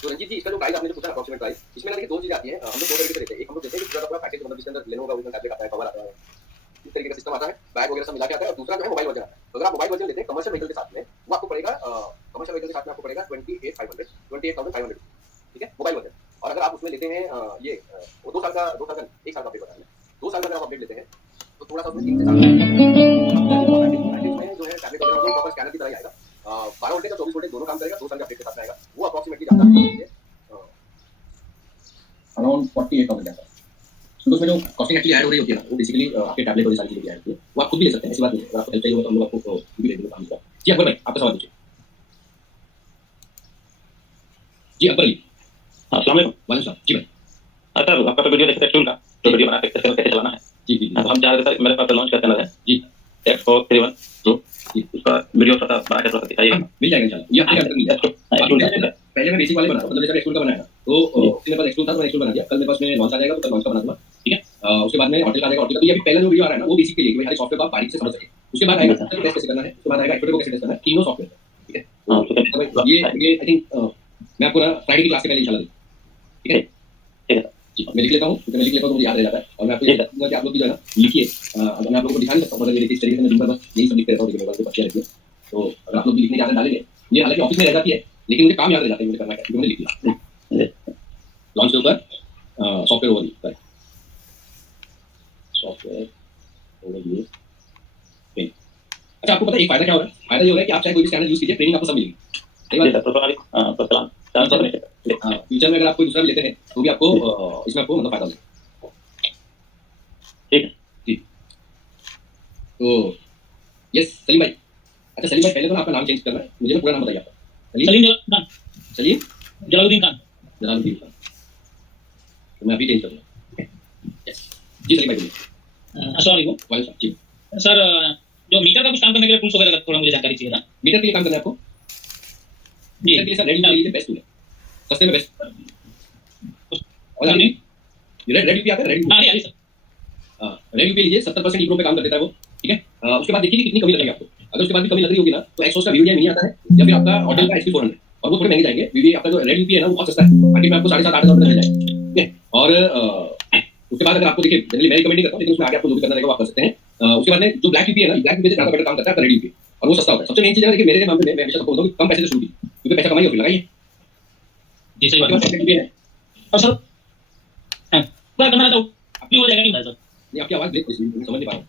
तो रंजीत जी इसका जो प्राइस आपने जो पूछा अप्रॉक्सीमेट प्राइस, इसमें ना देखिए 2 चीजें आती हैं, हम लोग 2 तरीके से देते हैं। एक हम लोग देते हैं कि पूरा पैकेज, मतलब जिसके अंदर लेनोवो का ओरिजिनल टैबलेट आता है, कवर आता है, इस तरीके का सिस्टम आता है, बैग वगैरह सब मिला के आता है। और दूसरा जो है मोबाइल वर्जन आता है। तो अगर आप मोबाइल वर्जन लेते हैं कमर्शियल व्हीकल के साथ में, वो आपको पड़ेगा कमर्शियल व्हीकल के साथ में आपको पड़ेगा 28,500, ठीक है, मोबाइल वर्जन। और अगर आप उसमें लेते हैं ये वो 1 साल का अपडेट बताया मैंने, 2 साल का अगर आप अपडेट लेते हैं तो थोड़ा सा उसमें 3 से 4 पैकेज में जो है टैबलेट वगैरह प्रॉपर स्कैनर की तरह ही आएगा। 12 वोल्टेज और 24 वोल्टेज दोनों काम करेगा, 2 साल के अपडेट के साथ आएगा। वो अप्रॉक्सीमेटली जाता है अराउंड 48,000 जाता है। तो उसमें जो कॉस्टिंग एक्चुअली ऐड हो रही होती है ना, वो बेसिकली आपके टैबलेट और ये सारी चीजें ऐड होती है, वो आप खुद भी ले सकते हैं, ऐसी बात नहीं है। अगर आपको हेल्प चाहिए होगा तो हम लोग आपको भी दे देंगे काम का। जी अकबर भाई, आपका सवाल पूछिए। जी अकबर अली। हाँ, अस्सलाम वालेकुम। वालेकुम सलाम। जी भाई। हाँ सर, आपका तो वीडियो देख रहे एक्सटूल का, जो वीडियो बना के कैसे चलाना है। जी जी। हाँ, तो हम चाह रहे थे सर, मेरे पास लॉन्च करके ना है जी X431 Pro, उसका वीडियो थोड़ा बना के थोड़ा दिखाइएगा। मिल जाएगा इंशाल्लाह, ये आपके अंदर मिल जाएगा। पहले मैं बेसिक वाले बना रहा हूँ, मतलब जैसे एक्सटूल का बनाया था, तो मेरे पास एक्सटूल था तो मैं एक्सटूल बना दिया। कल मेरे पास में लॉन्च आ जाएगा तो कल लॉन्च का बना दूंगा, ठीक है। उसके बाद में ऑर्टिकल आ जाएगा, ऑर्टिकल तो ये अभी पहला जो वीडियो आ रहा है ना, वो बेसिक के लिए कि भाई हर सॉफ्टवेयर को आप बारीक से समझ सकें। उसके बाद आएगा सिस्टम को टेस्ट कैसे करना है, उसके बाद आएगा एक्टिविटी को कैसे टेस्ट करना है, तीनों सॉफ्टवेयर, ठीक है। तो ये आई थिंक मैं आपको फ्राइडे की क्लास के पहले इंशाल्लाह दूंगा, ठीक है। ठीक है जी, मैं लिख लेता हूँ, क्योंकि मैं लिख लेता हूँ तो मुझे याद रह जाता है। और मैं आपको ये कहूँगा कि आप लोग भी जो है ना लिखिए। अगर मैं आप लोगों को दिखा नहीं सकता हूँ, मतलब इस तरीके से मैं दिन भर बस यही सब लिखते रहता हूँ, लेकिन मोबाइल पे बच्चे रहती है, तो अगर आप लोग भी लिखने की आदत डालेंगे, ये हालांकि ऑफिस में रह जाती है, लेकिन मुझे काम याद रह जाता है मुझे करना है, क्योंकि मैंने लिख लिया। लॉन्च के ऊपर सॉफ्टवेयर ओवरव्यू, सॉफ्टवेयर ओवरव्यू। अच्छा, आपको पता है एक फायदा क्या हो रहा है? फायदा ये हो रहा है कि आप चाहे कोई भी स्कैनर यूज कीजिए, ट्रेनिंग आपको सब मिलेगी। सही बात है। फ्यूचर में अगर आप कोई दूसरा भी लेते हैं तो भी आपको इसमें आपको मतलब फायदा होगा, ठीक है जी। तो यस सलीम भाई। अच्छा सलीम भाई, पहले तो ना आपका नाम चेंज करना है, मुझे ना पूरा नाम बताइए आपका। सलीम जलालुद्दीन खान। जलालुद्दीन खान, तो मैं अभी चेंज करूँगा। यस जी सलीम भाई बोलिए। अस्सलाम वालेकुम। वालेकुम जी। सर जो मीटर का कुछ काम करने के लिए टूल्स वगैरह थोड़ा मुझे जानकारी चाहिए था। मीटर के लिए काम करना है आपको, मीटर के लिए sir red UPI best tool है, सस्ते में बेस्ट। और आपने रेड यूपीआई आता है, रेड हाँ आ रही सर। रेड यूपीआई लीजिए, 70% ईप्रो पे काम कर देता है वो, ठीक है। उसके बाद देखिए कि कितनी कमी लग रही है आपको। अगर उसके बाद भी कमी लग रही होगी ना तो एक्सोस का वीवीआई मिनी आता है या फिर आपका ऑटल का XP400, और वो थोड़े महंगे जाएंगे। वीवीआई आपका जो रेड यूपीआई है ना वो बहुत सस्ता है, मार्केट में आपको 7,500-8,000 रुपये मिल जाएगा, ठीक है। और उसके बाद अगर आपको देखिए जनरली मैं रिकमेंड नहीं करता हूं, लेकिन उसमें आगे आपको जो भी करना रहेगा वो आप कर सकते हैं। उसके बाद में जो ब्लैक यूपीआई है ना, ब्लैक यूपीआई से ज्यादा बेटर काम करता है आपका रेड यूपीआई, और वो सस्ता होता है। सबसे मेन चीज है देखिए मेरे मामले में मैं हमेशा सबको बोलता हूं कि कम पैसे से शुरू कीजिए, क्योंकि पैसा कमाइए और फिर लगाइए। जी सही बात है। है और सर पूरा करना तो अपनी हो जाएगा नहीं सर। नहीं, आपकी आवाज ब्रेक हो रही है, समझ नहीं पा रहा हूं।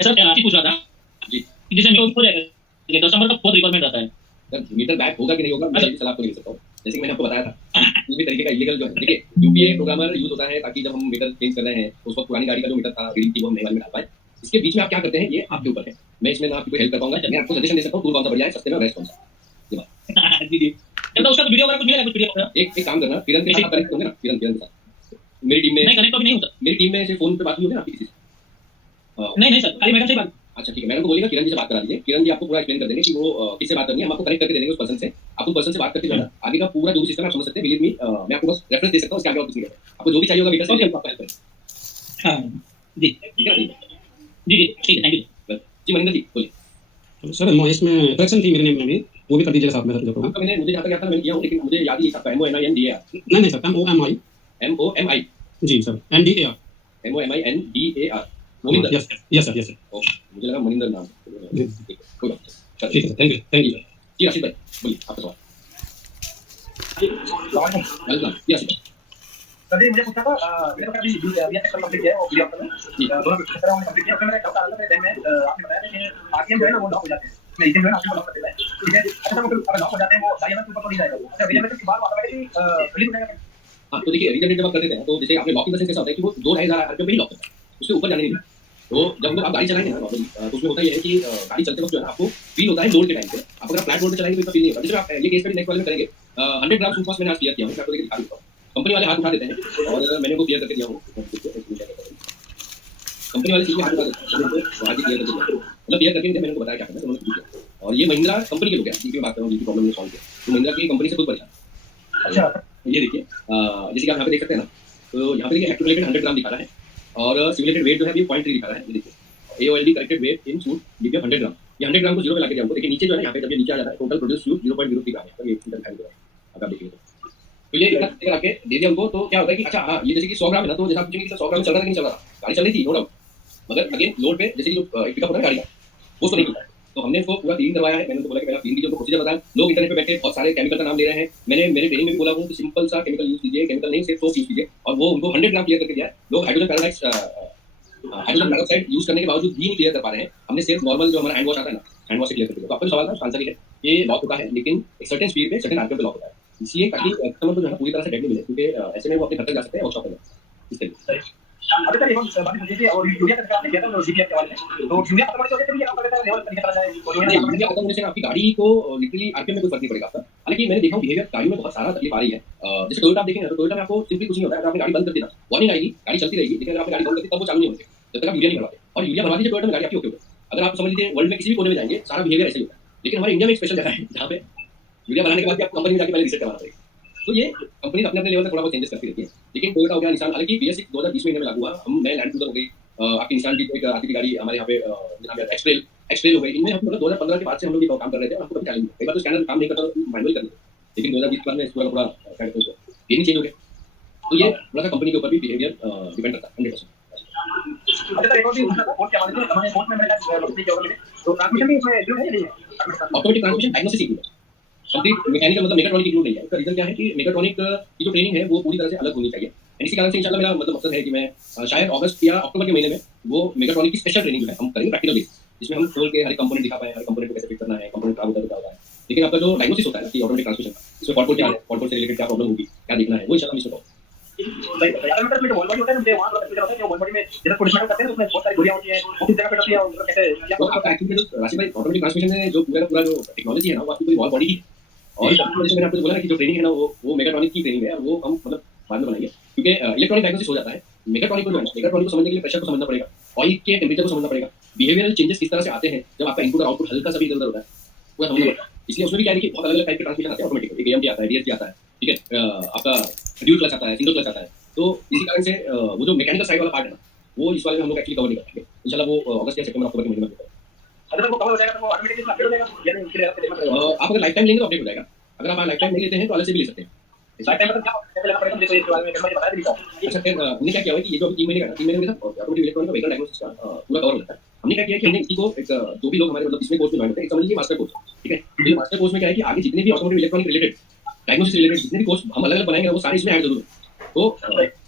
सर आपकी पूछ रहा था जी जैसे मेरे को जाएगा ठीक है, कस्टमर का बहुत रिक्वायरमेंट रहता है। सर मीटर बैक होगा कि नहीं होगा मैं सलाह आपको नहीं दे सकता हूं। जैसे कि मैंने आपको बताया था, किसी भी तरीके का इलीगल जो है, देखिए यूपीए प्रोग्रामर यूज होता है ताकि जब हम मीटर चेंज कर रहे हैं उस वक्त पुरानी गाड़ी का जो मीटर था रीडिंग की वो हम नई वाली में डाल पाए। इसके बीच में आप क्या करते हैं ये आपके ऊपर है, मैं इसमें ना आपकी कोई हेल्प कर पाऊंगा। मैं आपको सजेशन दे सकता हूं टूल कौन सा बढ़िया है, सस्ते में बेस्ट कौन सा। जी जी तो उसका वीडियो वगैरह कुछ मिलेगा, कुछ पीडीएफ एक काम करना, किरण के साथ कनेक्ट होंगे ना, किरण के साथ मेरी टीम में, नहीं कनेक्ट तो नहीं होता। मेरी टीम में से फोन पे बात हुई होगी ना आपकी किसी से? नहीं सर खाली मैडम से बात। अच्छा ठीक है, मैडम को बोलिएगा किरण जी से बात करा दीजिए। किरण जी आपको पूरा एक्सप्लेन कर देंगे कि वो किससे बात करनी है, हम आपको कनेक्ट करके दे देंगे उस पर्सन से। आप उस पर्सन से बात करके जो है ना आगे का पूरा जो भी सिस्टम है आप समझ सकते हैं। बिलीव मी, मैं आपको बस रेफरेंस दे सकता हूं, उसके आगे और कुछ नहीं है। आपको जो भी चाहिए होगा मीटर से आपको हेल्प करें। हां जी ठीक है जी जी ठीक है, थैंक यू जी। मनिंदर जी बोलिए। तो सर इसमें करेक्शन थी मेरे नेम में भी, वो भी कर दीजिएगा साथ में सर जो प्रोग्राम। आपका मैंने मुझे जहां तक याद था मैंने किया हूं, लेकिन मुझे याद ही आपका MONINDAR नहीं sir MOMI MOMI ji sir NDAR MOMINDAR Monindar. Yes sir okay, मुझे लगा मनिंदर नाम। कोई बात नहीं, ठीक है, थैंक यू जी। राशिद भाई बोलिए आपका सवाल। वेलकम जी राशिद भाई। सर मुझे पूछना था, मेरे पास अभी बीएसएक्स कंप्लीट किया है और वीडियो आपने दोनों तरह हमने कंप्लीट किया। उसमें मेरा डाउट आ रहा था, देन में आपने बताया था कि आरटीएम जो है ना वो लॉक हो जाते हैं, मैं इसे जो है ना आपको लॉक कर देता है, ठीक है। अच्छा सर वो अगर लॉक हो जाते हैं वो डायमंड के ऊपर तो नहीं जाएगा वो, अच्छा रीजनरेटर के बाद ऑटोमेटिकली रिलीज हो जाएगा। हाँ तो देखिए रीजनरेट जब आप कर देते हैं तो जैसे आपने लॉकिंग कैसे होता है कि वो 2,500 आरपीएम पे ही लॉक करता है, उसके ऊपर जाने नहीं देता। तो जब आप गाड़ी चलाएंगे ना नॉर्मली, तो उसमें होता ये है कि गाड़ी चलते वक्त जो है ना आपको फील होता है लोड के टाइम पे। आप अगर फ्लैट लोड पे चलाएंगे तो इतना फील नहीं होगा। जैसे आप ये केस स्टडी नेक्स्ट वाले में करेंगे, 100 ग्राम सुपरफास्ट मैंने आज क्लियर किया हूं, मैं आपको देखिए दिखा देता हूं। कंपनी वाले हाथ उठा देते हैं और मैंने वो क्लियर करके दिया हूं। कंपनी वाले सीधे हाथ उठा देते हैं, तो आगे क्लियर करके दिया मतलब क्लियर करके मैंने उनको बताया क्या करना है, तो उन्होंने किया। और ये महिंद्रा कंपनी के लोग हैं जिनकी बात कर रहा हूं, जिनकी प्रॉब्लम ने सॉल्व किया, तो महिंद्रा की कंपनी से खुद परेशान। अच्छा ये देखिए जैसे कि आप यहाँ पे देख सकते हैं ना, तो यहाँ पे देखिए एक्यूमुलेटेड 100 ग्राम दिखा रहा है और सिमुलेटेड वेट जो है अभी 0.3 दिखा रहा है। ये देखिए AOLD करेक्टेड वेट इन सूट लिथियम 100 ग्राम, ये 100 ग्राम को 0 पे लाके दिया हमको। देखिए नीचे जो है ना यहाँ पे जब ये नीचे आ जाता है टोटल प्रोड्यूस फ्यूल 0.03 ग्राम है, ये दिखाई दे रहा है अगर आप देखिए तो ये इतना करा के दे दिया हमको। तो क्या होता है कि अच्छा हाँ ये जैसे कि 100 ग्राम है ना, तो जैसा आप पूछेंगे कि 100 ग्राम चल रहा था कि नहीं चल रहा, गाड़ी चल रही थी नो डाउट, मगर अगेन लोड पे जैसे कि जो पिकअप होता है गाड़ी का वो तो नहीं मिलता है। तो हमने उसको पूरा क्लीन करवाया है। मैंने उनको बोला कि पहले क्लीन कीजिए, उनको प्रोसीजर बताया। लोग इंटरनेट पे बैठे बहुत सारे केमिकल का नाम ले रहे हैं। मैंने मेरे ट्रेनिंग में भी बोला हूँ कि सिंपल सा केमिकल यूज कीजिए, केमिकल नहीं सिर्फ सोप यूज कीजिए, और वो उनको 100 ग्राम क्लियर करके दिया है। लोग हाइड्रोजन पेरोक्साइड यूज करने के बावजूद भी नहीं क्लियर कर पा रहे हैं। हमने सिर्फ नॉर्मल जो हमारा हैंड वॉश आता है ना, हैंड वॉश से क्लियर कर दिया। तो आपका सवाल था आंसर ये है, ये लॉक होता है लेकिन एक सर्टेन स्पीड पे सर्टेन आरपीएम पे लॉक होता है, इसलिए ताकि कस्टमर को जो है पूरी तरह से डेड नहीं मिले, क्योंकि ऐसे में वो अपने घर तक जा सकते हैं वर्कशॉप में इस तरीके से। अभी तक एक बात मुझे थी और यूरिया का आपने किया था और जीपीएफ के वाले में, तो यूरिया खत्म होने से भी आप कहते हैं लेवल तरीके तरह जाए और यूरिया खत्म होने से आपकी गाड़ी को लिटरली आरपीएम में कोई फर्क नहीं पड़ेगा आपका। हालांकि मैंने देखा बिहेवियर गाड़ी में बहुत सारा तकलीफ आ रही है। जैसे टोयोटा आप देखेंगे तो टोयोटा में आपको सिंपली कुछ नहीं होता है, अगर आपने गाड़ी बंद कर दी ना वार्निंग आएगी, गाड़ी चलती रहेगी, लेकिन अगर आपने गाड़ी बंद कर दी तब वो चालू नहीं होंगे जब तक आप यूरिया नहीं भरवाते। और यूरिया भरवा दीजिए टोयोटा में गाड़ी आपकी ओके होगी। अगर आप समझ लीजिए वर्ल्ड में किसी भी कोने में जाएंगे सारा बिहेवियर ऐसे ही होता है, लेकिन हमारे इंडिया में एक स्पेशल जगह है जहाँ पे यूरिया भराने के बाद आपको कंपनी में जाके पहले रिसेट करवाना पड़ेगा। तो ये कंपनी अपने अपने लेवल पर थोड़ा बहुत चेंजेस करती रहती है। लेकिन टोयोटा हो गया, निसान, हालांकि BS6 2020 में लागू हुआ। मैं लैंड क्रूजर हो गई, आपकी निसान की एक आती थी गाड़ी हमारे यहाँ पे एक्सट्रेल हो गई। इनमें हम 2015 के बाद से हम लोग ये काम कर रहे थे। हमको कभी चैलेंज कई बार तो स्कैनर काम नहीं करता मैनुअल करना, लेकिन 2020 के बाद में इस पूरा क्या कहते हैं ये नहीं चेंज हो गया। तो ये थोड़ा सा कंपनी के ऊपर भी बिहेवियर डिपेंड करता है 100%। अच्छा एक और चीज पूछना था, कोर्ट के हवाले से हमारे कोर्ट में मेरे पास नौकरी के हवाले में तो ट्रांसमिशन भी इसमें जो है नहीं है ऑटोमेटिक ट्रांसमिशन डायग्नोसिस इंक्लूड है, कंप्लीट मैकेनिकल मतलब मेगाट्रॉनिक इंक्लूड नहीं है। उसका रीजन क्या है कि मेगाट्रॉनिक की जो ट्रेनिंग है वो पूरी तरह से अलग होनी चाहिए। इसी कारण से इंशाल्लाह मेरा मतलब मकसद है कि मैं शायद अगस्त या अक्टूबर के महीने में वो मेगाट्रॉनिक की स्पेशल ट्रेनिंग जो है हम करेंगे प्रैक्टिकल बेस, जिसमें हम खोल के हर कंपोनेंट दिखा पाए, हर कंपोनेंट को कैसे फिट करना है, कंपोनेंट खराब होता है तो क्या होता है। लेकिन आपका जो डायग्नोसिस होता है कि ऑटोमेटिक ट्रांसमिशन का, इसमें फॉल्ट क्या है, फॉल्ट से रिलेटेड क्या प्रॉब्लम होगी, क्या देखना है, वो इंशाल्लाह मैं इसको यार मतलब में वॉल बॉडी होता है ना, वहां पर होता है वॉल बॉडी में जब पुलिस मैन करते हैं उसमें बहुत सारी गोलियां होती हैं, वो किस जगह पे होती है और कैसे क्या तो आपका एक्चुअली जो राशि भाई ऑटोमेटिक ट्रांसमिशन में जो पूरा जो टेक्नोलॉजी है ना वो आपकी पूरी वॉल बॉडी की। और जैसे मैंने आपको बोला ना कि जो ट्रेनिंग है ना वो मेगाट्रॉनिक की ट्रेनिंग है, वो हम मतलब बाद में बनाएंगे, क्योंकि इलेक्ट्रॉनिक डायग्नोसिस हो जाता है। मेगाट्रॉनिक को जो है मेगाट्रॉनिक को समझने के लिए प्रेशर को समझना पड़ेगा, ऑयल के टेम्परेचर को समझना पड़ेगा, बिहेवियरल चेंजेस किस तरह से आते हैं जब आपका इनपुट और आउटपुट हल्का सा भी इधर-उधर होता है, वो समझना पड़ेगा। इसलिए उसमें भी क्या है कि बहुत अलग-अलग टाइप के ट्रांसमिशन आते हैं ऑटोमेटिक, एक एएमटी आता है, डीएसपी आता है, ठीक है, आपका ड्यूल क्लच आता है, सिंगल क्लच आता है। तो इसी कारण से वो जो मैकेनिकल साइड वाला पार्ट है ना, वो इस वाले में हम लोग एक्चुअली कवर नहीं कर पाएंगे। इंशाल्लाह वो अगस्त या सितंबर अक्टूबर के महीने में होगा। अगर वो कवर हो जाएगा तो वो ऑटोमेटिकली अपडेट हो जाएगा या नहीं, फिर आपको देखना पड़ेगा। आप अगर लाइफ टाइम लेंगे तो अपडेट हो जाएगा, अगर आप लाइफ टाइम नहीं लेते हैं तो अलग से भी ले सकते हैं। लाइफ टाइम मतलब क्या पहले लेना पड़ेगा, मुझे तो इसके बारे में मुझे बताया भी था। अच्छा फिर हमने क्या किया हुआ है कि ये जो अभी 3 महीने का 3 महीने में था ऑटोमेटिक इलेक्ट्रॉनिक व्हीकल डायग्नोस्टिक्स का पूरा कवर होता है। हमने क्या किया कि हमने इसी को एक जो भी लोग हमारे मतलब इसमें कोर्स में ज्वाइन करते हैं, समझ लीजिए मास्टर कोर्स, ठीक है। तो ये मास्टर कोर्स में क्या है कि आगे जितने भी automotive electronic related diagnostics related जितने भी कोर्स हम अलग-अलग बनाएंगे वो सारे इसमें ऐड जरूर होंगे। तो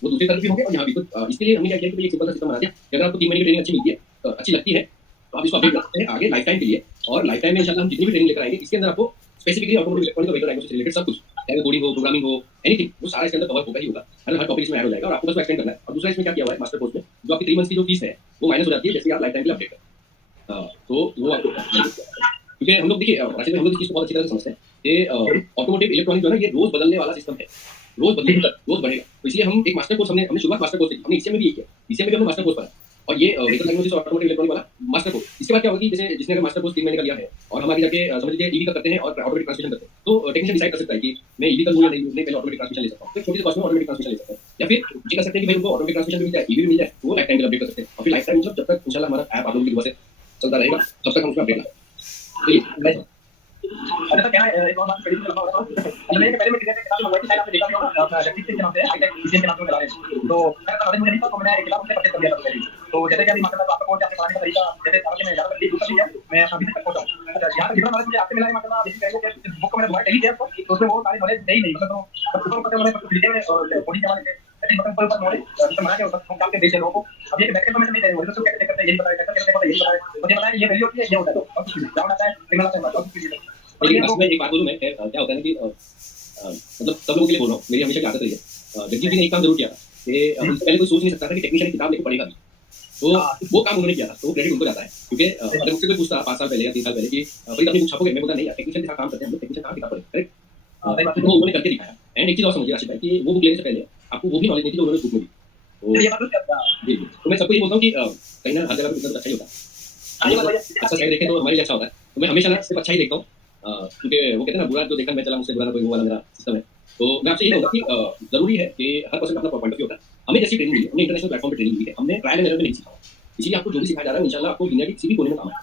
वो दूसरी तरफ भी होंगे और यहाँ भी। तो इसके लिए हमने क्या किया कि एक सिंपल सा सिस्टम बना दिया कि अगर आपको 3 महीने की ट्रेनिंग अच्छी मिलती है, अच्छी लगती है, तो आप इसको अपडेट कर सकते हैं आगे लाइफ टाइम के लिए। और लाइफ टाइम में इंशाल्लाह हम जितनी भी ट्रेनिंग लेकर आएंगे इसके अंदर आपको specifically automotive electronic vehicle diagnostics related सब कुछ, चाहे कोडिंग हो, प्रोग्रामिंग हो, एनीथिंग, वो सारा इसके अंदर कवर होगा ही होगा। हर टॉपिक इसमें ऐड हो जाएगा और आपको बस एक्सटेंड करना है। और दूसरा इसमें क्या किया हुआ है मास्टर कोर्स में, जो आपकी 3 मंथ्स की जो फीस है वो माइनस हो जाती है जैसे आप लाइफ टाइम के लिए अपडेट करें। तो वो आपको क्योंकि हम लोग देखिए राशिद भाई हम लोग इस चीज़ को बहुत अच्छी तरह से समझते हैं कि ऑटोमोटिव इलेक्ट्रॉनिक जो है ना ये रोज बदलने वाला सिस्टम है, रोज बदलेगा, रोज बढ़ेगा। तो इसलिए हम एक मास्टर कोर्स हमने शुरुआत मास्टर कोर्स से हमने इससे में भी ये किया, इससे में भी हमने मास्टर कोर्स पढ़ा और ये व्हीकल डायग्नोस्टिक्स और ऑटोमोटिव इलेक्ट्रॉनिक वाला मास्टर कोर्स। इसके बाद क्या होगी, जैसे जिसने अगर मास्टर कोर्स 3 महीने का लिया है और हम आगे जाके समझ लीजिए ईवी का करते हैं और ऑटोमेटिक ट्रांसमिशन करते हैं, तो टेक्नीशियन डिसाइड कर सकता है कि मैं ईवी का लूं या नहीं लूं, पहले ऑटोमेटिक ट्रांसमिशन ले सकता हूं, फिर छोटी सी कॉस्ट में ऑटोमेटिक ट्रांसमिशन ले सकता है, या फिर ये कर सकते हैं कि भाई उनको ऑटोमेटिक ट्रांसमिशन भी मिल जाए, ईवी भी मिल जाए, तो वो लाइफ टाइम के लिए अपडेट कर सकते हैं। और फिर लाइफ टाइम मतलब जब तक इंशाल्लाह हमारा ऐप आप लोगों की दुआ से चलता रहेगा तब तक हम उसमें अपडेट लाएंगे। तो अच्छा तो क्या है एक और बात कड़ी लंबा हो रहा है। मैंने पहले में किताब मंगवाई थी, शायद आपने देखा भी होगा, अपना जगदीप सिंह के नाम से हाईटेक म्यूजियम के नाम से चला रहे हैं। तो मैंने पता मुझे नहीं था, तो मैंने एक किताब उनसे परचेज कर लिया था पहले। तो जैसे कि अभी माशाल्लाह आपका कोर्स आपके पढ़ाने का तरीका जैसे सारा के मैं ज्यादा डीप कर लिया, मैं अभी तक पहुंचा हूं। अच्छा यहाँ तक जितना नॉलेज मुझे आपसे मिला है माशाल्लाह, जैसे कहेंगे कि बुक को मैंने दोबारा टेली किया तो उसमें वो सारी नॉलेज नहीं मतलब तो ऊपर पता मैंने लिखे में और कोडिंग के बारे में ऐसे मतलब ऊपर नॉलेज सिस्टम बना के बस हम काम के बेच लोगों को। अब ये बैक एंड में नहीं है, वो तो कैसे करते हैं यही बताया, कैसे करते हैं यही बताया, मुझे बताया ये वैल्यू होती है, ये होता है, तो अब कुछ डाउन आता है, सिग्नल आता है, अब कुछ लेकिन इसमें एक बात बोलूं मैं, क्या होता है ना कि मतलब सब लोगों के लिए बोल रहा हूँ, मेरी हमेशा की आदत रही है। जगदीप जी ने एक काम जरूर किया कि उससे पहले कोई सोच नहीं सकता था कि टेक्नीशियन किताब लेकर पढ़ेगा भी, तो वो काम उन्होंने किया था, तो क्रेडिट उनको जाता है। क्योंकि अगर मुझसे कोई पूछता 5 साल पहले या 3 साल पहले कि भाई अपनी बुक छापोगे, मैं बोलता नहीं यार टेक्नीशियन के साथ काम करते हैं हम लोग, टेक्नीशियन कहाँ किताब पढ़े, करेक्ट। तो वो उन्होंने करके दिखाया। एंड एक चीज और समझिए राशिद भाई कि वो बुक लेने से पहले आपको वो भी नॉलेज नहीं थी जो उन्होंने बुक में दी। तो ये बात तो जी, तो मैं सबको ये बोलता हूँ कि कहीं ना हर जगह पे अच्छा ही होता है, अच्छा साइड देखें तो हमारे लिए अच्छा होता है। तो मैं हमेशा ना सिर्फ अच्छा ही देखता हूँ, क्योंकि वो कहते हैं ना बुरा जो देखा मैं चला मुझसे बुरा ना कोई, वो वाला मेरा सिस्टम है। तो मैं आपसे ये कहूँगा कि जरूरी है कि हर पर्सन का अपना पॉइंट ऑफ व्यू होता है। हमें जैसी ट्रेनिंग मिली, हमने इंटरनेशनल प्लेटफॉर्म पे ट्रेनिंग ली है, हमने ट्रायल एंड एरर में नहीं सीखा, इसलिए आपको जो भी सिखाया जा रहा है इंशाल्लाह आपको दुनिया की किसी भी कोने में काम आए,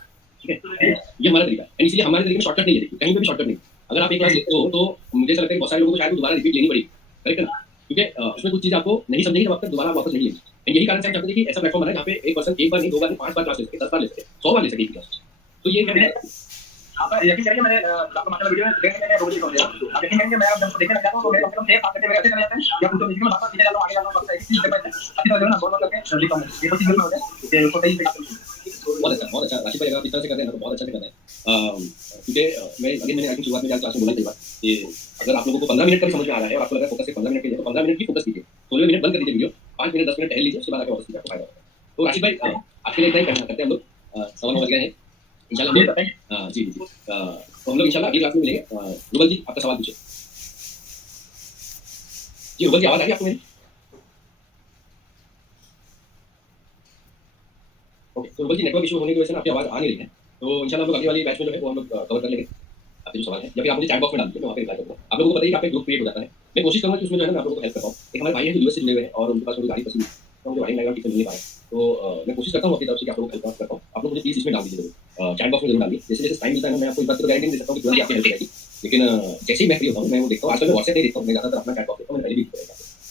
ठीक है। ये हमारा तरीका है, एंड इसलिए हमारे तरीके में शॉर्टकट नहीं है, देखिए कहीं पे भी शॉर्टकट नहीं। अगर आप एक क्लास लेते हो तो मुझे ऐसा लगता है बहुत सारे लोगों को शायद दोबारा रिपीट लेनी पड़ी, करेक्ट है ना, क्योंकि उसमें कुछ चीज़ आपको नहीं समझेगी जब आप तक दोबारा वापस नहीं लेंगे। एंड यही कारण से हम चाहते हैं कि ऐसा प्लेटफॉर्म बना जहाँ पे एक पर्सन एक बार नहीं, 2 बार नहीं, 5 बार क्लास ले सके, 10 बार ले सके, 100 बार ले सके एक क्लास। तो ये क्या है आप यकीन करिए मैंने आपको माशाल्लाह वीडियो में देखने में रोज ही हो गया। आप यकीन करेंगे मैं जब देखने लग जाता हूं तो मेरे कम से कम 6-7 घंटे मेरे ऐसे चले जाते हैं, या कुछ म्यूजिक में बात चीजें चलो आगे चलो बस एक चीज पे अच्छी तरह ना बोल करके लिखता हूं। ये तो चीज में हो जाए कि उसको सही से बहुत अच्छा राशिद भाई, अगर आप इस तरह से कर रहे हैं तो बहुत अच्छा से कर रहे हैं। क्योंकि मैंने आई थिंक शुरुआत में क्लास में बोला कई बार कि अगर आप लोगों को 15 मिनट का समझ में आ रहा है और आपको लगा फोकस से 15 मिनट के लिए, तो 15 मिनट की फोकस कीजिए, 16 मिनट बंद कर दीजिए वीडियो, 5 मिनट 10 मिनट टहल लीजिए, उसके बाद आगे वापस कीजिए, आपको फायदा होगा। तो राशिद भाई आपके लिए इतना ही करते हैं हम लोग, 9 बज गए हैं इंशाल्लाह। जी जी, तो हम लोग इंशाल्लाह अगली क्लास में मिलेंगे। रुबल जी आपका सवाल पूछिए। जी रुबल जी आवाज आ रही है आपको मेरी? ओके, तो रुबल जी नेटवर्क इशू होने की वजह से ना आपकी आवाज आ नहीं रही है, तो इंशाल्लाह हम लोग अगली वाली बैच में जो है वो हम लोग कवर कर लेंगे आपके जो सवाल है, या फिर आप मुझे चैट बॉक्स में डाल दीजिए, मैं वहाँ पे रिप्लाई करूँगा। आप लोगों को बताइए कि आपका ग्रुप क्रिएट हो जाता है, मैं कोशिश करूँगा कि उसमें जो है ना मैं आप लोगों को हेल्प कर पाऊँ। एक हमारे भाई हैं जो यूएस से जुड़े हुए हैं और उनके पास थोड़ी गाड़ी पसंद है, तो मुझे गाड़ी ठीक से मिल नहीं पाए, तो मैं कोशिश करता हूँ अपनी तरफ से कि आप लोगों को हेल्प कर पाऊँ। आप लोग मुझे प्लीज इसमें डाल दीजिए जरूर, चैट बॉक्स में जरूर डालिए। जैसे जैसे टाइम मिलता है ना, मैं आपको इस बात तो गारंटी नहीं दे सकता हूँ कि तुरंत आपकी हेल्प हो जाएगी, लेकिन जैसे ही मैं फ्री होता हूँ मैं वो देखता हूँ। आजकल मैं व्हाट्सएप नहीं देखता हूँ, मैं ज़्यादातर अपना चैट बॉक्स देखता हूँ, मैंने पहले भी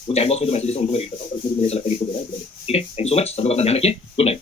वो चैट बॉक्स में जो मैसेजेस हैं उनको मैं रीड करता हूँ, उसमें मुझे ऐसा लगता है कि ठीक है। थैंक यू सो मच, सब लोग अपना ध्यान रखिए, गुड नाइट।